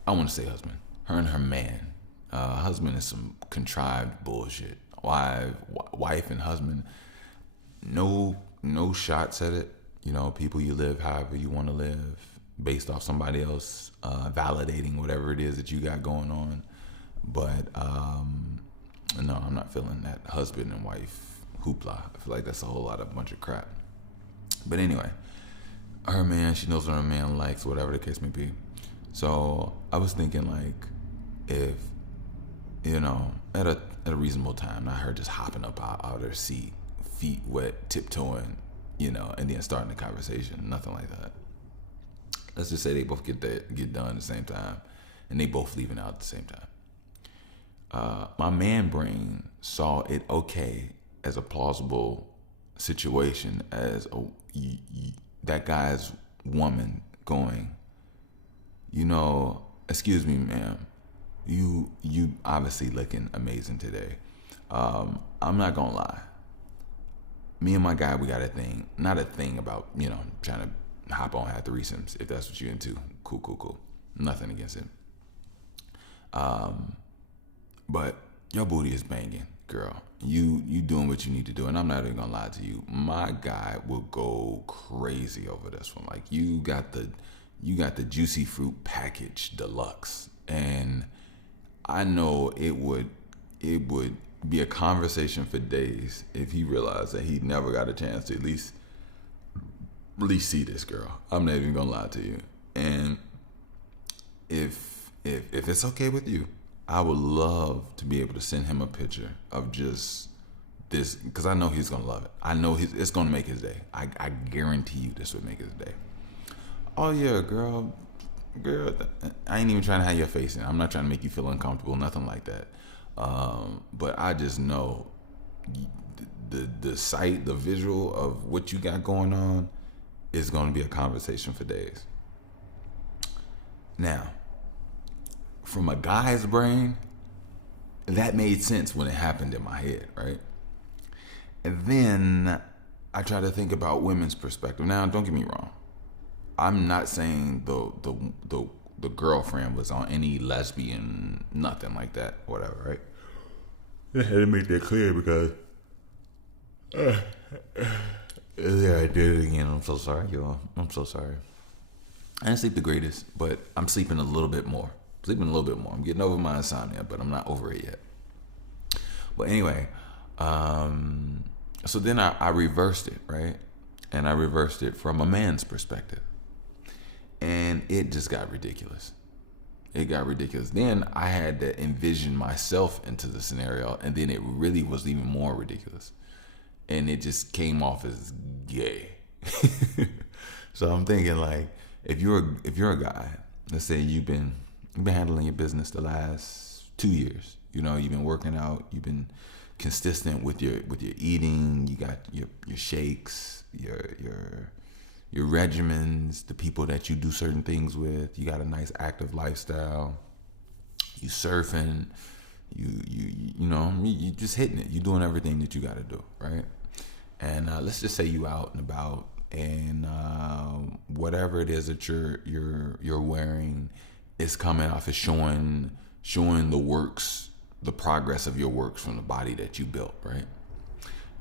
I want to say husband. Her and her man. Husband is some contrived bullshit. Wife and husband. No shots at it. You know, people, you live however you want to live, based off somebody else validating whatever it is that you got going on. But no, I'm not feeling that husband and wife hoopla. I feel like that's a whole lot of bunch of crap. But anyway, her man, she knows what her man likes, whatever the case may be. So I was thinking, like, if, you know, at a reasonable time, not her just hopping up out of her seat, feet wet, tiptoeing, you know, and then starting the conversation, nothing like that. Let's just say they both get done at the same time, and they both leaving out at the same time. My man brain saw it okay as a plausible situation, as that guy's woman going, you know, excuse me, ma'am, you obviously looking amazing today. I'm not gonna lie. Me and my guy, we got a thing. Not a thing about, you know, trying to hop on, have threesomes, if that's what you're into. Cool. Nothing against it. But your booty is banging, girl. You doing what you need to do, and I'm not even gonna lie to you. My guy will go crazy over this one. Like, you got the juicy fruit package deluxe, and I know it would be a conversation for days if he realized that he never got a chance to at least see this girl. I'm not even gonna lie to you. And if it's okay with you, I would love to be able to send him a picture of just this, because I know he's gonna love it. I know it's gonna make his day. I guarantee you this would make his day. Oh yeah, girl, I ain't even trying to have your face in. I'm not trying to make you feel uncomfortable, nothing like that. But I just know the sight, the visual of what you got going on is going to be a conversation for days. Now, from a guy's brain, that made sense when it happened in my head, right? And then I try to think about women's perspective. Now, don't get me wrong. I'm not saying the girlfriend was on any lesbian, nothing like that, whatever, right? I had to make that clear because there I did it again. I'm so sorry, y'all. I'm so sorry. I didn't sleep the greatest, but I'm sleeping a little bit more. I'm getting over my insomnia, but I'm not over it yet. But anyway, so then I reversed it, right? And I reversed it from a man's perspective. And it just got ridiculous. Then I had to envision myself into the scenario, and then it really was even more ridiculous. And it just came off as gay. So I'm thinking, like, if you're a guy, let's say you've been handling your business the last 2 years. You know, you've been working out, you've been consistent with your eating, you got your shakes, your regimens, the people that you do certain things with, you got a nice active lifestyle, you surfing, you just hitting it, you doing everything that you got to do, right? And let's just say you out and about, and whatever it is that you're wearing is coming off, is showing the works, the progress of your works from the body that you built, right?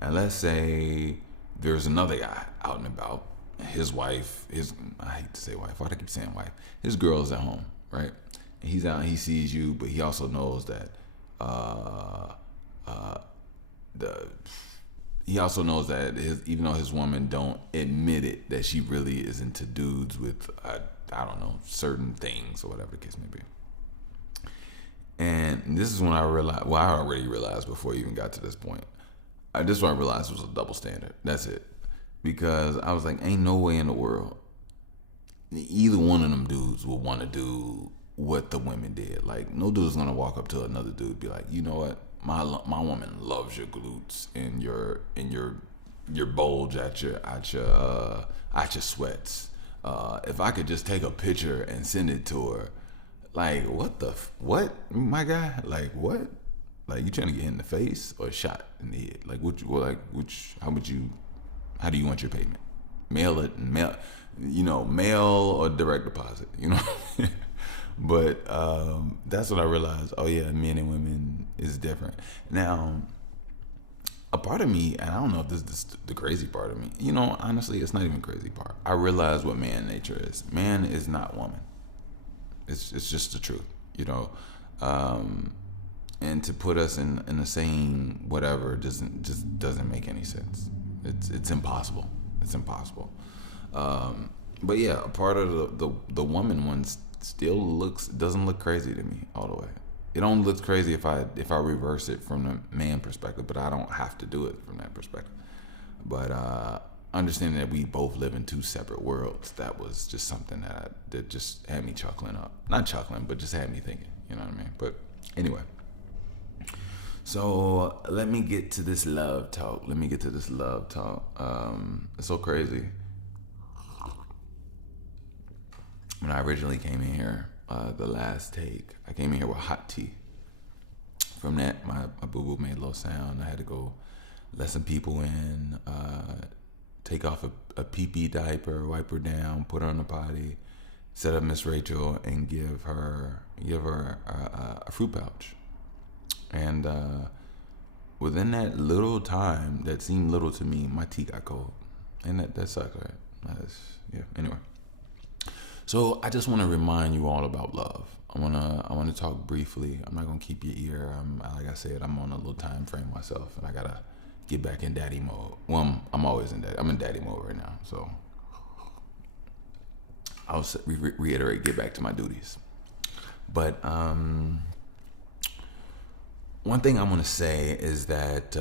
And let's say there's another guy out and about, his wife, I hate to say wife, why do I keep saying wife? His girl is at home, right? And he's out, he sees you, but he also knows that even though his woman don't admit it, that she really is into dudes with I don't know, certain things or whatever the case may be. And this is when I realized, well, I already realized before I even got to this point. This is what I realized was a double standard. That's it. Because I was like, ain't no way in the world either one of them dudes will want to do what the women did. Like, no dude's gonna walk up to another dude and be like, you know what, my woman loves your glutes and your bulge at your sweats. If I could just take a picture and send it to her, like, what, my guy? Like, what? Like, you trying to get hit in the face or shot in the head? Like, how do you want your payment? Mail, mail or direct deposit, you know? But that's what I realized. Oh yeah, men and women is different. Now, a part of me, and I don't know if this is the crazy part of me, honestly, it's not even crazy part. I realize what man nature is. Man is not woman. It's just the truth, and to put us in the same whatever doesn't make any sense. It's impossible. It's impossible. But yeah, a part of the woman one still doesn't look crazy to me all the way. It only looks crazy if I reverse it from the man perspective, but I don't have to do it from that perspective. But understanding that we both live in two separate worlds, that was just something that just had me chuckling up. Not chuckling, but just had me thinking, you know what I mean? But anyway. So let me get to this love talk. It's so crazy. When I originally came in here, the last take, I came in here with hot tea. From that, my boo-boo made a little sound. I had to go let some people in, take off a pee-pee diaper, wipe her down, put her on the potty, set up Miss Rachel, and give her a fruit pouch. And within that little time, that seemed little to me, my tea got cold. And that sucks, right? Anyway. So I just want to remind you all about love. I want to talk briefly. I'm not gonna keep your ear. Like I said, I'm on a little time frame myself, and I gotta get back in daddy mode. Well, I'm always in daddy. I'm in daddy mode right now. So I'll reiterate, get back to my duties. But one thing I want to say is that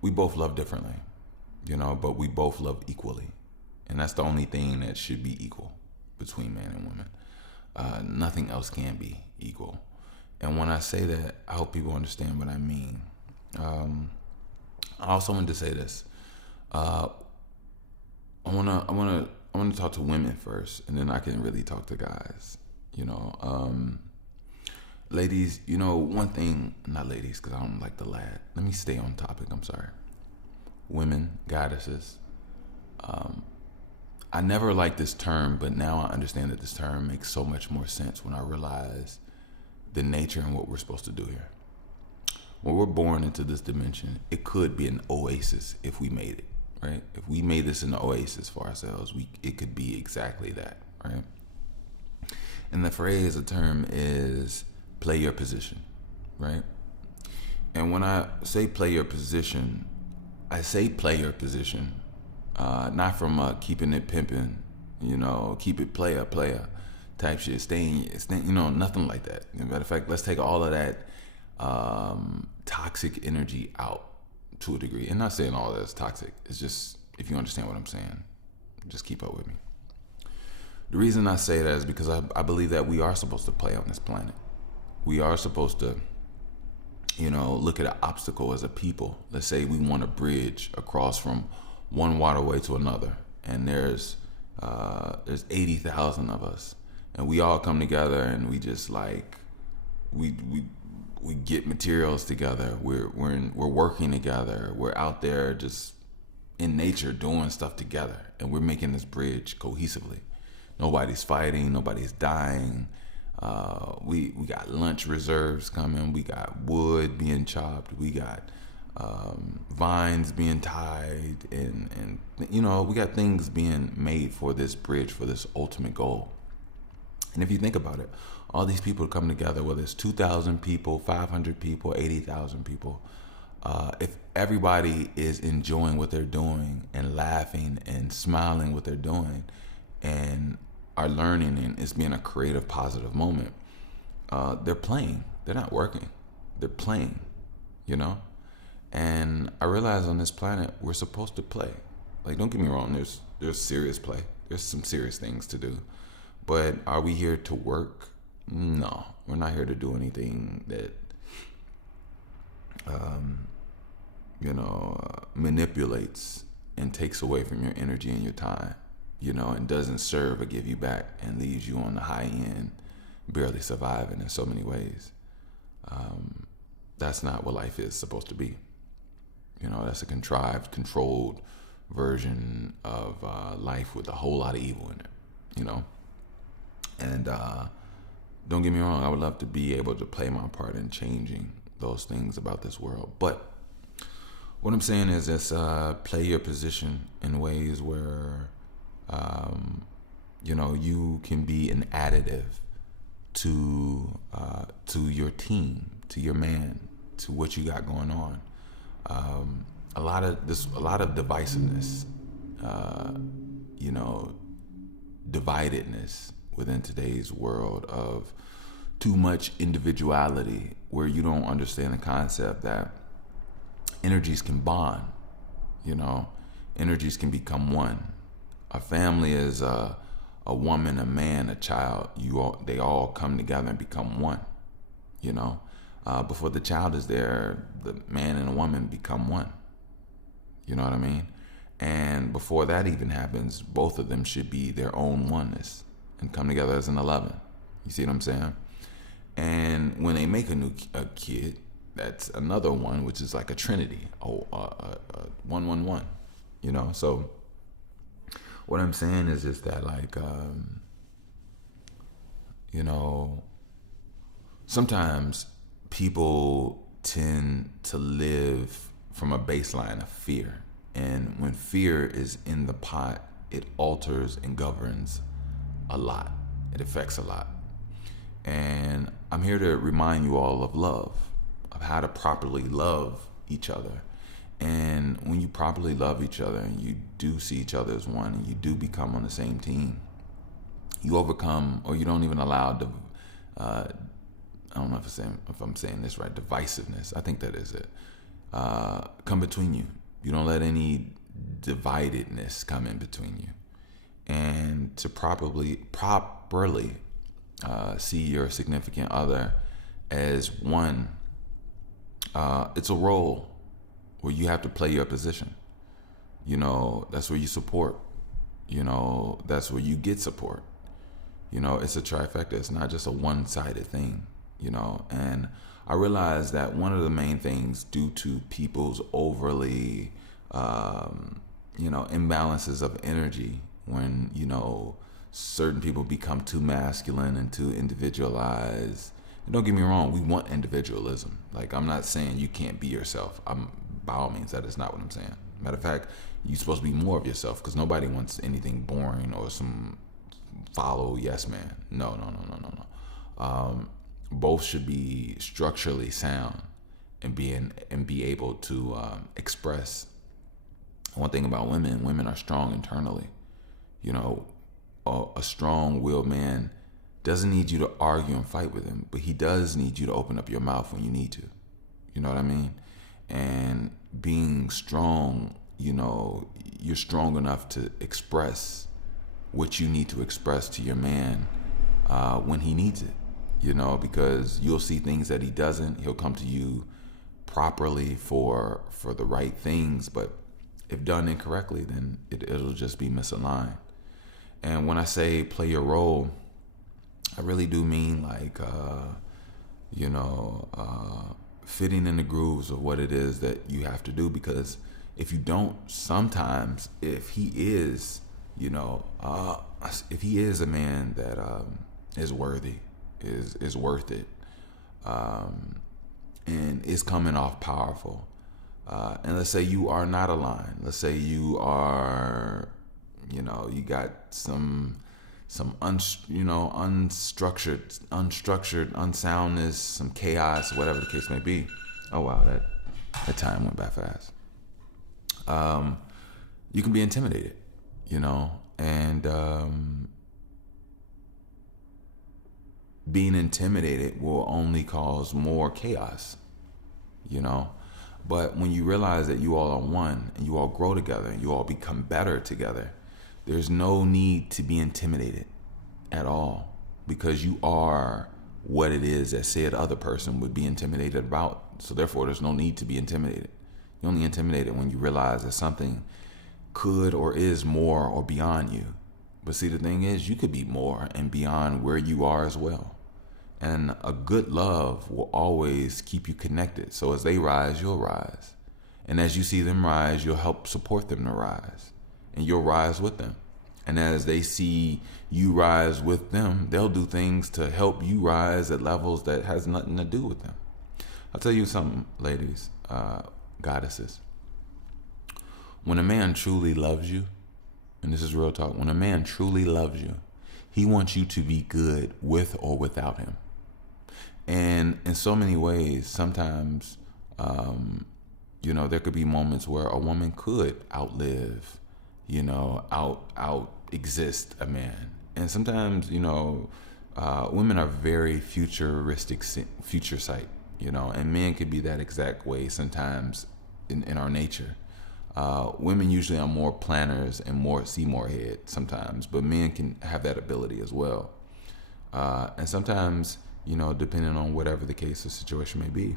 we both love differently, but we both love equally. And that's the only thing that should be equal between man and woman. Nothing else can be equal. And when I say that, I hope people understand what I mean. I also wanted to say this. Uh, I wanna talk to women first, and then I can really talk to guys. You know, ladies. You know, one thing, not ladies, because I don't like the lad. Let me stay on topic. I'm sorry. Women, goddesses. I never liked this term, but now I understand that this term makes so much more sense when I realize the nature and what we're supposed to do here. When we're born into this dimension, it could be an oasis if we made it, right? If we made this an oasis for ourselves, it could be exactly that, right? And the phrase, the term is play your position, right? And when I say play your position, I say play your position, not from keeping it pimping, keep it player type shit. Staying, nothing like that. Matter of fact, let's take all of that toxic energy out to a degree. And not saying all that's toxic. It's just, if you understand what I'm saying, just keep up with me. The reason I say that is because I believe that we are supposed to play on this planet. We are supposed to, look at an obstacle as a people. Let's say we want a bridge across from one waterway to another, and there's 80,000 of us, and we all come together, and we just we get materials together. We're working together. We're out there just in nature doing stuff together, and we're making this bridge cohesively. Nobody's fighting. Nobody's dying. We got lunch reserves coming. We got wood being chopped. We got vines being tied, and we got things being made for this bridge, for this ultimate goal. And if you think about it, all these people come together, whether it's 2,000 people, 500 people, 80,000 people, if everybody is enjoying what they're doing and laughing and smiling what they're doing and are learning, and it's being a creative, positive moment, they're playing. They're not working. They're playing, And I realize on this planet, we're supposed to play. Like, don't get me wrong, there's serious play. There's some serious things to do. But are we here to work? No, we're not here to do anything that, manipulates and takes away from your energy and your time, and doesn't serve or give you back and leaves you on the high end, barely surviving in so many ways. That's not what life is supposed to be. That's a contrived, controlled version of life with a whole lot of evil in it, And don't get me wrong, I would love to be able to play my part in changing those things about this world. But what I'm saying is this, play your position in ways where, you can be an additive to your team, to your man, to what you got going on. A lot of divisiveness, dividedness within today's world of too much individuality, where you don't understand the concept that energies can bond. Energies can become one. A family is a woman, a man, a child. They all come together and become one. Before the child is there, the man and the woman become one. You know what I mean? And before that even happens, both of them should be their own oneness and come together as an 11. You see what I'm saying? And when they make a kid, that's another one, which is like a trinity, 111. So what I'm saying is just that, sometimes people tend to live from a baseline of fear. And when fear is in the pot, it alters and governs a lot. It affects a lot. And I'm here to remind you all of love, of how to properly love each other. And when you properly love each other and you do see each other as one and you do become on the same team, you overcome, or you don't even allow I don't know if I'm saying this right, divisiveness. I think that is it. Come between you. You don't let any dividedness come in between you. And to properly see your significant other as one, it's a role where you have to play your position. That's where you support. That's where you get support. It's a trifecta. It's not just a one-sided thing. And I realized that one of the main things due to people's overly, imbalances of energy when, certain people become too masculine and too individualized. And don't get me wrong, we want individualism. Like, I'm not saying you can't be yourself. By all means, that is not what I'm saying. Matter of fact, you're supposed to be more of yourself, because nobody wants anything boring or some follow yes man. No. Both should be structurally sound and be able to express. One thing about women are strong internally. A strong-willed man doesn't need you to argue and fight with him, but he does need you to open up your mouth when you need to. You know what I mean? And being strong, you're strong enough to express what you need to express to your man when he needs it. Because you'll see things that he doesn't. He'll come to you properly for the right things, but if done incorrectly, then it'll just be misaligned. And when I say play your role, I really do mean like, fitting in the grooves of what it is that you have to do. Because if you don't, sometimes if he is, if he is a man that is worthy, is worth it, and is coming off powerful, and let's say you are not aligned. Let's say you are, you got some unstructured, unsoundness, some chaos, whatever the case may be. Oh wow, that time went by fast. You can be intimidated, and being intimidated will only cause more chaos, But when you realize that you all are one and you all grow together and you all become better together, there's no need to be intimidated at all, because you are what it is that said other person would be intimidated about. So therefore, there's no need to be intimidated. You're only intimidated when you realize that something could or is more or beyond you. But see, the thing is, you could be more and beyond where you are as well. And a good love will always keep you connected. So as they rise, you'll rise. And as you see them rise, you'll help support them to rise. And you'll rise with them. And as they see you rise with them, they'll do things to help you rise at levels that has nothing to do with them. I'll tell you something, ladies, goddesses. When a man truly loves you, and this is real talk, when a man truly loves you, he wants you to be good with or without him. And in so many ways, sometimes, there could be moments where a woman could outlive, out exist a man. And sometimes, women are very future sight, and men could be that exact way sometimes in our nature. Women usually are more planners and see more ahead sometimes, but men can have that ability as well. And sometimes, depending on whatever the case or situation may be,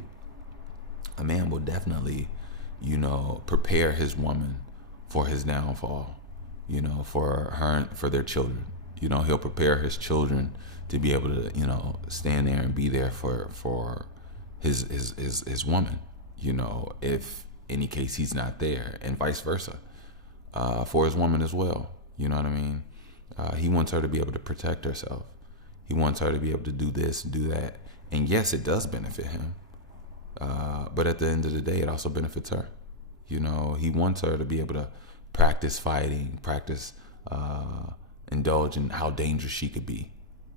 a man will definitely, prepare his woman for his downfall, for her, for their children. He'll prepare his children to be able to, stand there and be there for his woman, if any case he's not there, and vice versa, for his woman as well. You know what I mean? He wants her to be able to protect herself. He wants her to be able to do this and do that. And yes, it does benefit him. But at the end of the day, it also benefits her. He wants her to be able to practice fighting, indulge in how dangerous she could be,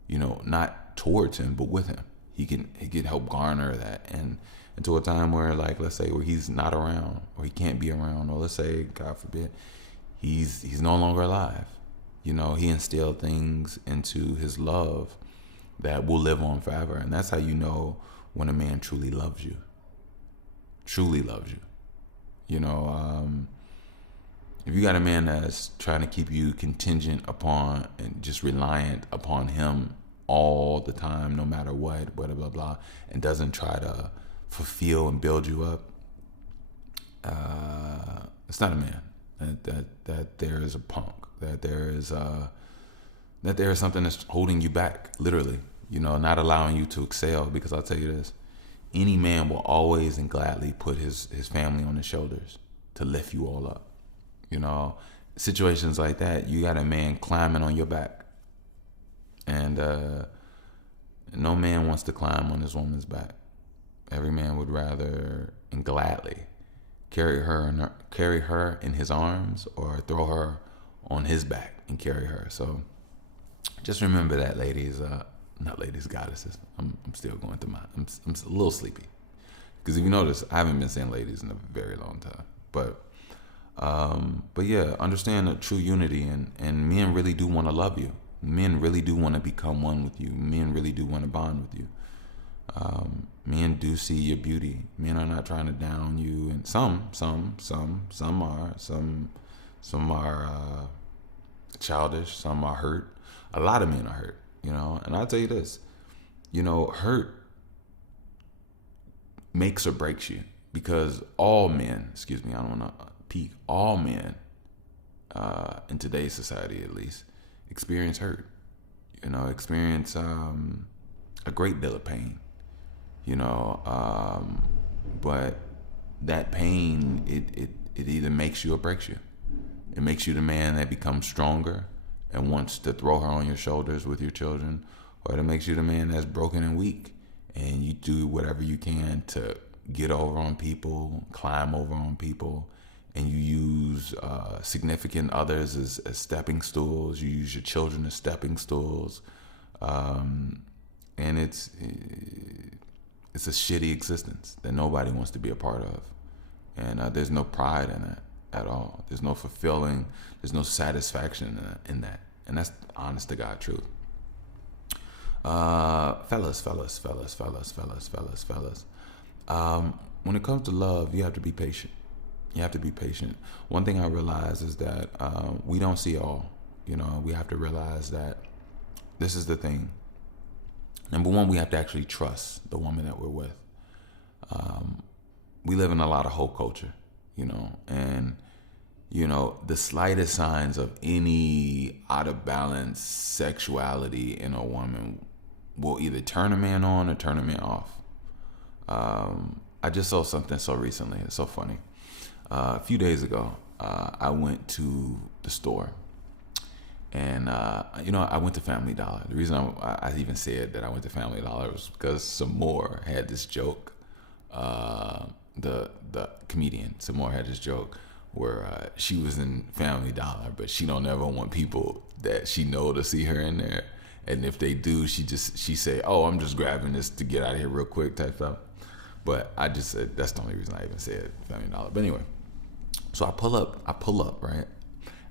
not towards him, but with him. He can help garner that. And until a time where, like, let's say where he's not around, or he can't be around, or let's say, God forbid, he's no longer alive. He instilled things into his love that will live on forever. And that's how you know when a man truly loves you. Truly loves you. If you got a man that's trying to keep you contingent upon and just reliant upon him all the time, no matter what, blah, blah, blah, and doesn't try to fulfill and build you up, it's not a man. That there is a punk, that there is something that's holding you back, literally, not allowing you to excel. Because I'll tell you this, any man will always and gladly put his family on his shoulders to lift you all up. Situations like that, you got a man climbing on your back. And no man wants to climb on his woman's back. Every man would rather and gladly carry her in his arms, or throw her on his back and carry her. So just remember that, ladies. Not ladies, goddesses. I'm still going through I'm a little sleepy. Because if you notice, I haven't been saying ladies in a very long time. But yeah, understand the true unity, and men really do want to love you. Men really do want to become one with you. Men really do want to bond with you. Men do see your beauty. Men are not trying to down you, and some are childish. Some are hurt. A lot of men are hurt, And I'll tell you this, hurt makes or breaks you, because all men, I don't want to peak. All men, in today's society at least, experience hurt. Experience a great deal of pain. But that pain, it either makes you or breaks you. It makes you the man that becomes stronger and wants to throw her on your shoulders with your children, or it makes you the man that's broken and weak, and you do whatever you can to get over on people, climb over on people, and you use significant others as stepping stools. You use your children as stepping stools, and it's a shitty existence that nobody wants to be a part of, and there's no pride in it at all. There's no fulfilling. There's no satisfaction in that, and that's honest to God truth. Fellas. When it comes to love, you have to be patient. You have to be patient. One thing I realize is that we don't see all. We have to realize that this is the thing. Number one, we have to actually trust the woman that we're with. We live in a lot of hoe culture, and the slightest signs of any out of balance sexuality in a woman will either turn a man on or turn a man off. I just saw something so recently. It's so funny. A few days ago, I went to the store, and I went to Family Dollar. The reason I even said that I went to Family Dollar was because Samore had this joke. The comedian Samore had this joke where she was in Family Dollar, but she don't ever want people that she know to see her in there. And if they do, she say, "Oh, I'm just grabbing this to get out of here real quick," type stuff. But I just said, that's the only reason I even said Family Dollar. But anyway, so I pull up, right?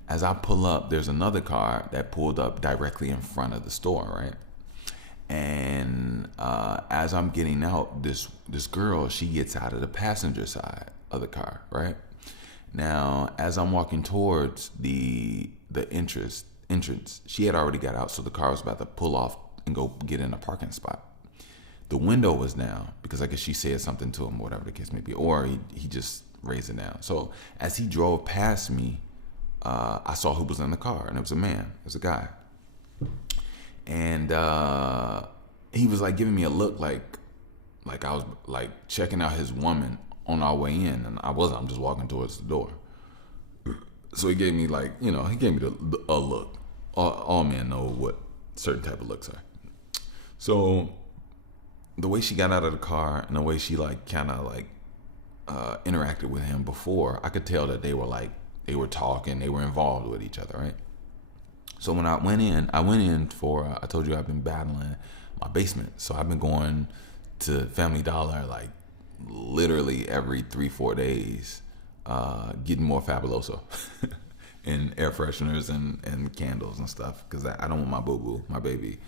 As I pull up, there's another car that pulled up directly in front of the store, right? And as I'm getting out, this girl, she gets out of the passenger side of the car, right? Now, as I'm walking towards the entrance, she had already got out, so the car was about to pull off and go get in a parking spot. The window was down because I guess she said something to him, whatever the case may be, or he just raised it down. So as he drove past me, I saw who was in the car, and it was a man. It was a guy. And he was like giving me a look like I was like checking out his woman on our way in, and I wasn't. I'm just walking towards the door. So he gave me a look. All men know what certain type of looks are. So the way she got out of the car and the way she interacted with him before, I could tell that they were talking, they were involved with each other, right? So when I went in for, I told you I've been battling my basement. So I've been going to Family Dollar literally every 3-4 days, getting more Fabuloso and air fresheners and candles and stuff. Cause I don't want my boo-boo, my baby,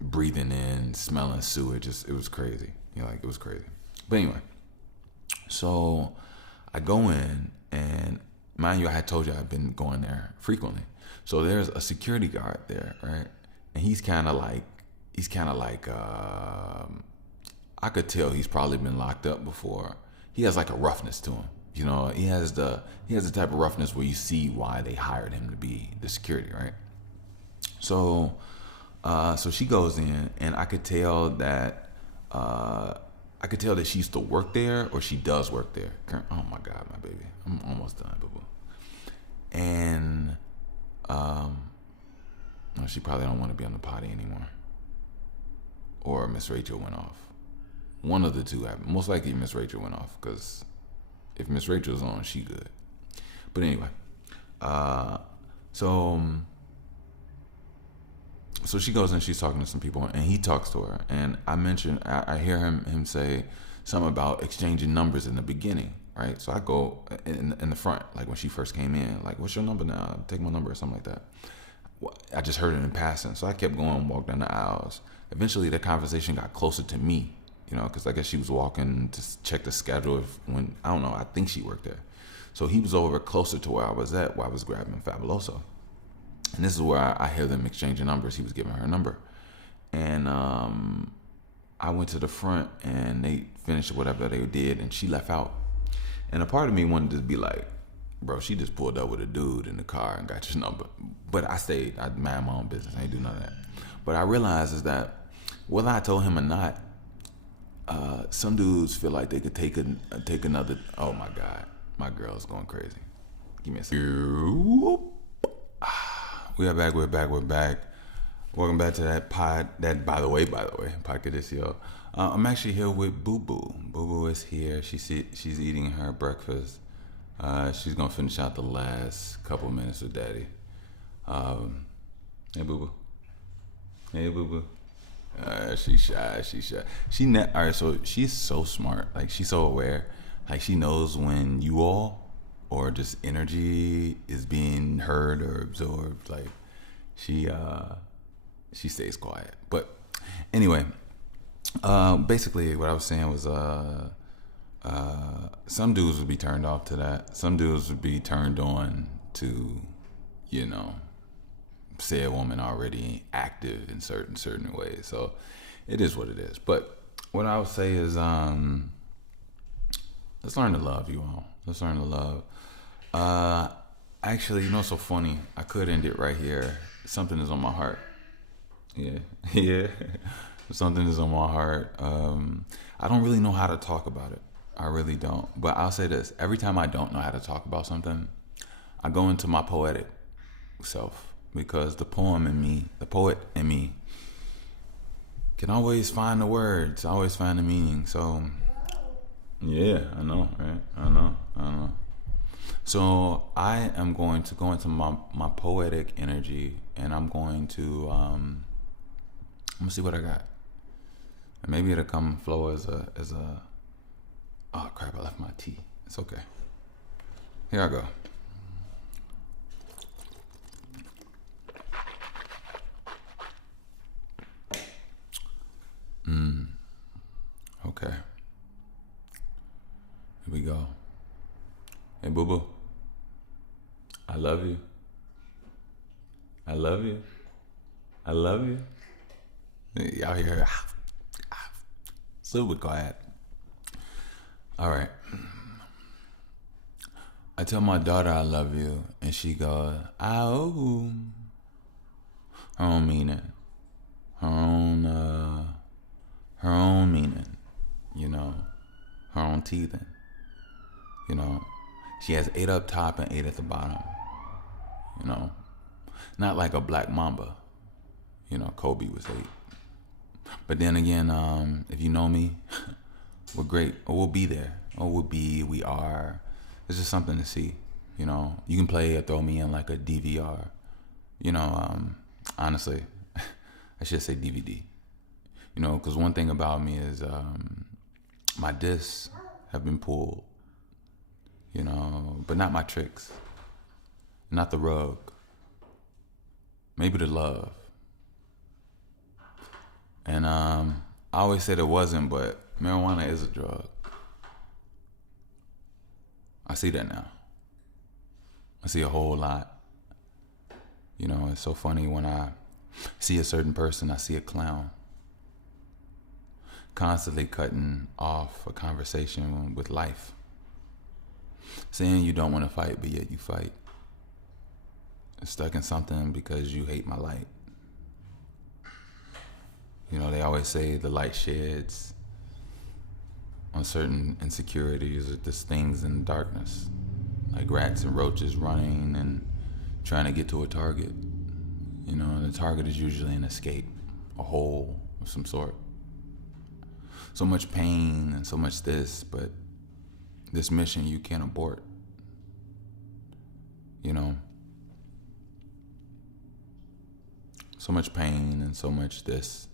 breathing in, smelling sewage. It was crazy. It was crazy. But anyway, so I go in, and mind you, I had told you I've been going there frequently. So there's a security guard there, right? and he's kind of like I could tell he's probably been locked up before. He has like a roughness to him. You know, he has the type of roughness where you see why they hired him to be the security, right? So, so she goes in, and I could tell that she used to work there, or she does work there. Oh my God, my baby, I'm almost done, boo boo. And no, she probably don't want to be on the potty anymore, or Miss Rachel went off. One of the two happened. Most likely Miss Rachel went off, because if Miss Rachel's on, she good. But anyway, so she goes and she's talking to some people, and he talks to her. And I hear him say something about exchanging numbers in the beginning, right? So I go in the front, like when she first came in, like, what's your number now? Take my number, or something like that. I just heard it in passing. So I kept going, walked down the aisles. Eventually the conversation got closer to me, you know, because I guess she was walking to check the schedule I don't know, I think she worked there. So he was over closer to where I was at, where I was grabbing Fabuloso. And this is where I hear them exchanging numbers. He was giving her a number. And I went to the front, and they finished whatever they did, and she left out. And a part of me wanted to be like, bro, she just pulled up with a dude in the car and got your number. But I stayed. I mind my own business. I ain't do none of that. But I realized is that whether I told him or not, some dudes feel like they could take another. Oh my God, my girl's going crazy. Give me a second. We are back. We're back. Welcome back to that pod. That by the way, Podcadisio. I'm actually here with Boo Boo. Boo Boo is here. She's eating her breakfast. She's gonna finish out the last couple minutes with Daddy. Hey Boo Boo. Hey Boo Boo. She's shy. All right. So she's so smart. Like, she's so aware. Like, she knows when you all or just energy is being heard or absorbed. Like, she stays quiet. But anyway, basically what I was saying was some dudes would be turned off to that. Some dudes would be turned on to, you know, say a woman already active in certain ways. So it is what it is. But what I would say is let's learn to love, you all. Let's learn to love. Actually, you know what's so funny? I could end it right here. Something is on my heart. Yeah. Something is on my heart. I don't really know how to talk about it. I really don't. But I'll say this. Every time I don't know how to talk about something, I go into my poetic self. Because the poet in me, can always find the words, always find the meaning. So, yeah, I know, right? I know. So I am going to go into my poetic energy, and I'm going to, I'm gonna see what I got. And maybe it'll come flow as a, oh crap, I left my tea. It's okay. Here I go. Okay. Here we go. Hey, Boo Boo. I love you. I love you. I love you. Y'all hear super quiet. All right. I tell my daughter I love you, and she goes, "Ow." Her own meaning. Her own meaning, you know, her own teething, you know. She has 8 up top and 8 at the bottom, you know. Not like a black mamba, you know. Kobe was 8. But then again, if you know me, we're great, or we'll be there, or we are. It's just something to see, you know. You can play or throw me in like a DVR, you know. Honestly, I should say DVD. You know, because one thing about me is my discs have been pulled, you know, but not my tricks, not the rug, maybe the love. And I always said it wasn't, but marijuana is a drug. I see that now. I see a whole lot. You know, it's so funny when I See a certain person, I see a clown. Constantly cutting off a conversation with life. Saying you don't want to fight, but yet you fight. Stuck in something because you hate my light. You know, they always say the light sheds on certain insecurities or just things in darkness. Like rats and roaches running and trying to get to a target. You know, and the target is usually an escape, a hole of some sort. So much pain and so much this, but this mission you can't abort. You know, so much pain and so much this.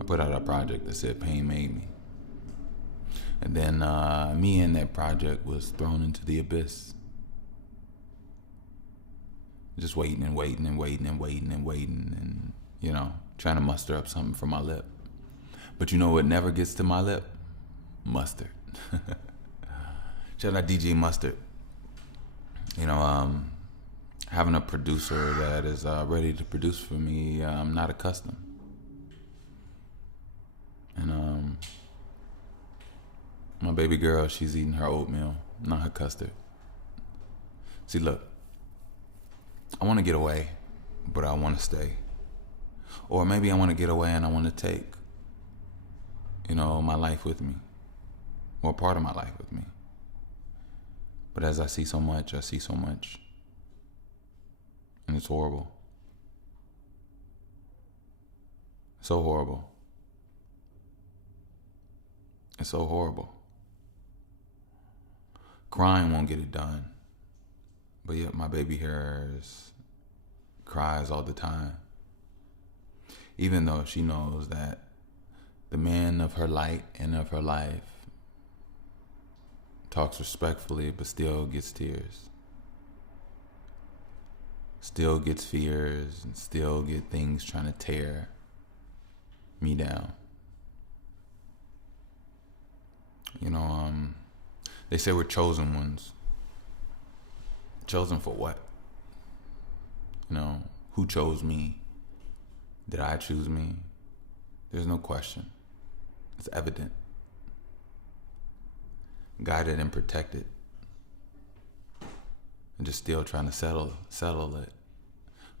I put out a project that said pain made me. And then me and that project was thrown into the abyss. Just waiting and waiting and waiting and waiting and waiting and, you know, trying to muster up something from my lip. But you know what never gets to my lip? Mustard. Shout out DJ Mustard. You know, having a producer that is ready to produce for me, I'm not accustomed. And my baby girl, she's eating her oatmeal, not her custard. See, look, I want to get away, but I want to stay. Or maybe I want to get away and I want to take, you know, my life with me, or part of my life with me. But as I see so much, I see so much. And it's horrible. So horrible. It's so horrible. Crying won't get it done. But yet my baby hears cries all the time. Even though she knows that the man of her light and of her life talks respectfully, but still gets tears. Still gets fears and still get things trying to tear me down. You know, they say we're chosen ones. Chosen for what? You know, who chose me? Did I choose me? There's no question. It's evident. Guided and protected. And just still trying to settle it.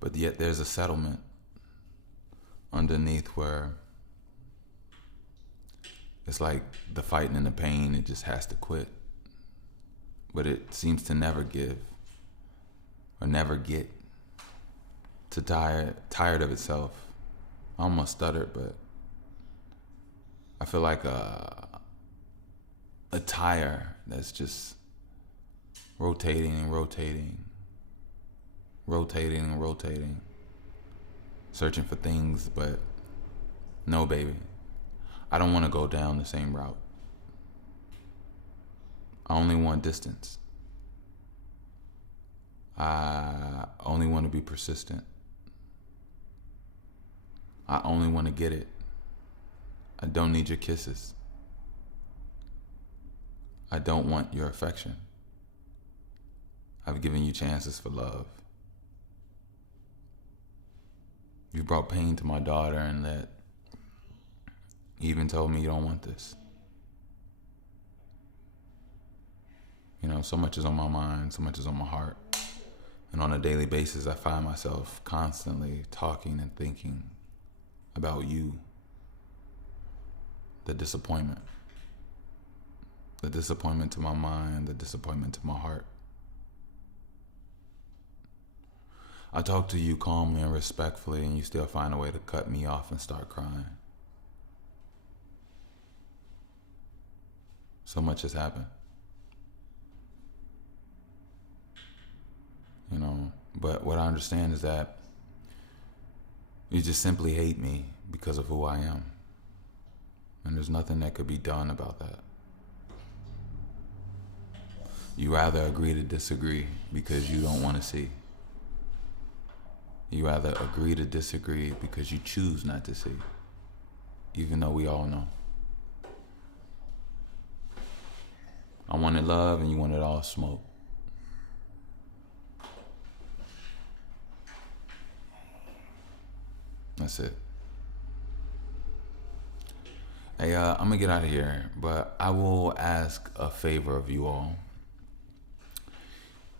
But yet there's a settlement underneath where it's like the fighting and the pain, it just has to quit. But it seems to never give or never get to tired of itself. I almost stuttered, but I feel like a tire that's just rotating and rotating, rotating and rotating, searching for things, but no, baby. I don't want to go down the same route. I only want distance. I only want to be persistent. I only want to get it. I don't need your kisses. I don't want your affection. I've given you chances for love. You brought pain to my daughter and that even told me you don't want this. You know, so much is on my mind, so much is on my heart. And on a daily basis, I find myself constantly talking and thinking about you. The disappointment. The disappointment to my mind, the disappointment to my heart. I talk to you calmly and respectfully, and you still find a way to cut me off and start crying. So much has happened. You know, but what I understand is that you just simply hate me because of who I am. And there's nothing that could be done about that. You rather agree to disagree because you don't want to see. You rather agree to disagree because you choose not to see, even though we all know. I wanted love and you wanted all smoke. That's it. Hey, I'm gonna get out of here, but I will ask a favor of you all.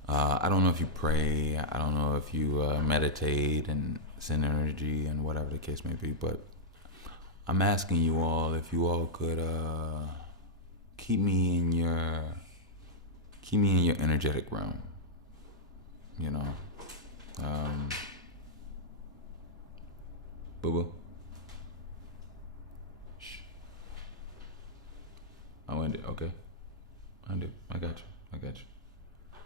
I don't know if you pray. I don't know if you meditate and send energy and whatever the case may be, but I'm asking you all if you all could keep me in your energetic realm. You know, boo boo. Shh. I went it. Okay, I got you. I got you.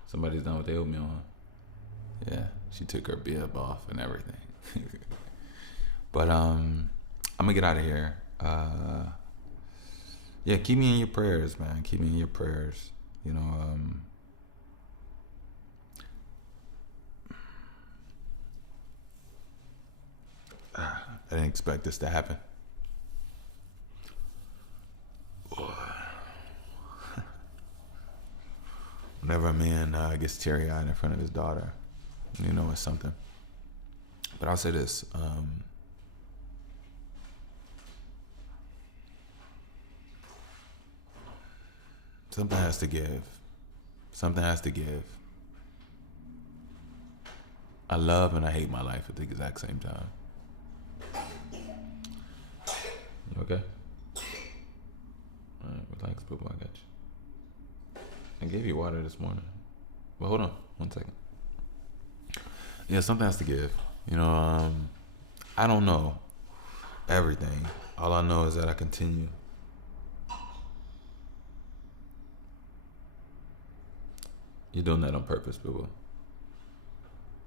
Somebody's done with their oatmeal, huh? Yeah, she took her bib off and everything. But I'm gonna get out of here. Yeah, keep me in your prayers, man. Keep me in your prayers. You know, I didn't expect this to happen. Whenever a man gets teary-eyed in front of his daughter, you know it's something. But I'll say this. Something has to give. Something has to give. I love and I hate my life at the exact same time. You okay? All right, relax, boo. I got you. I gave you water this morning. But hold on, 1 second. Yeah, something has to give. You know, I don't know everything. All I know is that I continue. You're doing that on purpose, boo.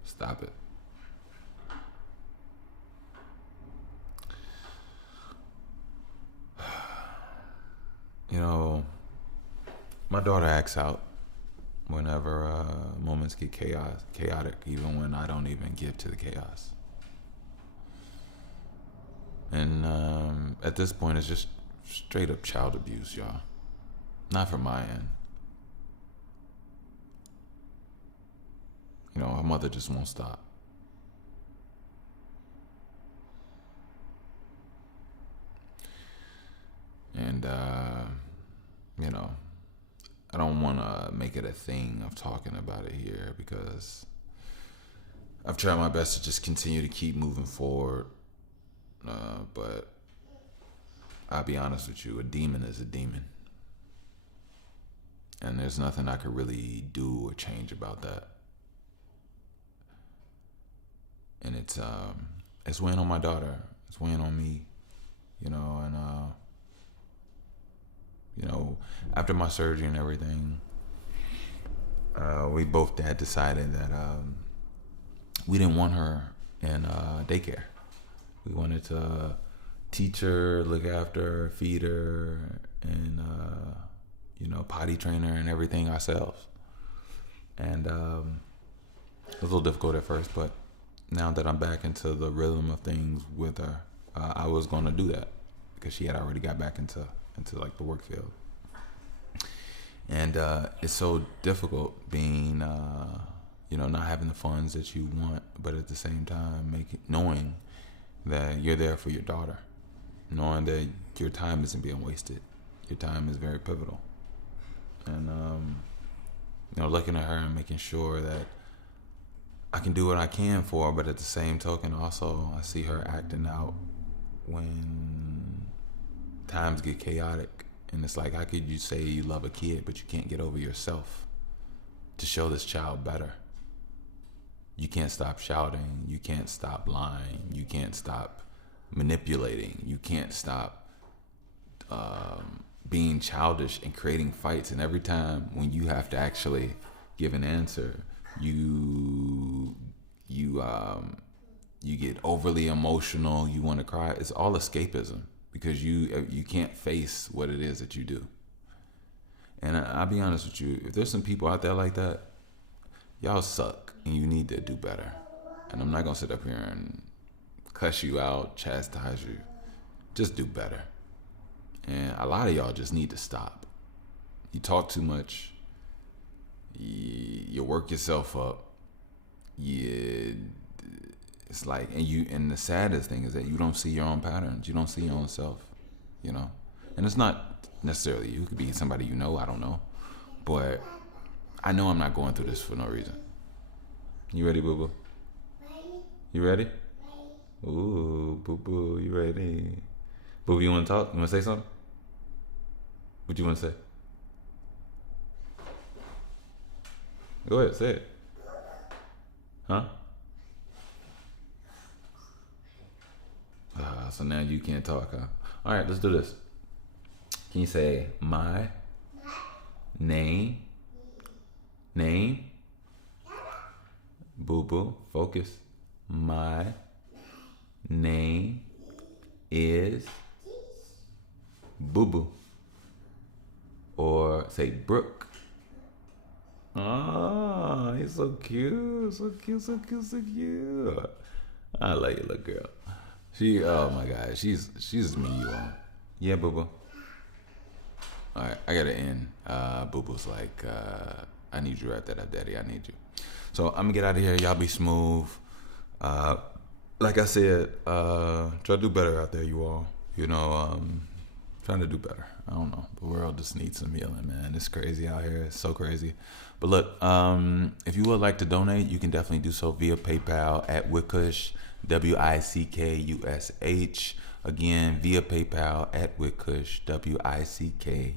Stop it. You know, my daughter acts out whenever moments get chaotic, even when I don't even give to the chaos. And at this point, it's just straight up child abuse, y'all. Not from my end. You know, her mother just won't stop. And, you know, I don't want to make it a thing of talking about it here because I've tried my best to just continue to keep moving forward. But I'll be honest with you, a demon is a demon. And there's nothing I could really do or change about that. And it's weighing on my daughter. It's weighing on me, you know, and you know, after my surgery and everything, we both had decided that we didn't want her in daycare. We wanted to teach her, look after her, feed her, and you know, potty train her and everything ourselves. And it was a little difficult at first, but now that I'm back into the rhythm of things with her, I was going to do that because she had already got back into like the work field. And it's so difficult being, you know, not having the funds that you want, but at the same time knowing that you're there for your daughter, knowing that your time isn't being wasted. Your time is very pivotal. And, you know, looking at her and making sure that I can do what I can for her, but at the same token, also, I see her acting out when times get chaotic. And it's like, how could you say you love a kid, but you can't get over yourself to show this child better? You can't stop shouting. You can't stop lying. You can't stop manipulating. You can't stop being childish and creating fights. And every time when you have to actually give an answer, you get overly emotional. You want to cry. It's all escapism because you can't face what it is that you do. And I'll be honest with you, if there's some people out there like that, y'all suck and you need to do better. And I'm not gonna sit up here and cuss you out, chastise you. Just do better. And a lot of y'all just need to stop. You talk too much. You work yourself up. it's like, and the saddest thing is that you don't see your own patterns. You don't see your own self, you know. And it's not necessarily you. It could be somebody you know. I don't know, but I know I'm not going through this for no reason. You ready, boo boo? You ready? Ooh, boo boo, you ready? Boo boo, you want to talk? You want to say something? What you want to say? Go ahead, say it. Huh? So now you can't talk, huh? All right, let's do this. Can you say my name? Name? Boo boo, focus. My name is Boo Boo. Or say Brooke. Oh, he's so cute, so cute, so cute, so cute. I like your little girl. Oh my God, she's me, you all. Yeah, Boo Boo. All right, I gotta end. Boo Boo's like, I need you right there, Daddy. I need you. So I'm gonna get out of here. Y'all be smooth. Like I said, try to do better out there, you all. You know, trying to do better. I don't know. The world just needs some healing, man. It's crazy out here. It's so crazy. But look, if you would like to donate, you can definitely do so via PayPal at Wickush, WICKUSH. Again, via PayPal at Wickush,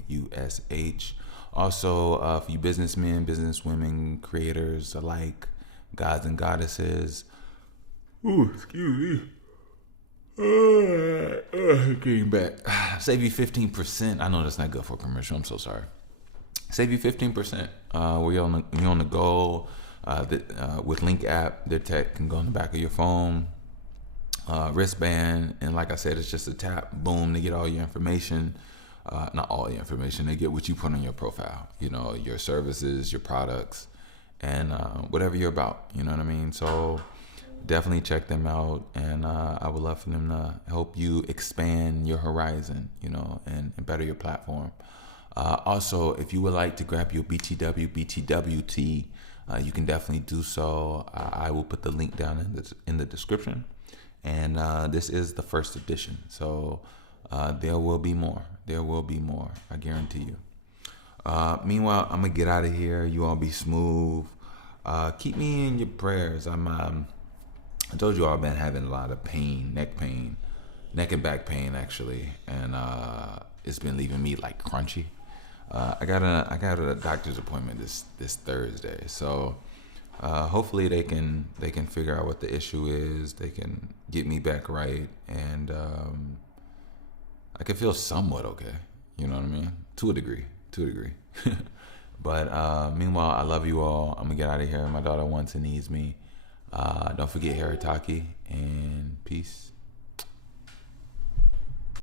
WICKUSH. Also, for you businessmen, businesswomen, creators alike, gods and goddesses. Ooh, excuse me. Getting back. Save you 15%. I know that's not good for a commercial. I'm so sorry. Save you 15%. We're on the go. With Link app, their tech can go on the back of your phone. Wristband, and like I said, it's just a tap, boom, they get all your information. Not all your information. They get what you put on your profile. You know, your services, your products, and whatever you're about. You know what I mean? So definitely check them out, and I would love for them to help you expand your horizon, you know, and better your platform. Also, if you would like to grab your BTWT, you can definitely do so. I will put the link down in the description, and this is the first edition, so there will be more. There will be more. I guarantee you. Meanwhile, I'm gonna get out of here. You all be smooth. Keep me in your prayers. I told you all I've been having a lot of pain, neck and back pain actually, and it's been leaving me like crunchy. I got a doctor's appointment this Thursday, so hopefully they can figure out what the issue is. They can get me back right, and I can feel somewhat okay. You know what I mean? To a degree. But meanwhile, I love you all. I'm gonna get out of here. My daughter wants and needs me. Don't forget Haritaki, and peace.